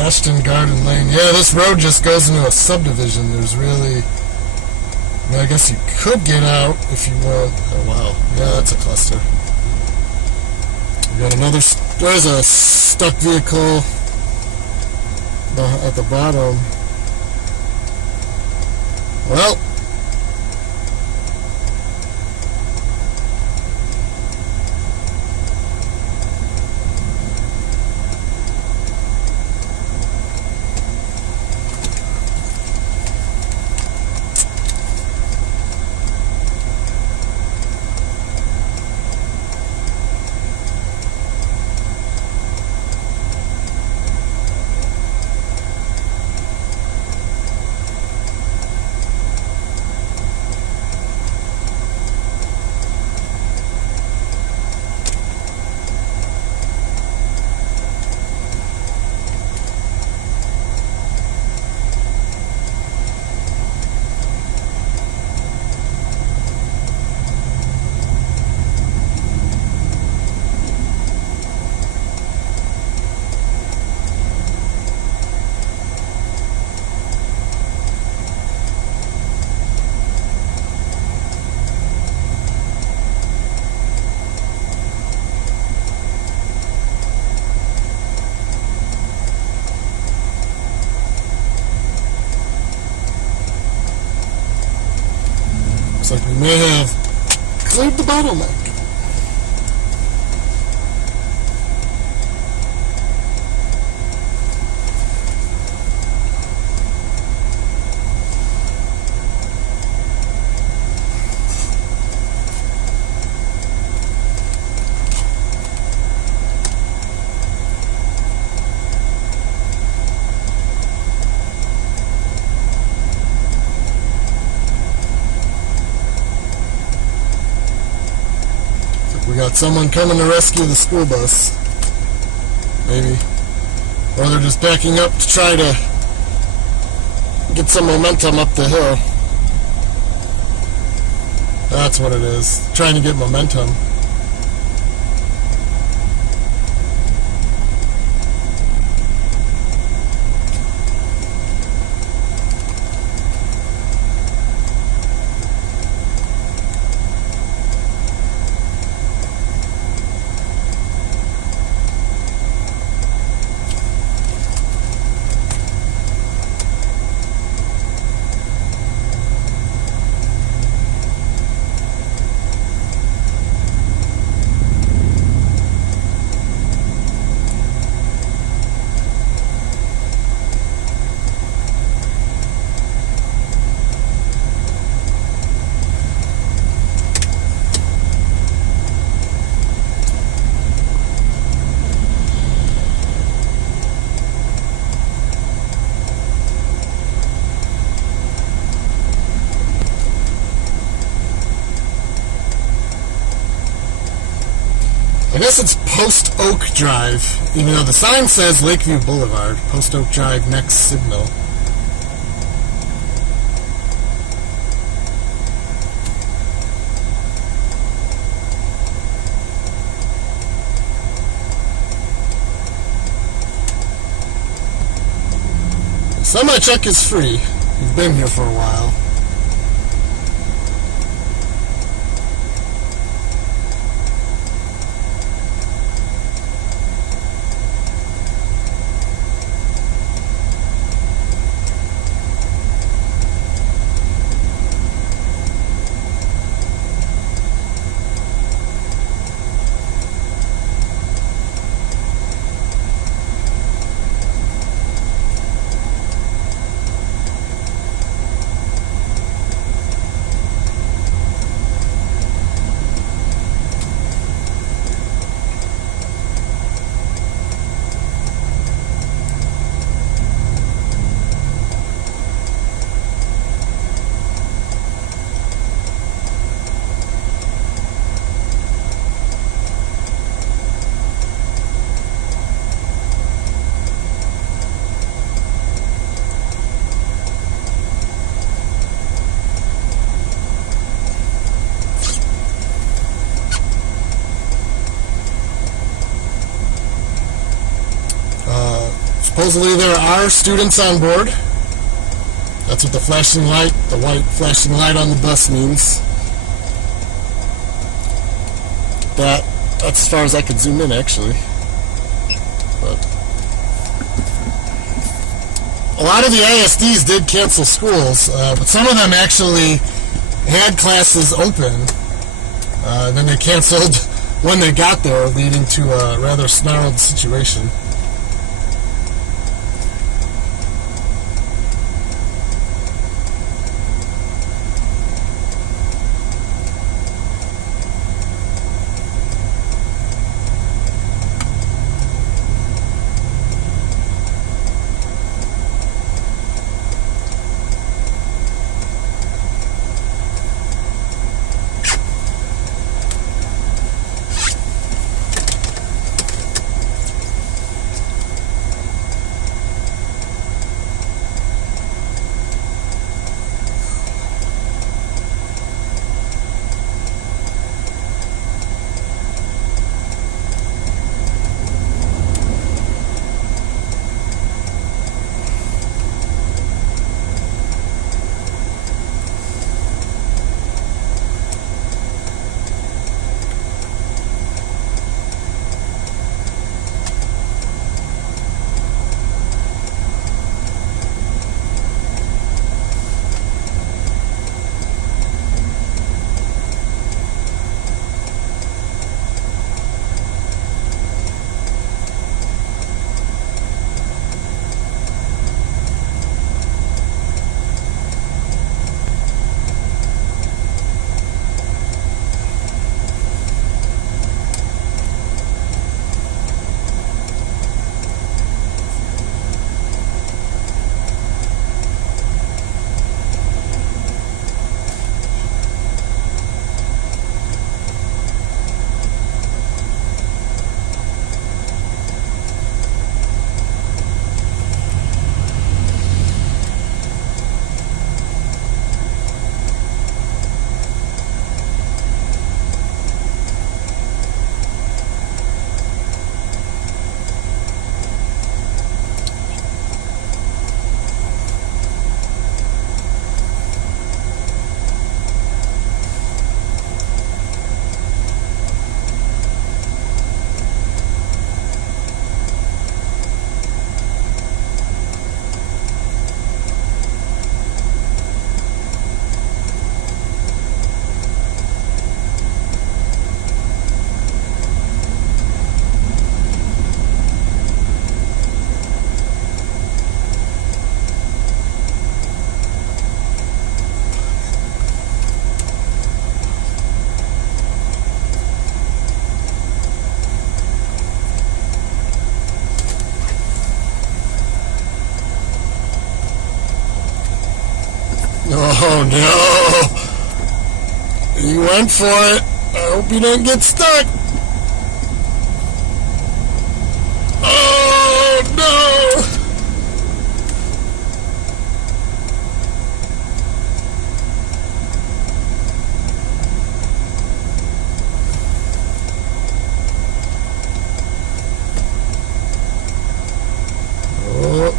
Ashton Garden Lane. Yeah, this road just goes into a subdivision. There's really... I mean, I guess you could get out if you want. Oh, wow. Yeah, that's a cluster. We got another... There's a stuck vehicle at the bottom. Well... Looks like we may have cleared the bottleneck. We got someone coming to rescue the school bus. Maybe. Or they're just backing up to try to get some momentum up the hill. That's what it is. Trying to get momentum. I guess it's Post Oak Drive, even though the sign says Lakeview Boulevard. Post Oak Drive, next signal. The semi-check is free. You've been here for a while. Supposedly there are students on board. That's what the flashing light, the white flashing light on the bus means. That's as far as I could zoom in, actually. But a lot of the ISDs did cancel schools, but some of them actually had classes open. Then they canceled when they got there, leading to a rather snarled situation. Oh no! You went for it. I hope you didn't get stuck. Oh no! Oh.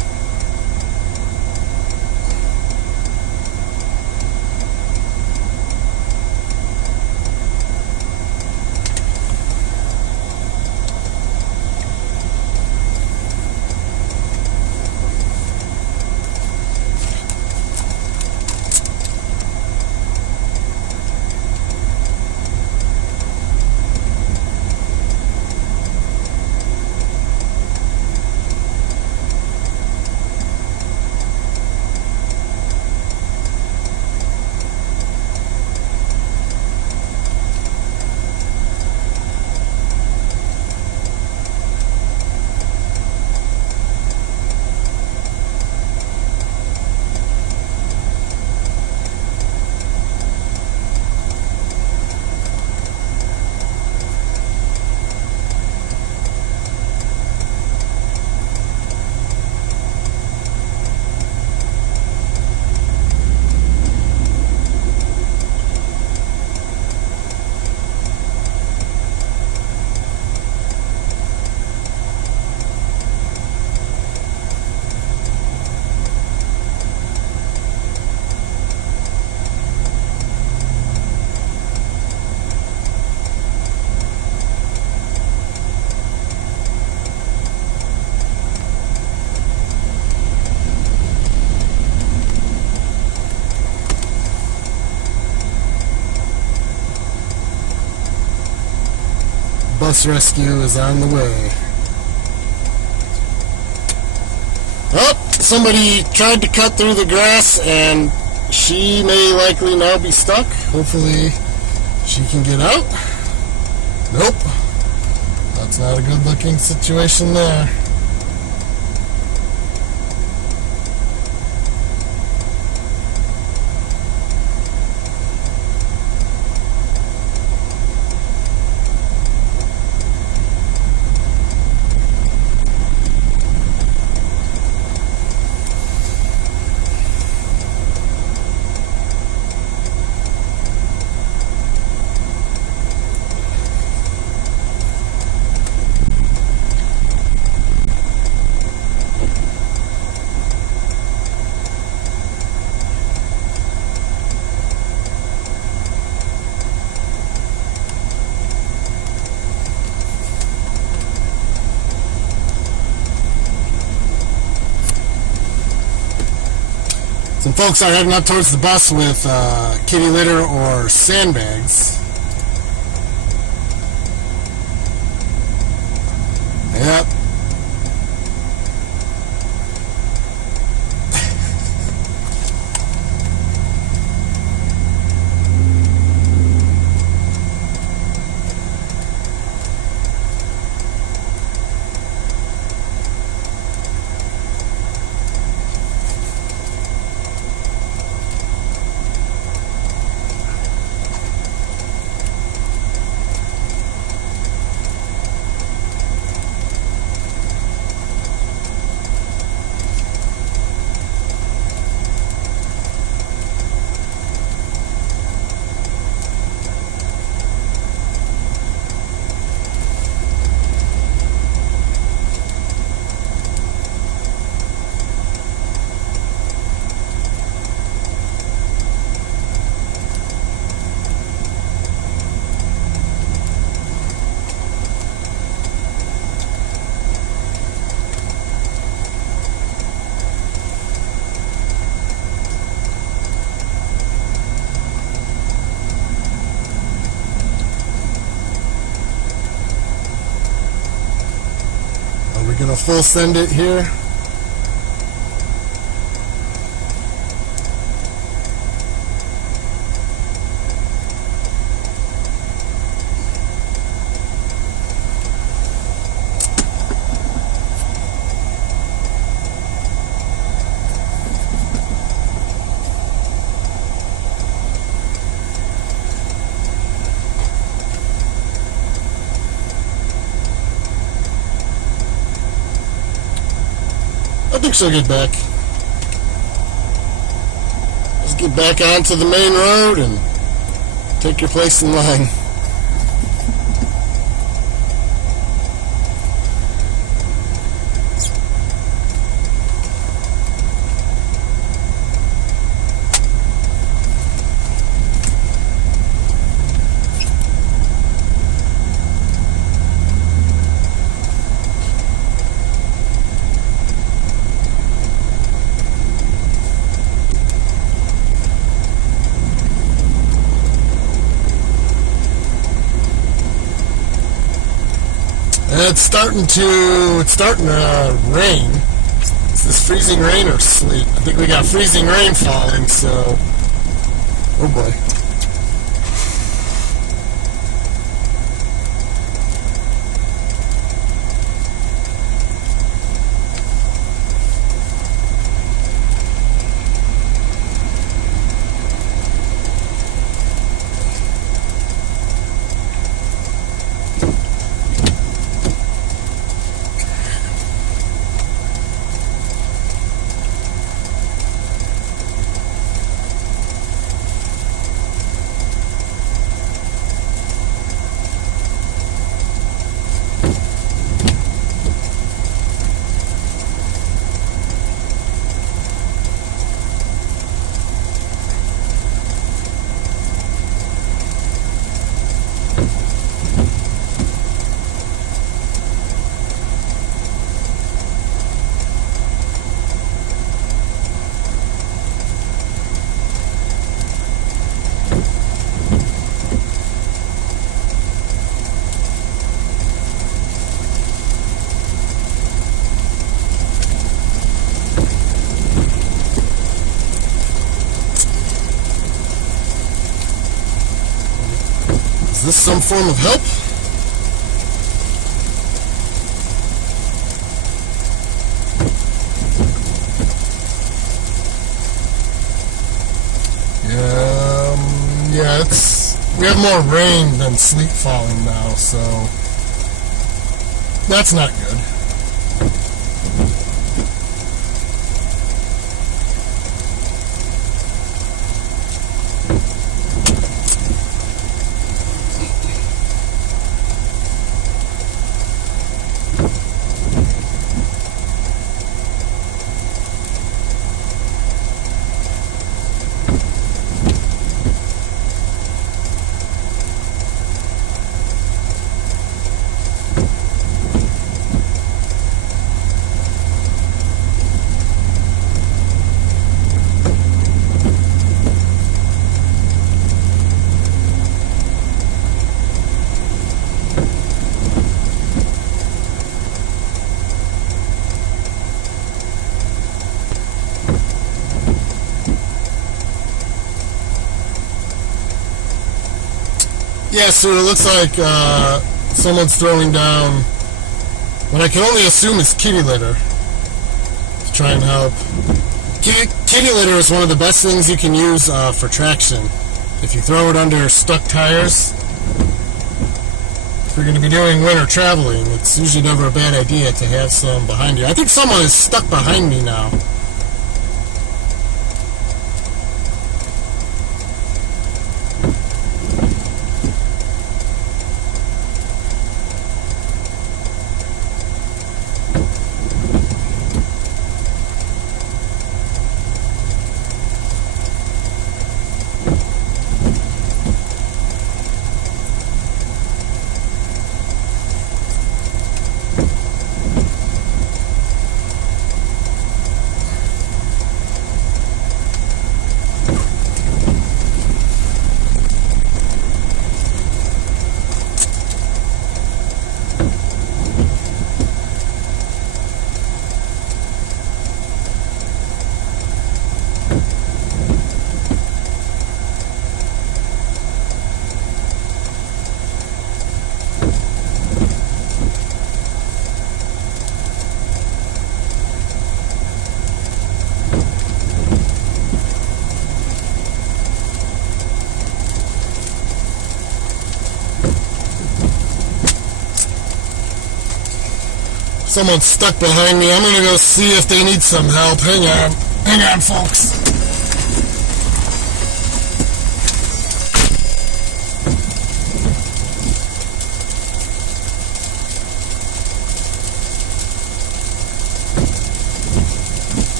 ambulance rescue is on the way. Oh, somebody tried to cut through the grass, and she may likely now be stuck. Hopefully she can get out. Nope. That's not a good looking situation there. Some folks are heading up towards the bus with kitty litter or sandbags. Yep. Gonna full send it here. I think she'll get back. Just get back onto the main road and take your place in line. It's starting to rain. Is this freezing rain or sleet? I think we got freezing rain falling, so oh boy. this some form of help? Yeah, we have more rain than sleet falling now, so that's not good. Yeah, so it looks like someone's throwing down what I can only assume is kitty litter to try and help. Kitty litter is one of the best things you can use for traction. If you throw it under stuck tires, if you're going to be doing winter traveling, it's usually never a bad idea to have some behind you. I think someone is stuck behind me now. Someone's stuck behind me. I'm gonna go see if they need some help. Hang on, folks.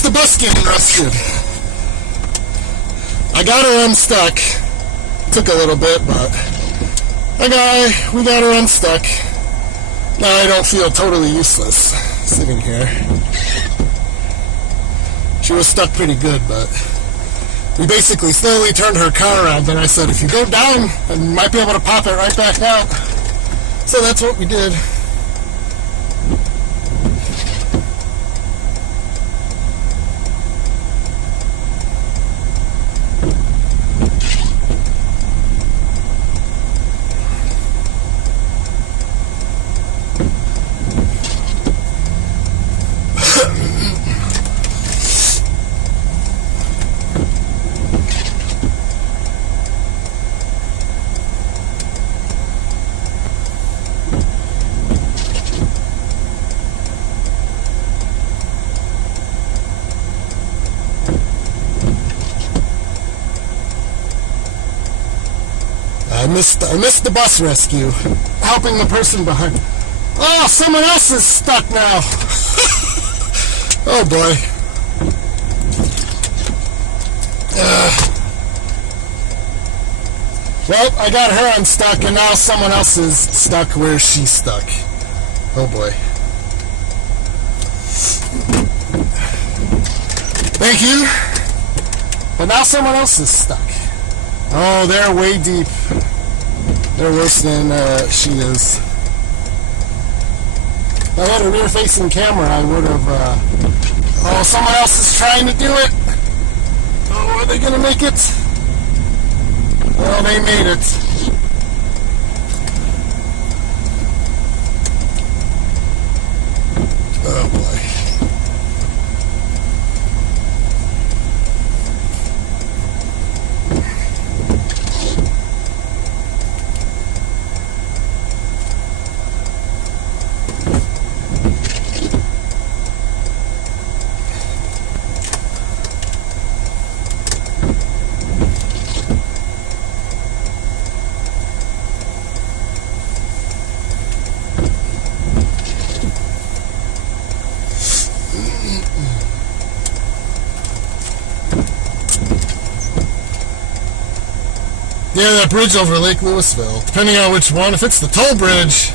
missed the bus getting rescued. I got her unstuck. Took a little bit, but we got her unstuck. Now I don't feel totally useless sitting here. She was stuck pretty good, but we basically slowly turned her car around. Then I said, if you go down, I might be able to pop it right back out. So that's what we did. I missed the bus rescue, helping the person behind. Oh, someone else is stuck now. Oh boy. Well, I got her unstuck, and now someone else is stuck where she's stuck. Oh boy. Thank you. But now someone else is stuck. Oh, they're way deep. They're worse than she is. If I had a rear-facing camera, I would have... Oh, someone else is trying to do it. Oh, are they going to make it? Well, they made it. Oh, boy. Yeah, that bridge over Lake Louisville. Depending on which one. If it's the toll bridge...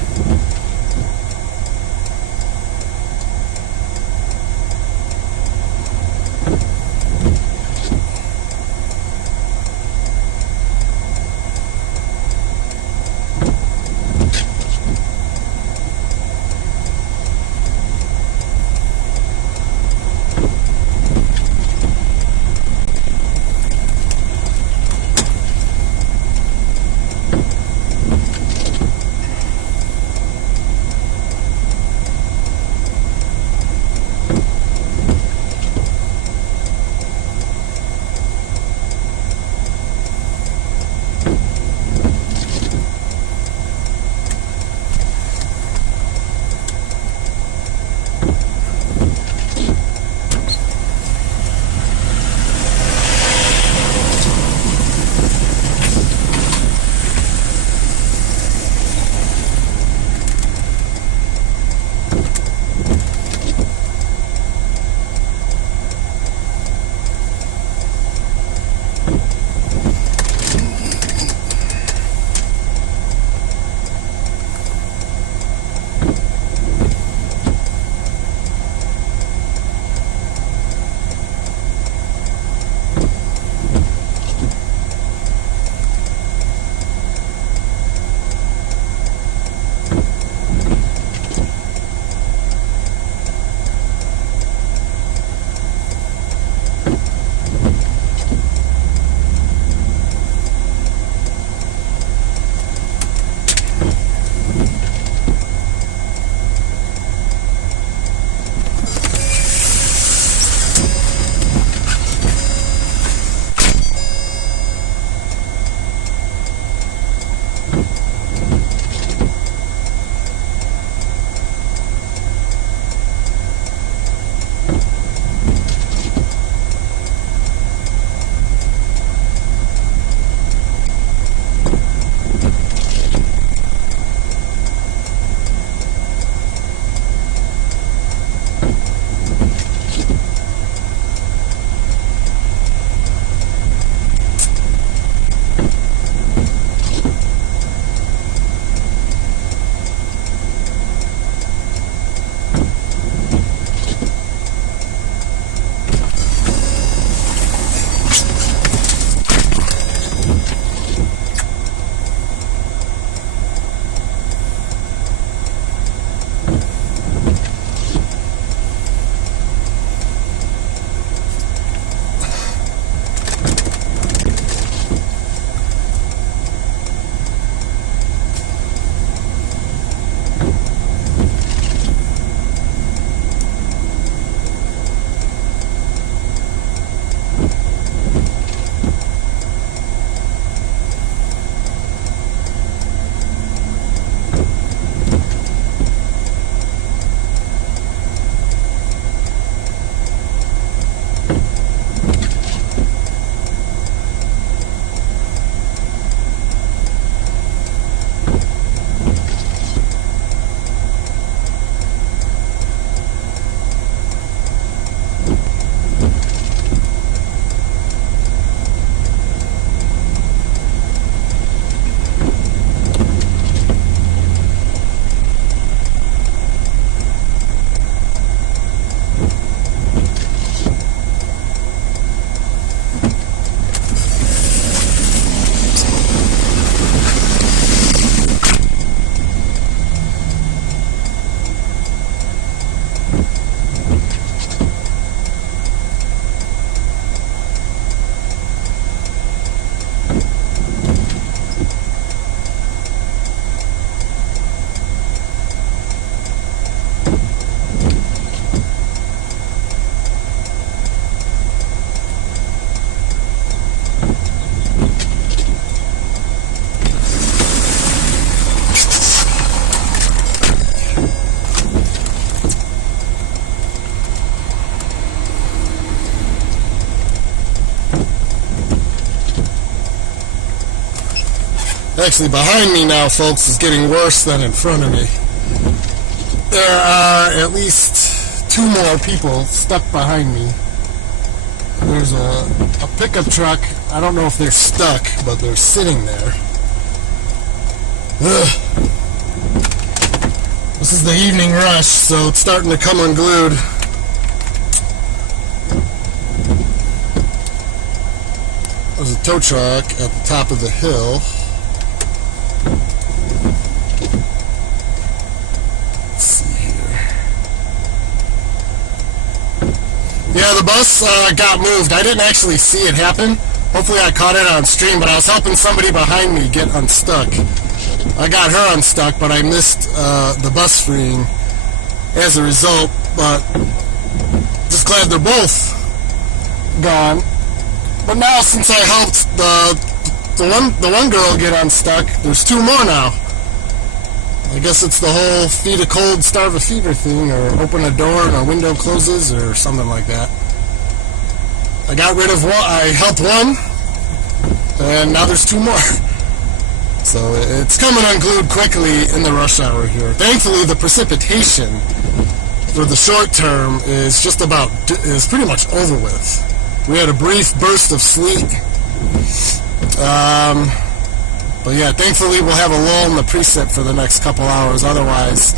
Actually, behind me now, folks, is getting worse than in front of me. There are at least 2 more people stuck behind me. There's a pickup truck. I don't know if they're stuck, but they're sitting there. Ugh. This is the evening rush, so it's starting to come unglued. There's a tow truck at the top of the hill. Let's see here. Yeah, the bus got moved. I didn't actually see it happen. Hopefully I caught it on stream, but I was helping somebody behind me get unstuck. I got her unstuck, but I missed the bus freeing as a result, but just glad they're both gone. But now, since I helped the one girl get unstuck, there's 2 more now. I guess it's the whole feed a cold, starve a fever thing, or open a door and a window closes, or something like that. I got rid of one, I helped one, and now there's 2 more. So it's coming unglued quickly in the rush hour here. Thankfully, the precipitation for the short term is is pretty much over with. We had a brief burst of sleet. But yeah, thankfully we'll have a lull in the precip for the next couple hours. Otherwise,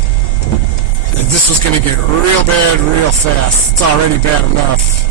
this was going to get real bad real fast. It's already bad enough.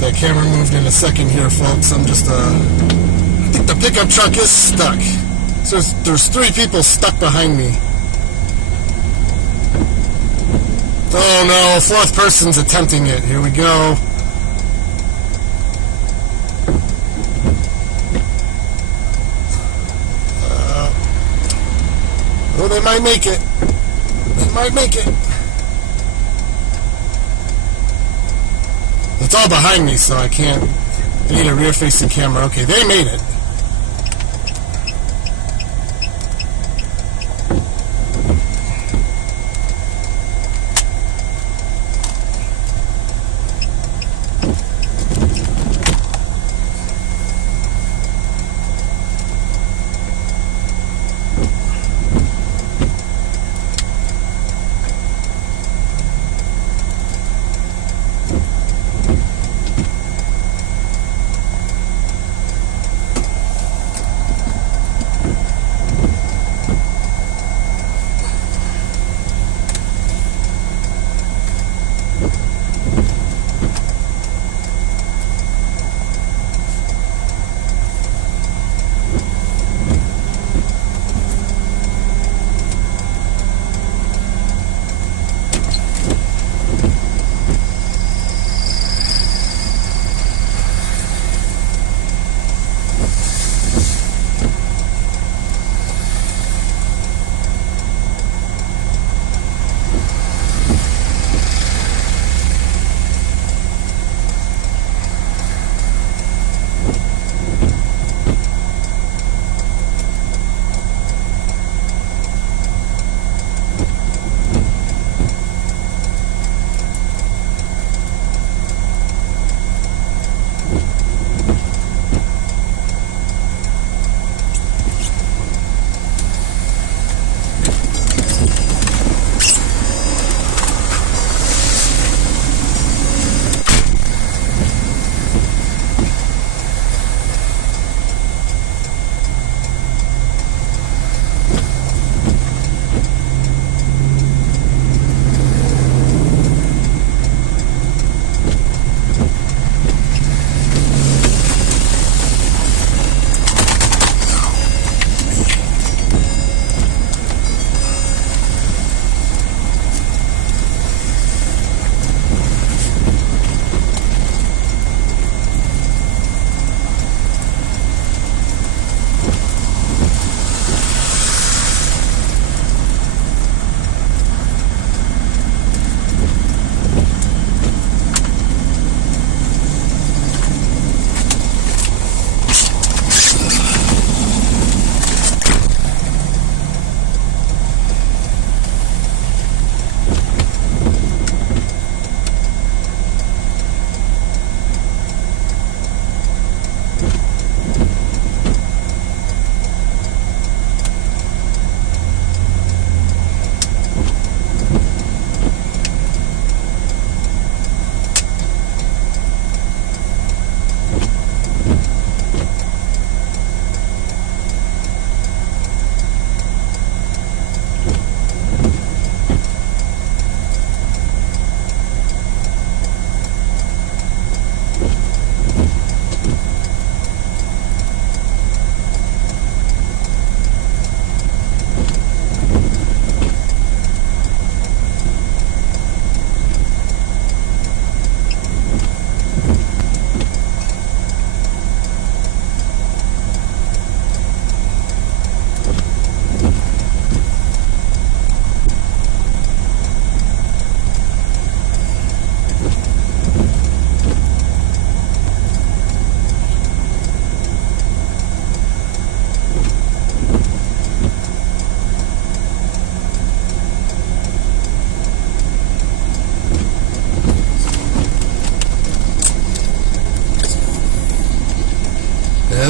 That camera moved in a second here, folks. I'm just I think the pickup truck is stuck. So there's 3 people stuck behind me. Oh no, 4th person's attempting it. Here we go. Oh, they might make it. They might make it. It's all behind me, so I can't. I need a rear-facing camera. Okay, they made it.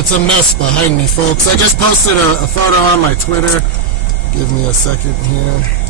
it's a mess behind me, folks. I just posted a photo on my Twitter. Give me a second here.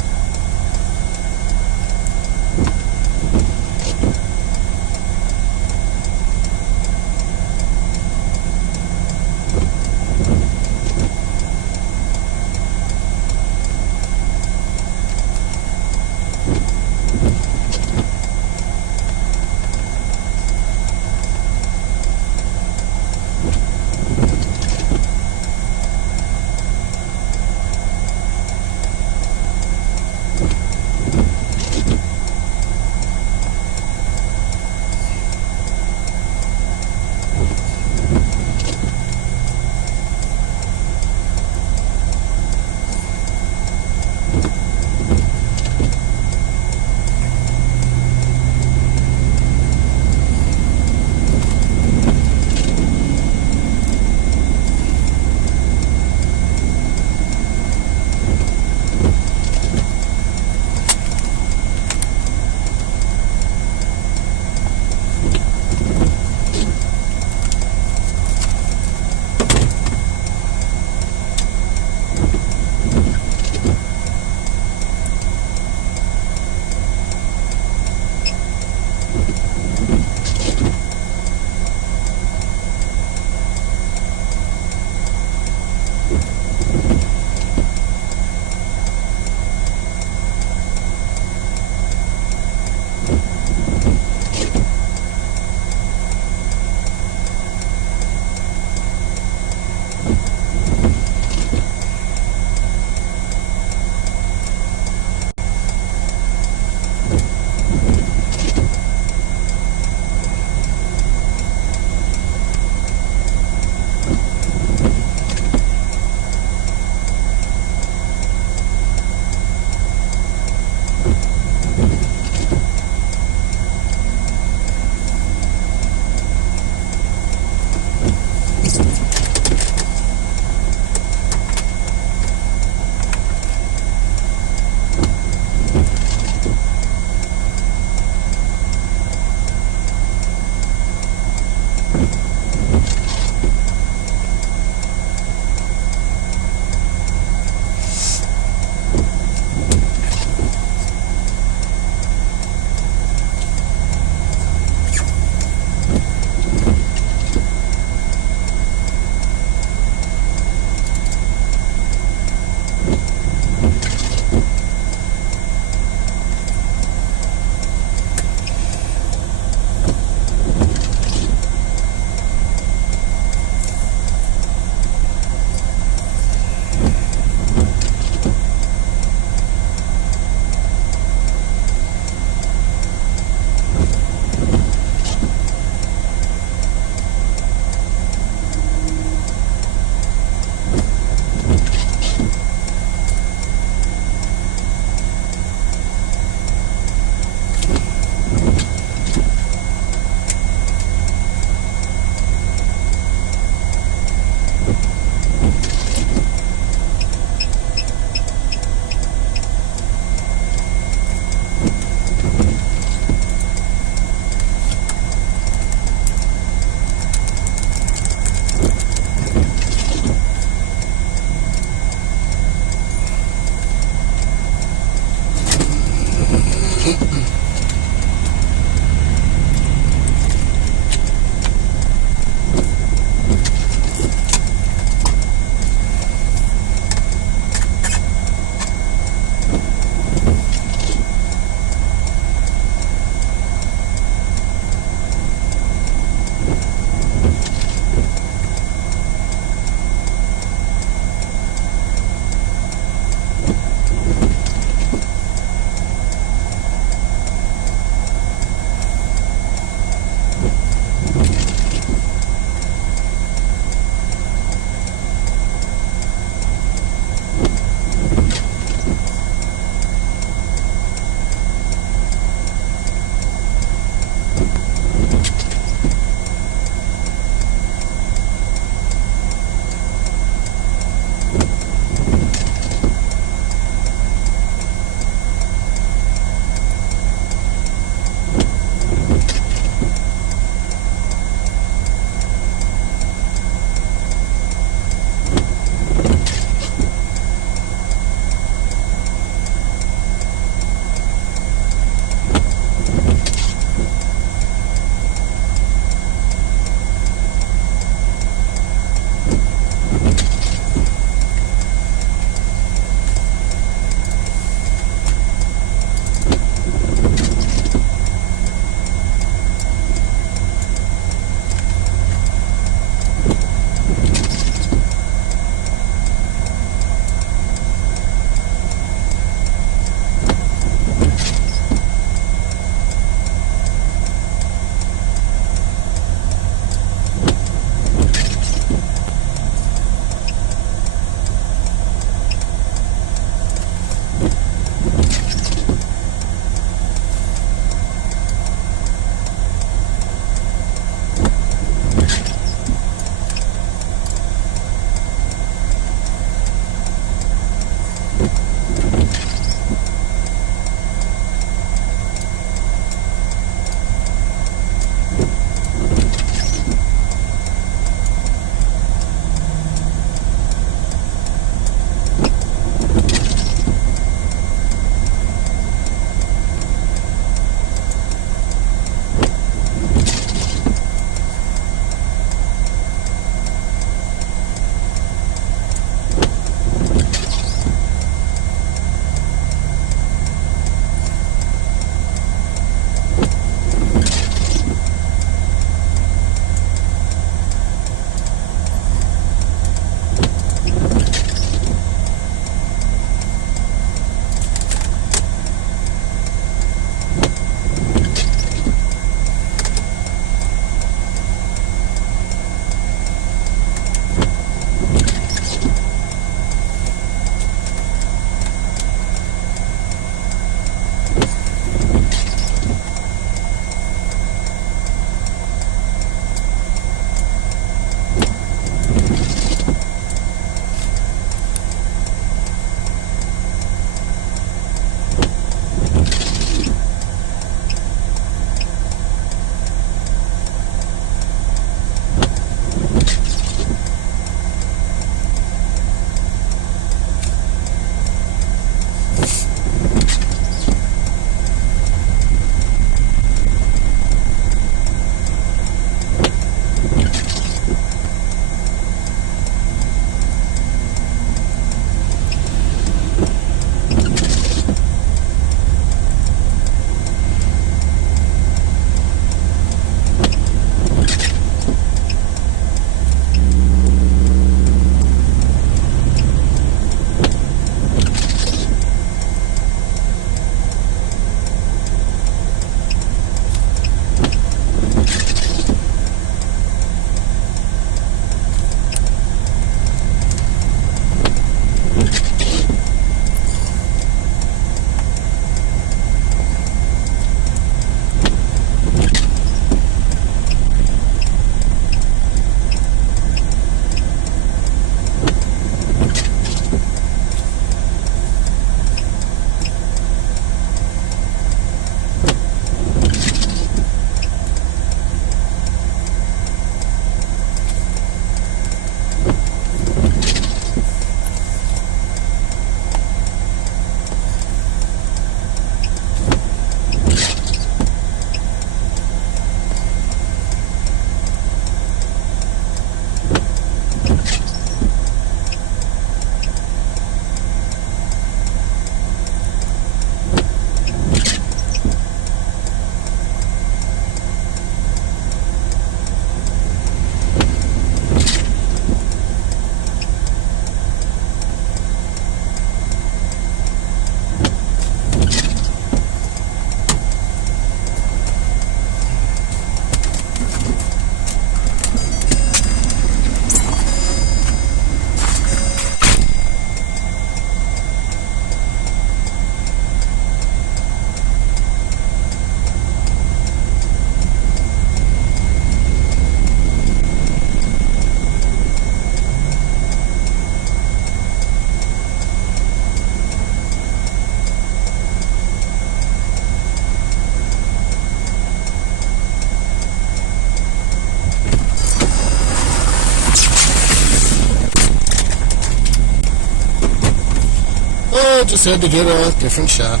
Oh, just had to get a different shot.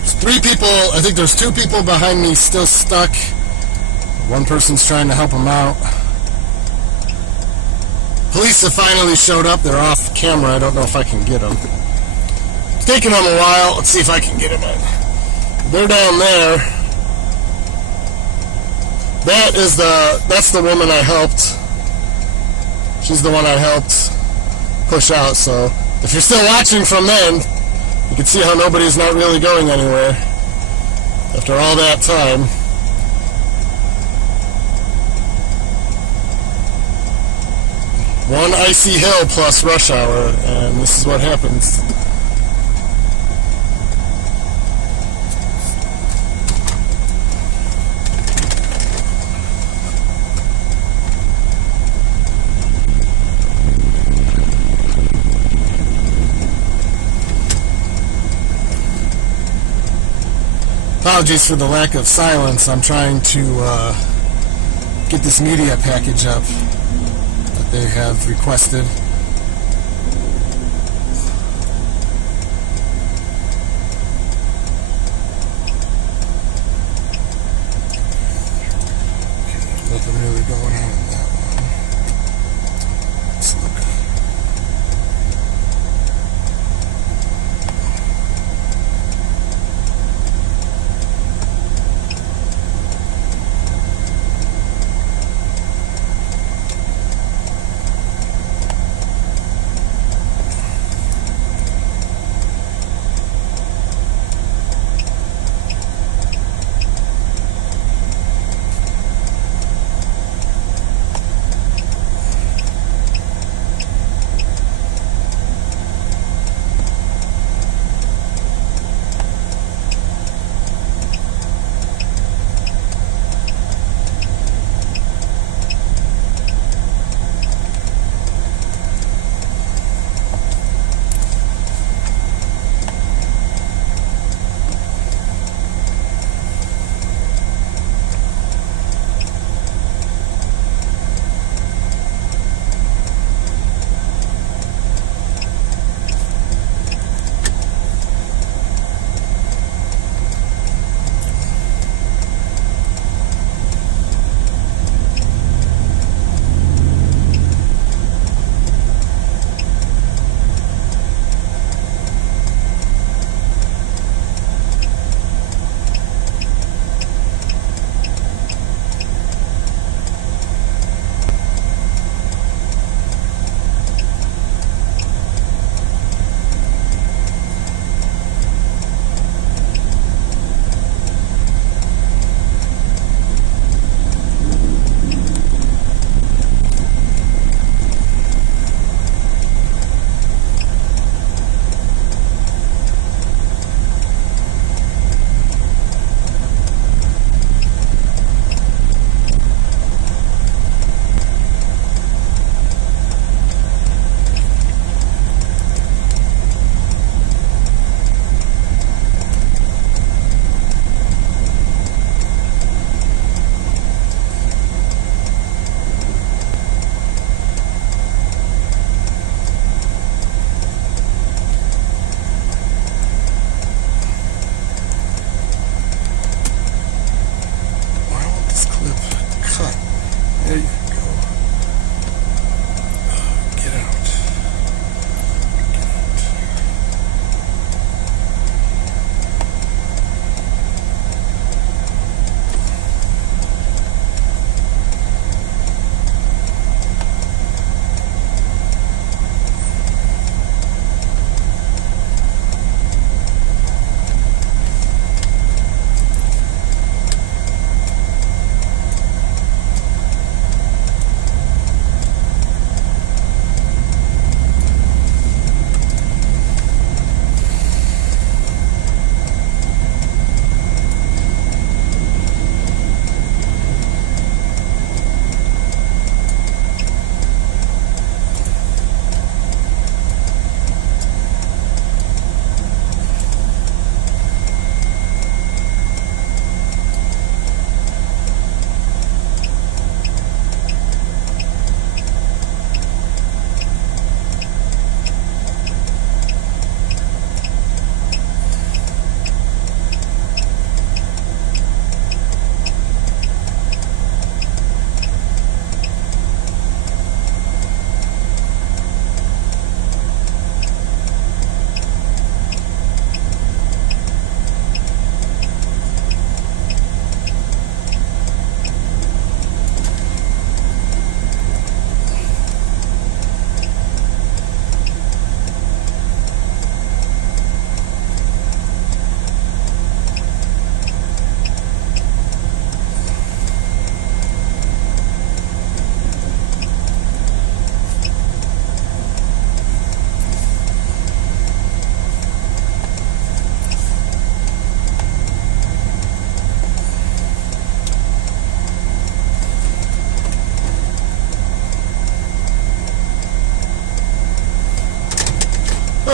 There's 3 people, I think there's 2 people behind me still stuck. One person's trying to help them out. Police have finally showed up. They're off camera. I don't know if I can get them. It's taking them a while. Let's see if I can get them in. They're down there. That's the woman I helped. She's the one I helped push out. So if you're still watching from then, you can see how nobody's not really going anywhere after all that time. One icy hill plus rush hour, and this is what happens. Apologies for the lack of silence. I'm trying to get this media package up that they have requested. Nothing really going on in that one. Let's look.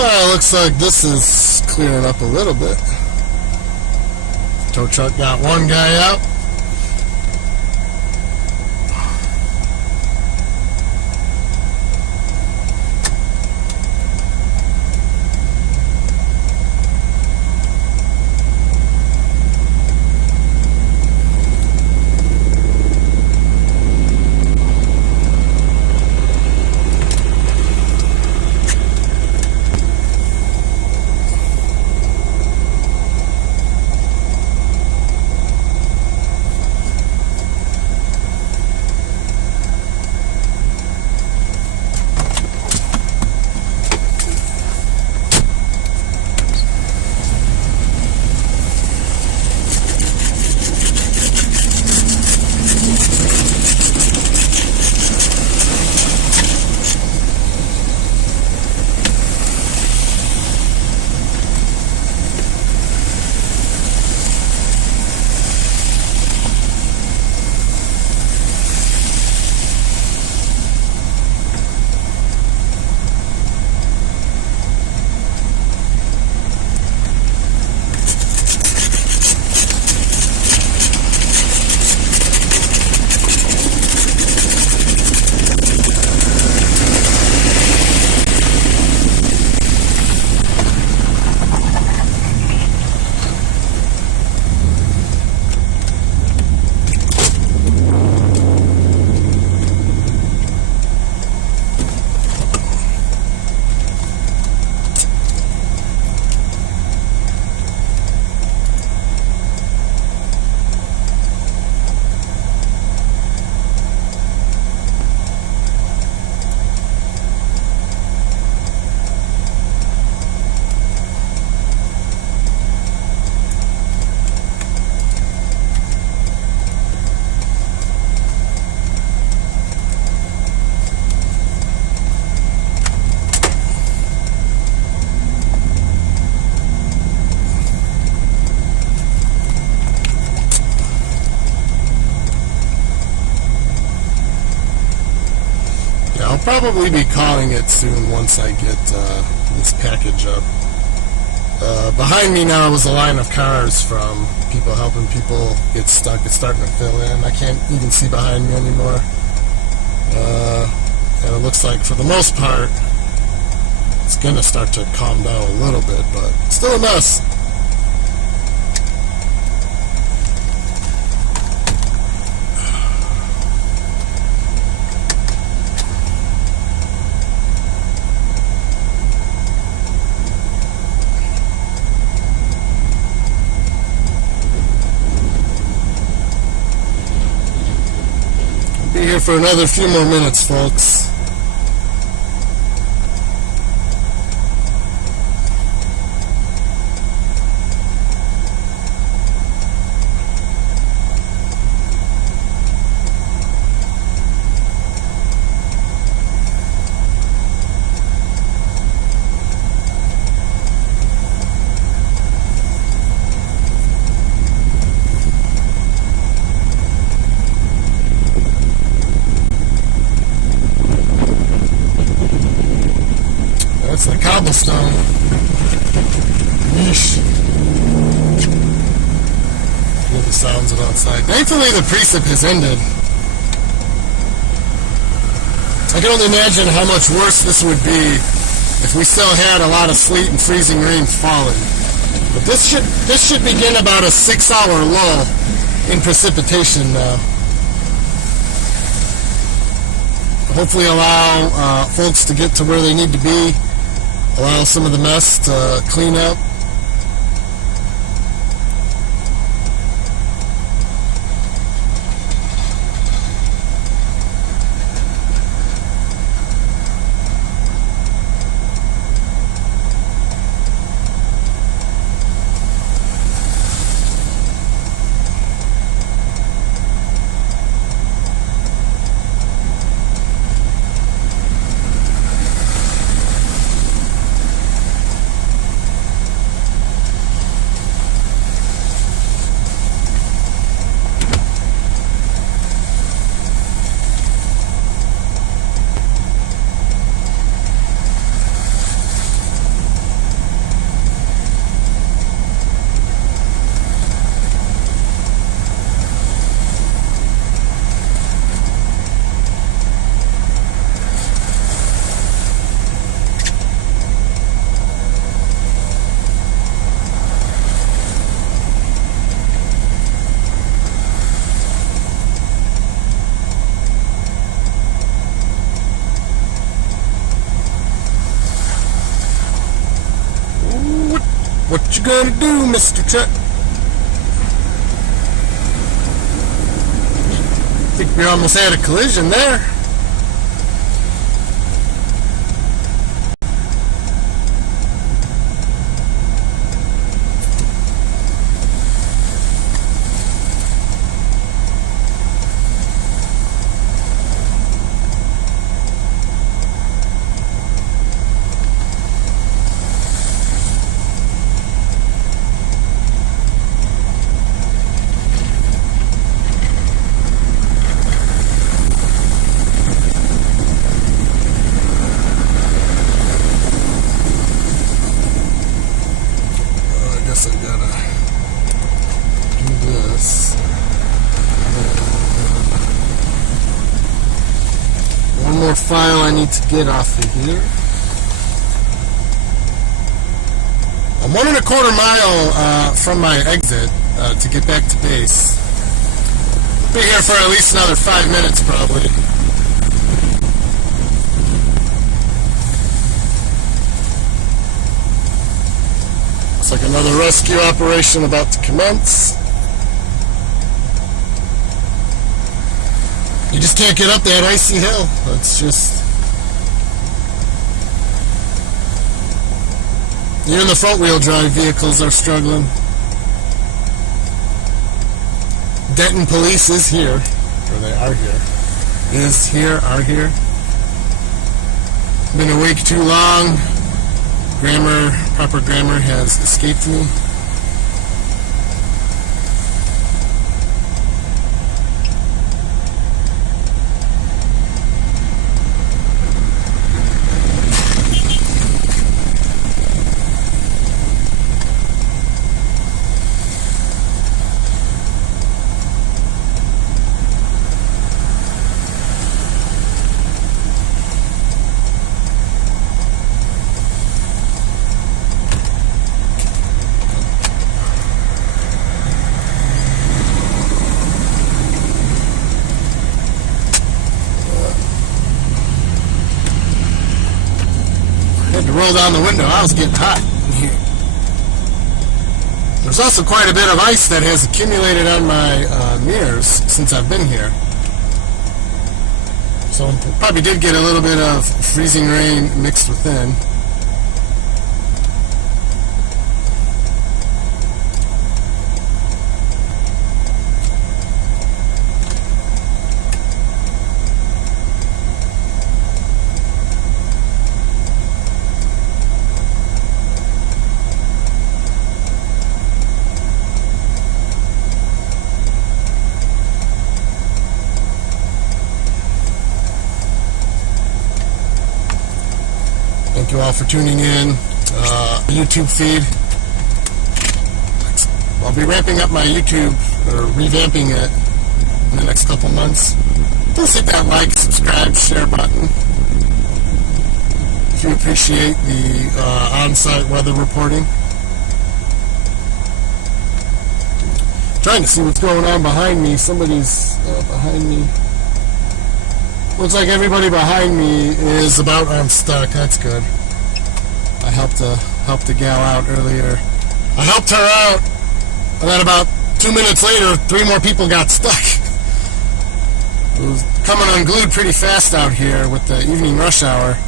Looks like this is clearing up a little bit. Tow truck got one guy out. I'll probably be calling it soon once I get this package up. Behind me now is a line of cars from people helping people get stuck. It's starting to fill in. I can't even see behind me anymore. And it looks like for the most part it's going to start to calm down a little bit, but still a mess. Be here for another few more minutes, folks. That's the cobblestone. Yeesh. Hear the sounds of outside. Thankfully the precip has ended. I can only imagine how much worse this would be if we still had a lot of sleet and freezing rain falling. But this should begin about a 6-hour lull in precipitation now. Hopefully allow folks to get to where they need to be. Allow some of the mess to clean up. What you gonna do, Mr. Truck? I think we almost had a collision there. I gotta do this. One more file I need to get off of here. I'm 1.25 miles from my exit to get back to base. Be here for at least another 5 minutes probably. Looks like another rescue operation about to commence. You just can't get up that icy hill. It's just... even the front-wheel drive vehicles are struggling. Denton Police is here. Or they are here. Is here, are here. Been awake too long. Proper grammar has escaped me. To roll down the window, I was getting hot in here. There's also quite a bit of ice that has accumulated on my mirrors since I've been here. So probably did get a little bit of freezing rain mixed within. Thank you all for tuning in. YouTube feed. I'll be ramping up my YouTube, or revamping it in the next couple months. Please hit that like, subscribe, share button. If you appreciate the on-site weather reporting. Trying to see what's going on behind me. Somebody's behind me. Looks like everybody behind me is about unstuck. That's good. I helped the gal out earlier. I helped her out, and then about 2 minutes later, 3 more people got stuck. It was coming unglued pretty fast out here with the evening rush hour.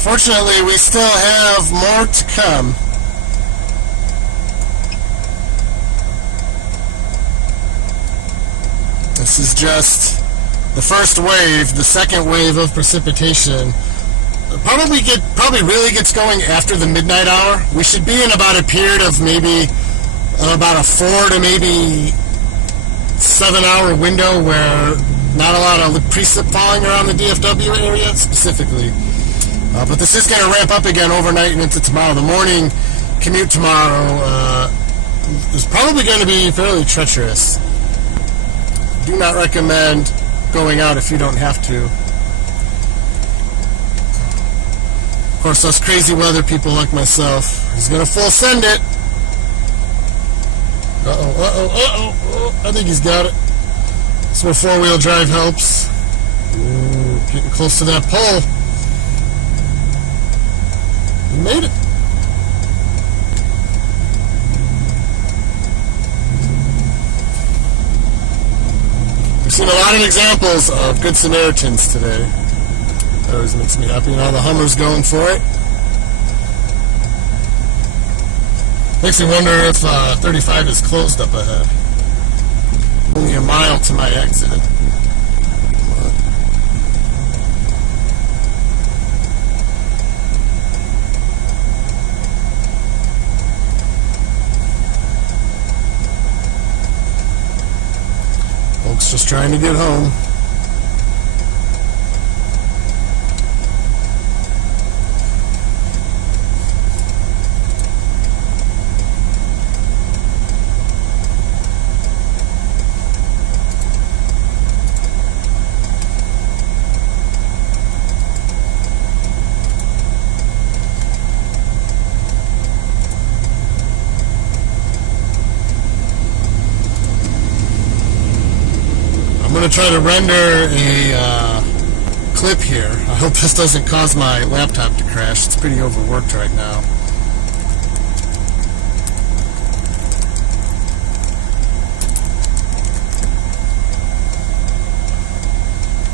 Fortunately, we still have more to come. This is just the first wave. The second wave of precipitation probably really gets going after the midnight hour. We should be in about a period of maybe about a 4 to maybe 7 hour window where not a lot of precip falling around the DFW area specifically. But this is going to ramp up again overnight and into tomorrow. The morning commute tomorrow is probably going to be fairly treacherous. Do not recommend going out if you don't have to. Of course, us crazy weather people like myself, he's going to full send it. I think he's got it. That's where four-wheel drive helps. Ooh, getting close to that pole. He made it. We've seen a lot of examples of Good Samaritans today. That always makes me happy. And all the Hummers going for it. Makes me wonder if 35 is closed up ahead. Only a mile to my exit. Folks just trying to get home. I'm going to try to render a clip here. I hope this doesn't cause my laptop to crash. It's pretty overworked right now.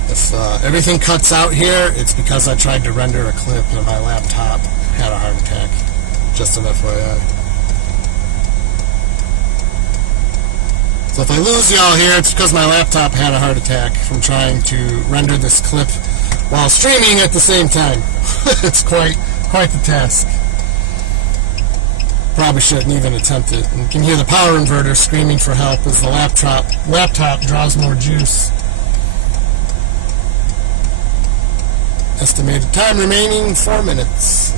If everything cuts out here, it's because I tried to render a clip and my laptop had a heart attack. Just an FYI. So if I lose y'all here, it's because my laptop had a heart attack from trying to render this clip while streaming at the same time. It's quite the task. Probably shouldn't even attempt it. And you can hear the power inverter screaming for help as the laptop draws more juice. Estimated time remaining 4 minutes.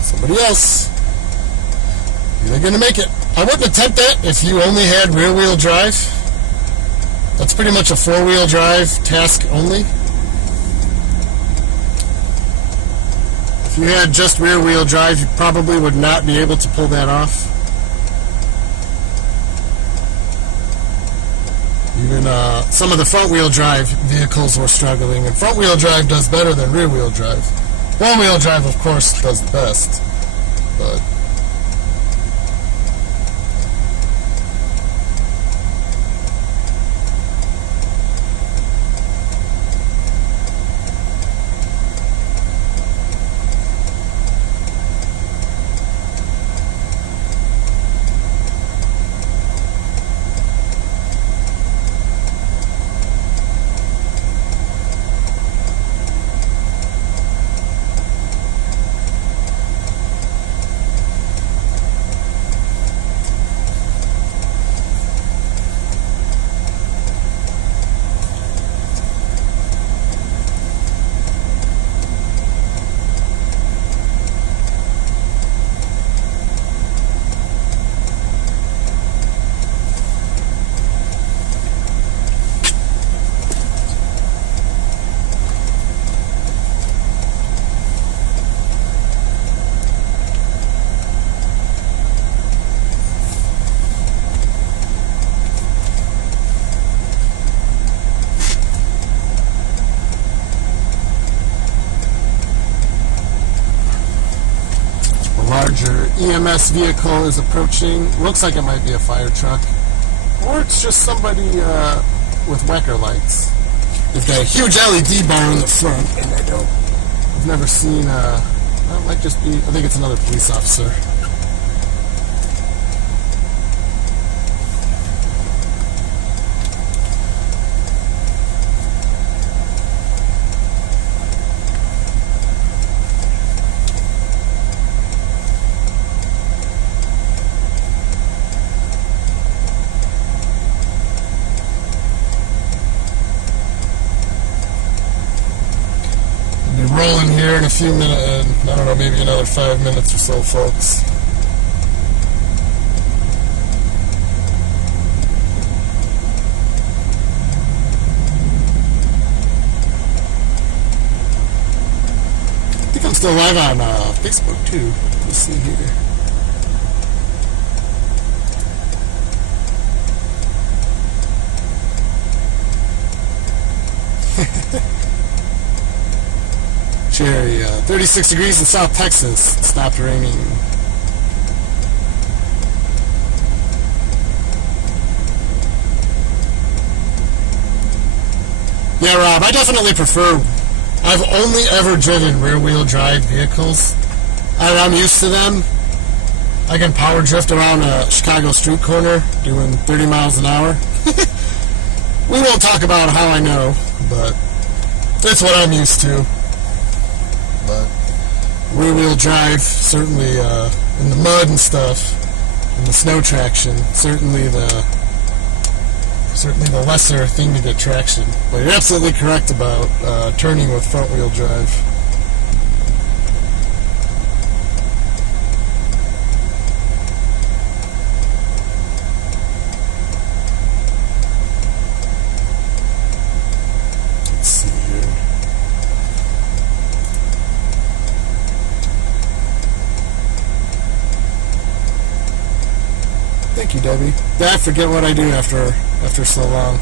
Somebody else. You're going to make it. I wouldn't attempt that if you only had rear-wheel drive. That's pretty much a four-wheel drive task only. If you had just rear-wheel drive, you probably would not be able to pull that off. Even some of the front-wheel drive vehicles were struggling, and front-wheel drive does better than rear-wheel drive. Four-wheel drive, of course, does the best, but larger EMS vehicle is approaching. Looks like it might be a fire truck, or it's just somebody with whacker lights. They've got a huge LED bar in the front, and I've never seen well, it might just be, I think it's another police officer. rolling here in a few minutes, I don't know, maybe another 5 minutes or so, folks. I think I'm still live on Facebook too. Let's see here. Cherry, 36 degrees in South Texas. It stopped raining. Yeah, Rob, I definitely prefer... I've only ever driven rear-wheel drive vehicles. I'm used to them. I can power drift around a Chicago street corner doing 30 miles an hour. We won't talk about how I know, but that's what I'm used to. But rear-wheel drive, certainly in the mud and stuff, and the snow traction, certainly the lesser thing to get traction. But you're absolutely correct about turning with front-wheel drive. Let's see here. Thank you, Debbie. I forget what I do after so long.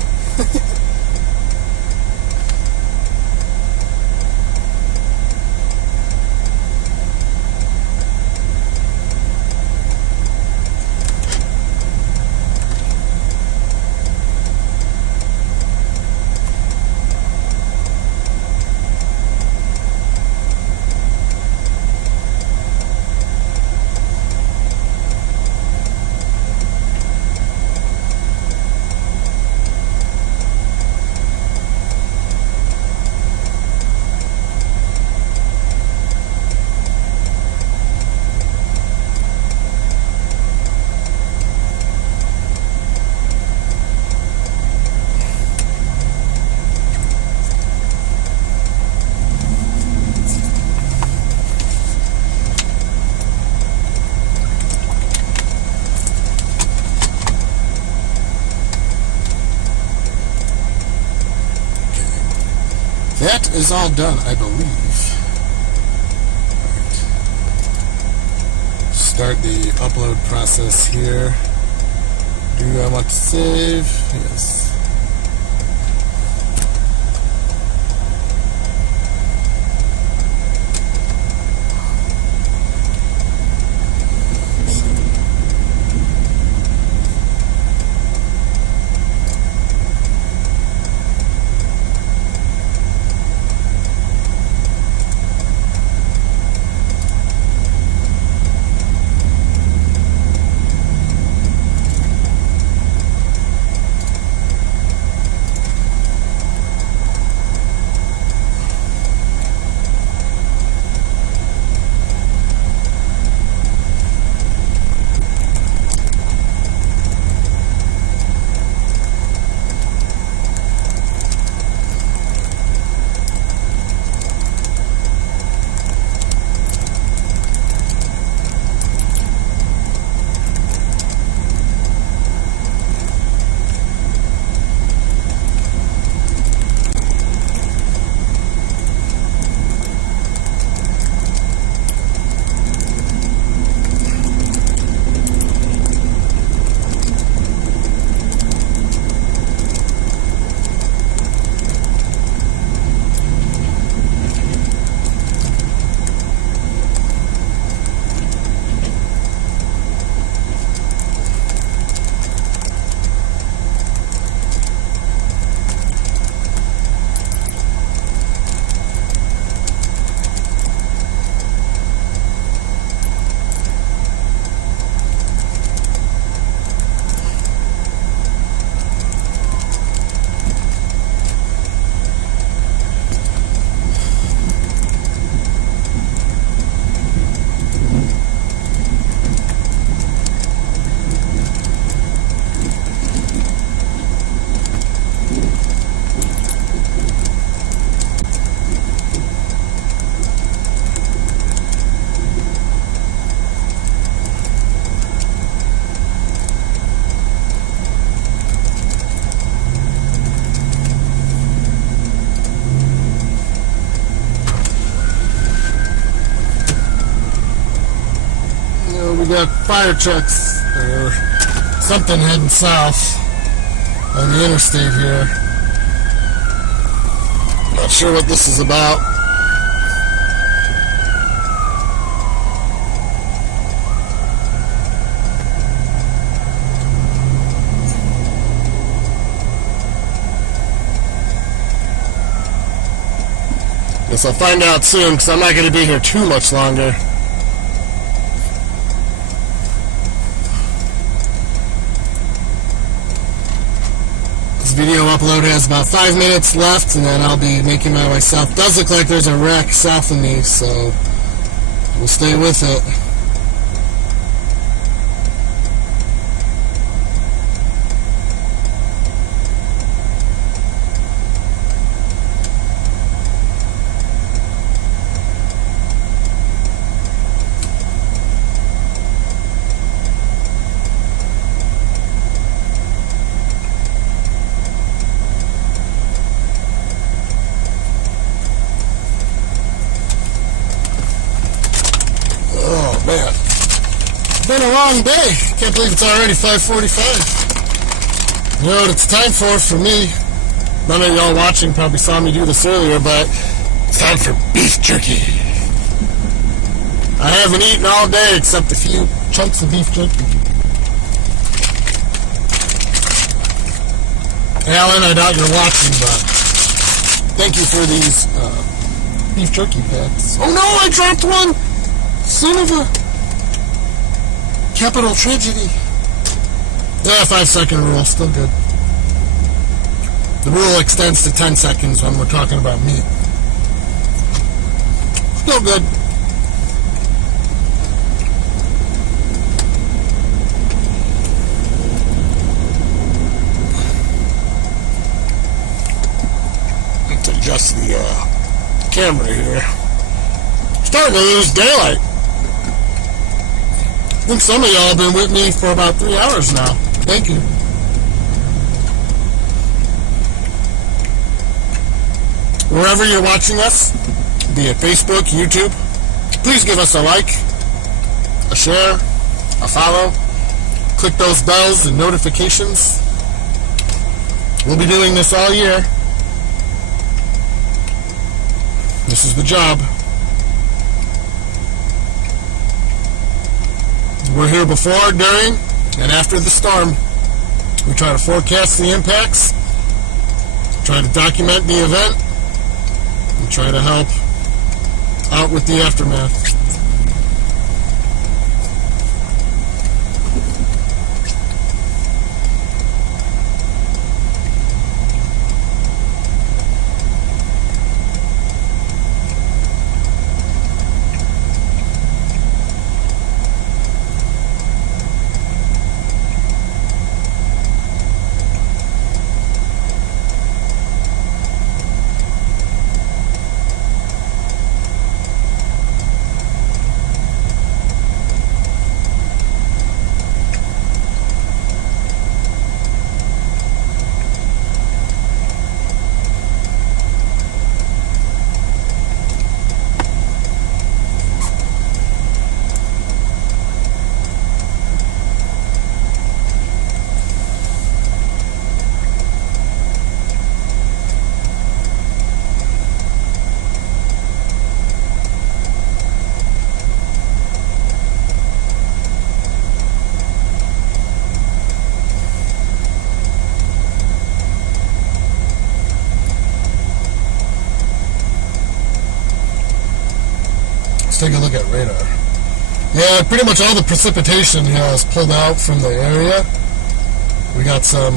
That is all done, I believe. Right. Start the upload process here. Do I want to save? Yes. got fire trucks or something heading south on the interstate here. Not sure what this is about. Guess I'll find out soon, because I'm not going to be here too much longer. This video upload has about 5 minutes left, and then I'll be making my way south. Does look like there's a wreck south of me, so we'll stay with it. Man, it's been a long day. Can't believe it's already 5:45. You know what it's time for me? None of y'all watching probably saw me do this earlier, but it's time for beef jerky. I haven't eaten all day except a few chunks of beef jerky. Alan, I doubt you're watching, but thank you for these beef jerky packs. Oh no, I dropped one! Son of a capital tragedy. Yeah, 5-second rule, still good. The rule extends to 10 seconds when we're talking about meat. Still good. Let's adjust the camera here. Starting to lose daylight. I think some of y'all have been with me for about 3 hours now. Thank you. Wherever you're watching us, be it Facebook, YouTube, please give us a like, a share, a follow. Click those bells and notifications. We'll be doing this all year. This is the job. We're here before, during, and after the storm. We try to forecast the impacts, try to document the event, and try to help out with the aftermath. Take a look at radar. Yeah, pretty much all the precipitation has pulled out from the area. We got some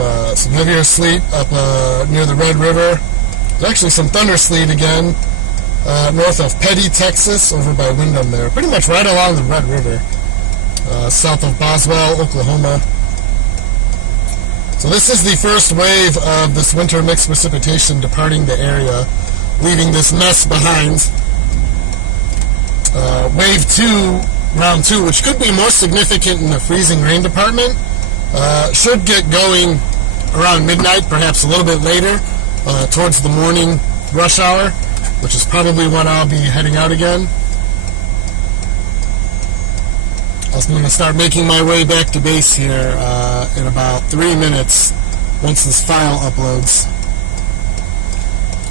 heavier sleet up near the Red River. There's actually some thunder sleet again north of Petty, Texas, over by Windham there. Pretty much right along the Red River, south of Boswell, Oklahoma. So this is the first wave of this winter mixed precipitation departing the area, leaving this mess behind. Wave 2, round 2, which could be more significant in the freezing rain department, should get going around midnight, perhaps a little bit later, towards the morning rush hour, which is probably when I'll be heading out again. I'm going to start making my way back to base here in about 3 minutes once this file uploads.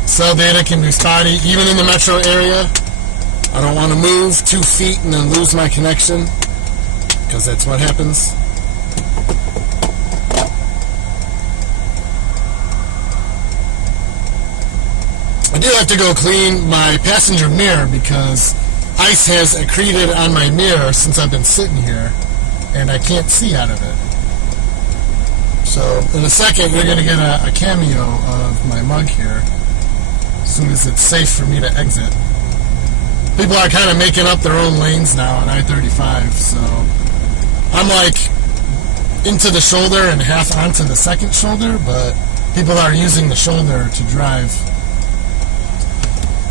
Cell data can be spotty even in the metro area. I don't want to move 2 feet and then lose my connection, because that's what happens. I do have to go clean my passenger mirror because ice has accreted on my mirror since I've been sitting here, and I can't see out of it. So in a second you're going to get a cameo of my mug here as soon as it's safe for me to exit. People are kind of making up their own lanes now on I-35, so I'm like into the shoulder and half onto the second shoulder, but people are using the shoulder to drive.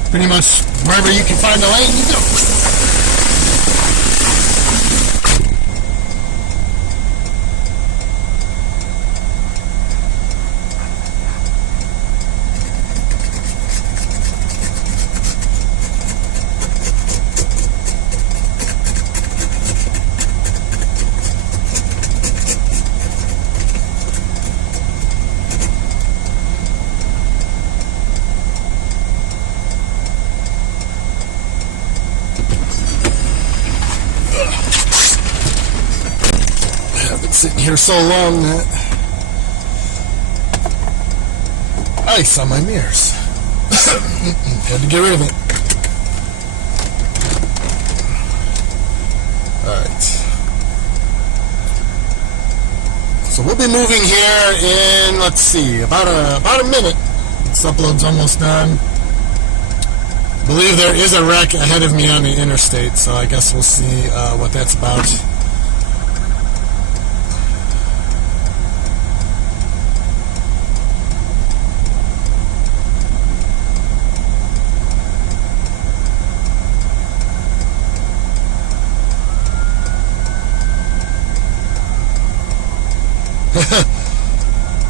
Pretty much wherever you can find a lane, you go. Sitting here so long that ice on my mirrors. Had to get rid of it. Alright. So we'll be moving here in, let's see, about a minute. This upload's almost done. I believe there is a wreck ahead of me on the interstate, so I guess we'll see what that's about.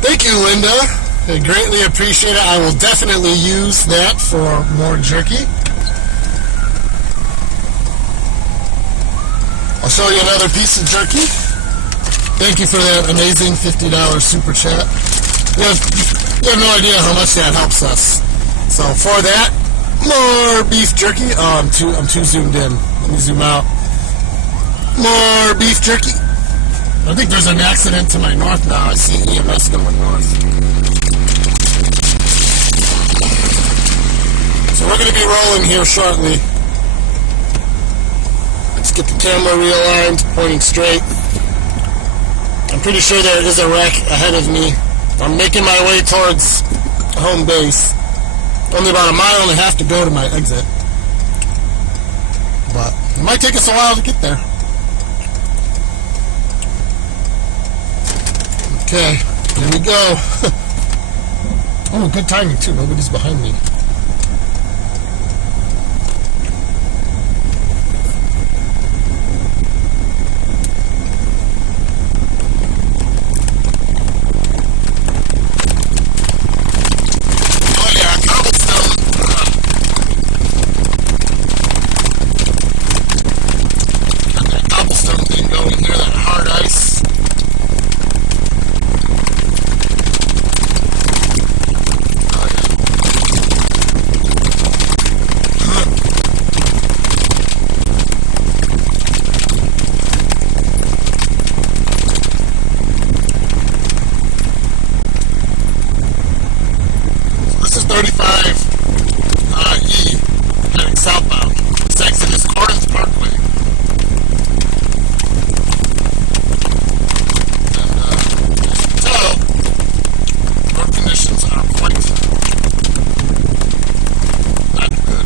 Thank you, Linda. I greatly appreciate it. I will definitely use that for more jerky. I'll show you another piece of jerky. Thank you for that amazing $50 super chat. You have no idea how much that helps us. So for that, more beef jerky. Oh, I'm too zoomed in. Let me zoom out. More beef jerky. I think there's an accident to my north now. I see EMS going north. So we're going to be rolling here shortly. Let's get the camera realigned, pointing straight. I'm pretty sure there is a wreck ahead of me. I'm making my way towards home base. Only about 1.5 miles to go to my exit. But it might take us a while to get there. Okay, here we go. Oh, good timing too. Nobody's behind me. Oh yeah, cobblestone. Got that cobblestone thing going here, that hard ice. Southbound. This exit is Corinth Parkway. And as you can tell, road conditions are quite not good.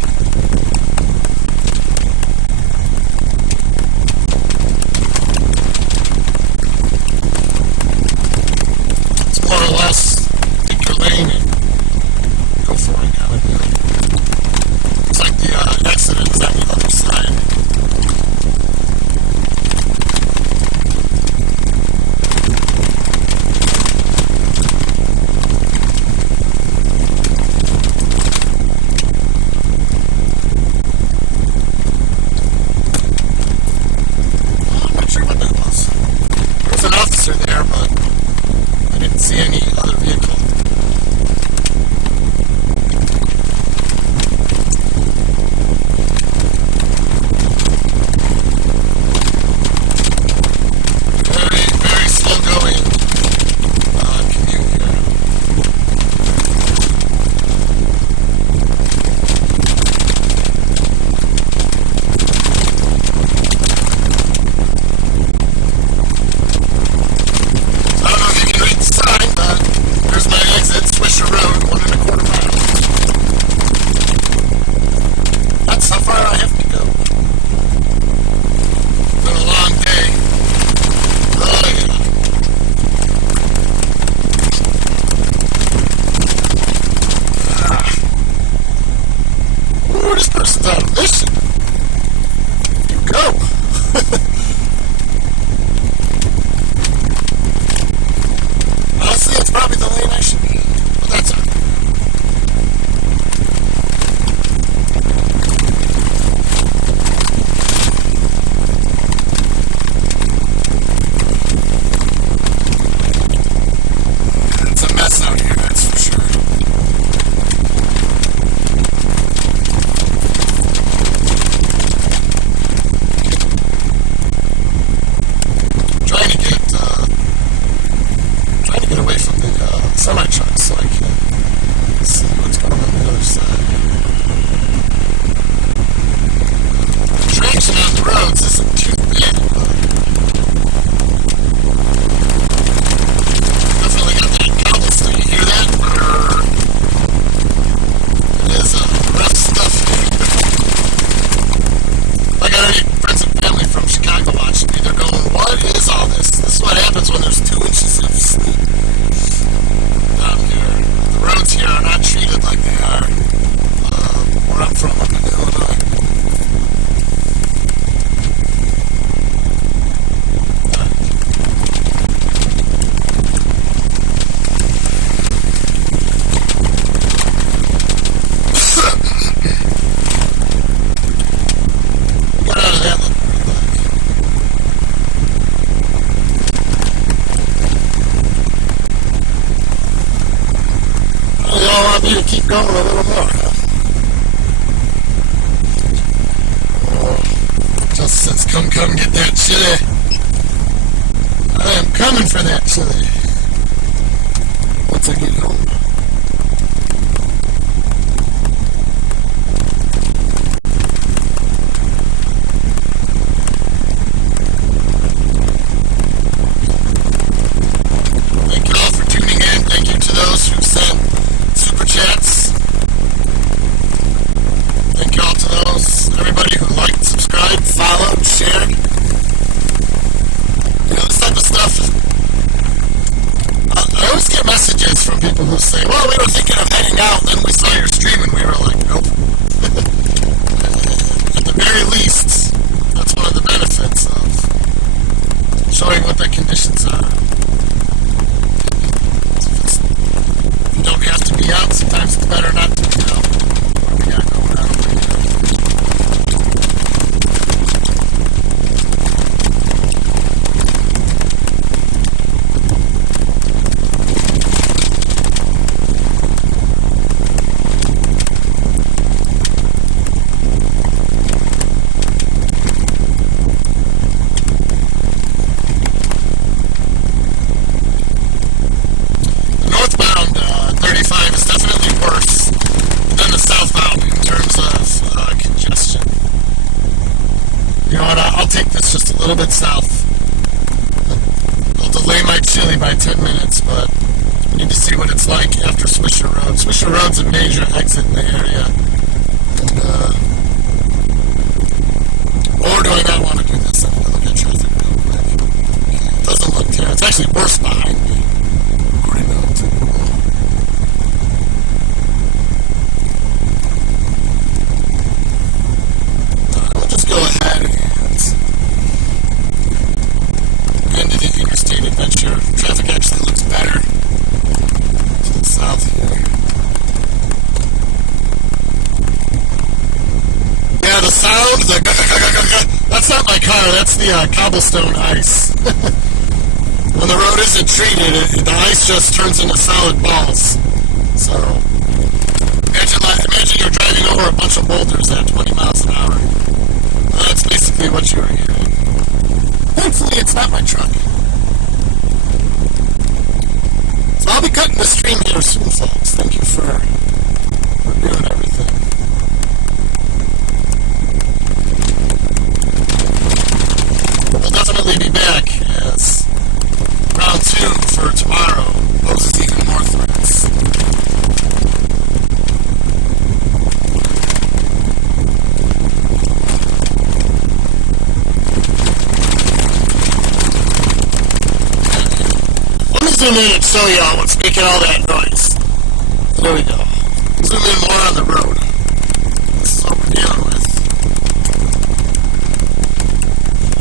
It's more or less pick your lane and go for it, kind of. It's like the exit keep going a little more, huh? Just says, come get that chili. I am coming for that chili. Once I get home. Thank you all for tuning in. Thank you to those who sent super chats. Thank you all to everybody who liked, subscribed, followed, shared. You know, this type of stuff. I always get messages from people who say, well, we were thinking of heading out, then we saw your stream and we were like, nope. At the very least, that's one of the benefits of showing what the conditions are. You don't have to be out. Sometimes it's better not to be out. What we got going on over here. A little bit south. I'll delay my chili by 10 minutes, but I need to see what it's like after Swisher Road. Swisher Road's a major exit in the area. And, or do I not want to do this? I'm going to look at traffic real quick. It doesn't look terrible. It's actually worse behind me. We'll just go ahead and into the interstate adventure. Traffic actually looks better to the south here. Yeah, the sound, that's not my car, that's the cobblestone ice. When the road isn't treated, the ice just turns into solid balls. So, imagine you're driving over a bunch of boulders at 20 miles an hour. That's basically what you're hearing. Thankfully, it's not my truck. So I'll be cutting the stream here soon, folks. Thank you for doing everything. We'll definitely be back as round 2 for tomorrow poses even more threats. Zoom in and show y'all what's making all that noise. There we go. Zoom in more on the road. This is what we're dealing with.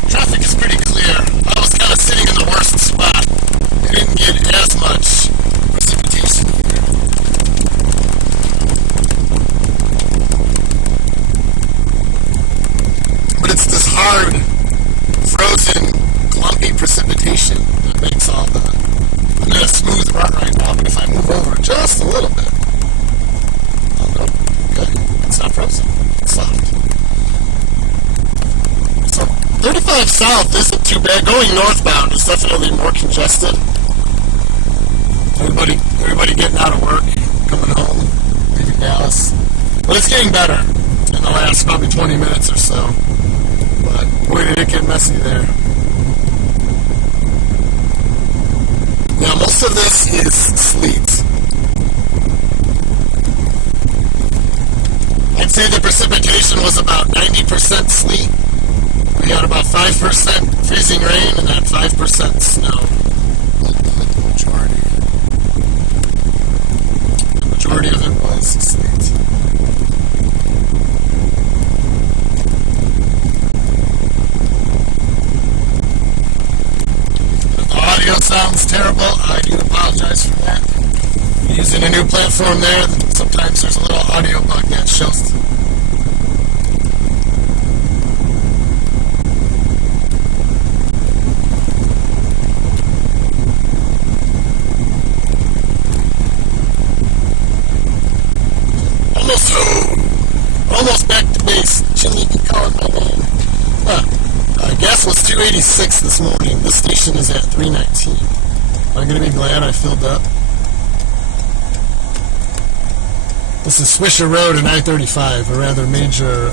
Traffic is pretty clear. I was kind of sitting in the worst spot. I didn't get as much precipitation here. But it's this hard, frozen, clumpy precipitation that makes all the... I'm in a smooth run right now, but if I move over just a little bit, oh no, okay, it's not frozen, it's soft. So 35 south isn't too bad. Going northbound is definitely more congested. Everybody getting out of work, coming home, leaving Dallas. But it's getting better in the last probably 20 minutes or so. But boy, did it get messy there. Now, most of this is sleet. I'd say the precipitation was about 90% sleet. We got about 5% freezing rain and that 5% snow. The majority of it was sleet. Audio sounds terrible. I do apologize for that. I'm using a new platform there. Sometimes there's a little audio bug that shows. almost home. Almost back to base. Chili be calling my name. Gas was 286 this morning. This station is at 319. I'm going to be glad I filled up. This is Swisher Road and I-35, a rather major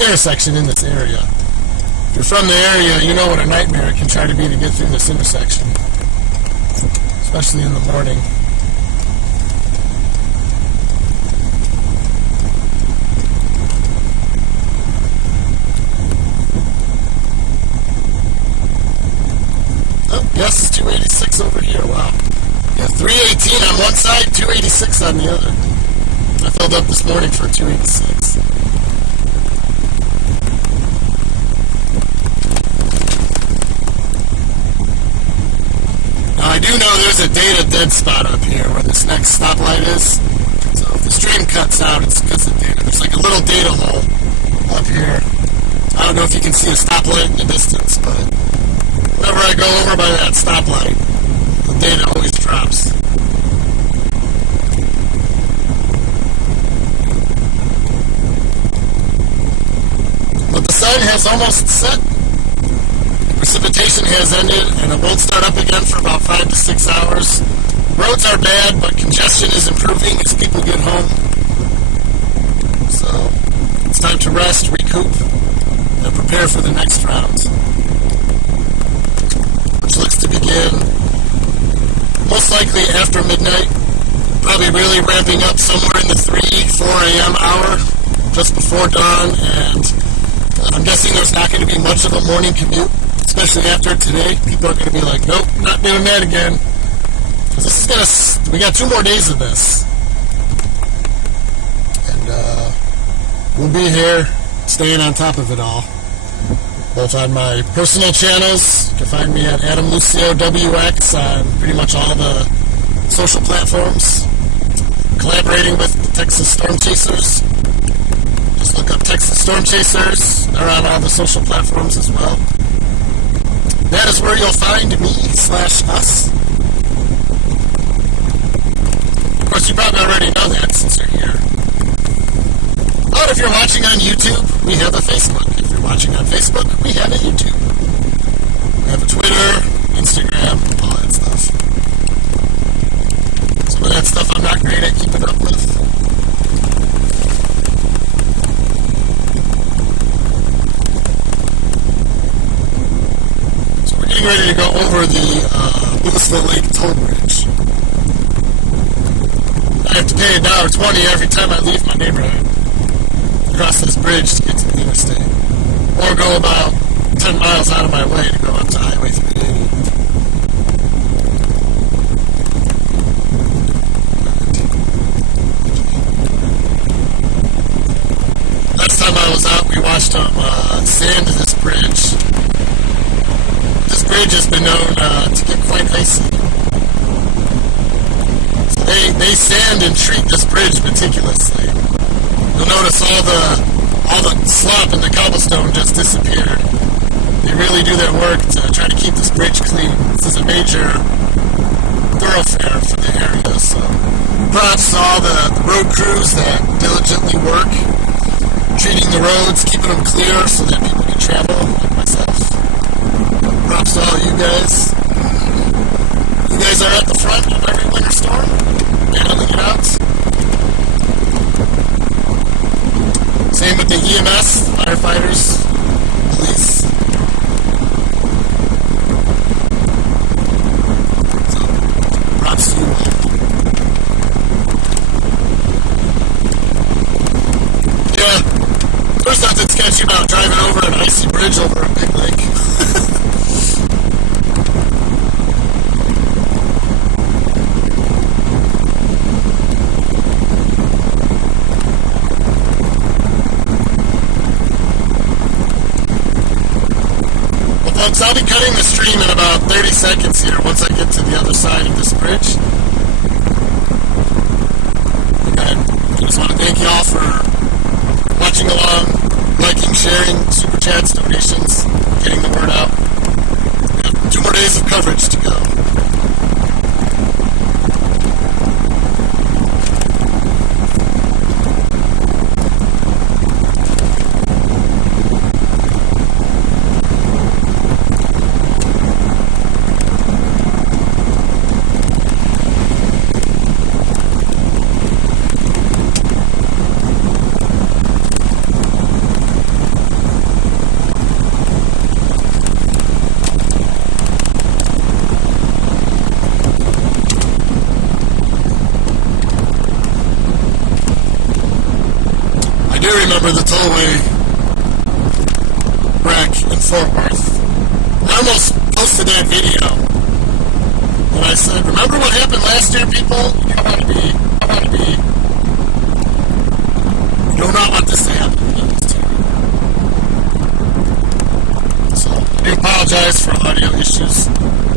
intersection in this area. If you're from the area, you know what a nightmare it can try to be to get through this intersection, especially in the morning. Oh, yes, 286 over here. Wow. Yeah, 318 on one side, 286 on the other. I filled up this morning for 286. Now I do know there's a data dead spot up here where this next stoplight is. So if the stream cuts out, it's because of data. There's like a little data hole up here. I don't know if you can see a stoplight in the distance, but whenever I go over by that stoplight, the data always drops. But the sun has almost set. Precipitation has ended, and it won't start up again for about 5 to 6 hours. Roads are bad, but congestion is improving as people get home. So it's time to rest, recoup, and prepare for the next round, which looks to begin most likely after midnight, probably really ramping up somewhere in the 3-4 a.m. hour, just before dawn, and I'm guessing there's not going to be much of a morning commute, especially after today. People are going to be like, nope, not doing that again. Because this is going to, we got 2 more days of this. And we'll be here staying on top of it all. Both on my personal channels. You can find me at Adam Lucio WX on pretty much all the social platforms. Collaborating with the Texas Storm Chasers. Just look up Texas Storm Chasers. They're on all the social platforms as well. That is where you'll find me/us. Of course, you probably already know that since you're here. But if you're watching on YouTube, we have a Facebook. If you're watching on Facebook, we have a YouTube. We have a Twitter, Instagram, all that stuff. Some of that stuff I'm not great at keeping up with. Getting ready to go over the Louisville Lake toll bridge. I have to pay $1.20 every time I leave my neighborhood. Cross this bridge to get to the interstate. Or go about 10 miles out of my way to go up to Highway 380. Last time I was out, we watched them sand this bridge. This bridge has been known to get quite icy. So they sand and treat this bridge meticulously. You'll notice all the slop in the cobblestone just disappeared. They really do their work to try to keep this bridge clean. This is a major thoroughfare for the area, so props to all the road crews that diligently work, treating the roads, keeping them clear so that people can travel, like myself. Props to all you guys. You guys are at the front of every winter storm, battling it out. Same with the EMS, firefighters, police. So, props to you all. Yeah, there's nothing sketchy about driving over an icy bridge over a big lake. Folks, I'll be cutting the stream in about 30 seconds here once I get to the other side of this bridge. And I just want to thank you all for watching along, liking, sharing, super chats, donations, getting the word out. We have 2 more days of coverage to go. remember the tollway wreck in Fort Worth. I almost posted that video. And I said, remember what happened last year, people? You do not want this to happen again. So, I do apologize for audio issues.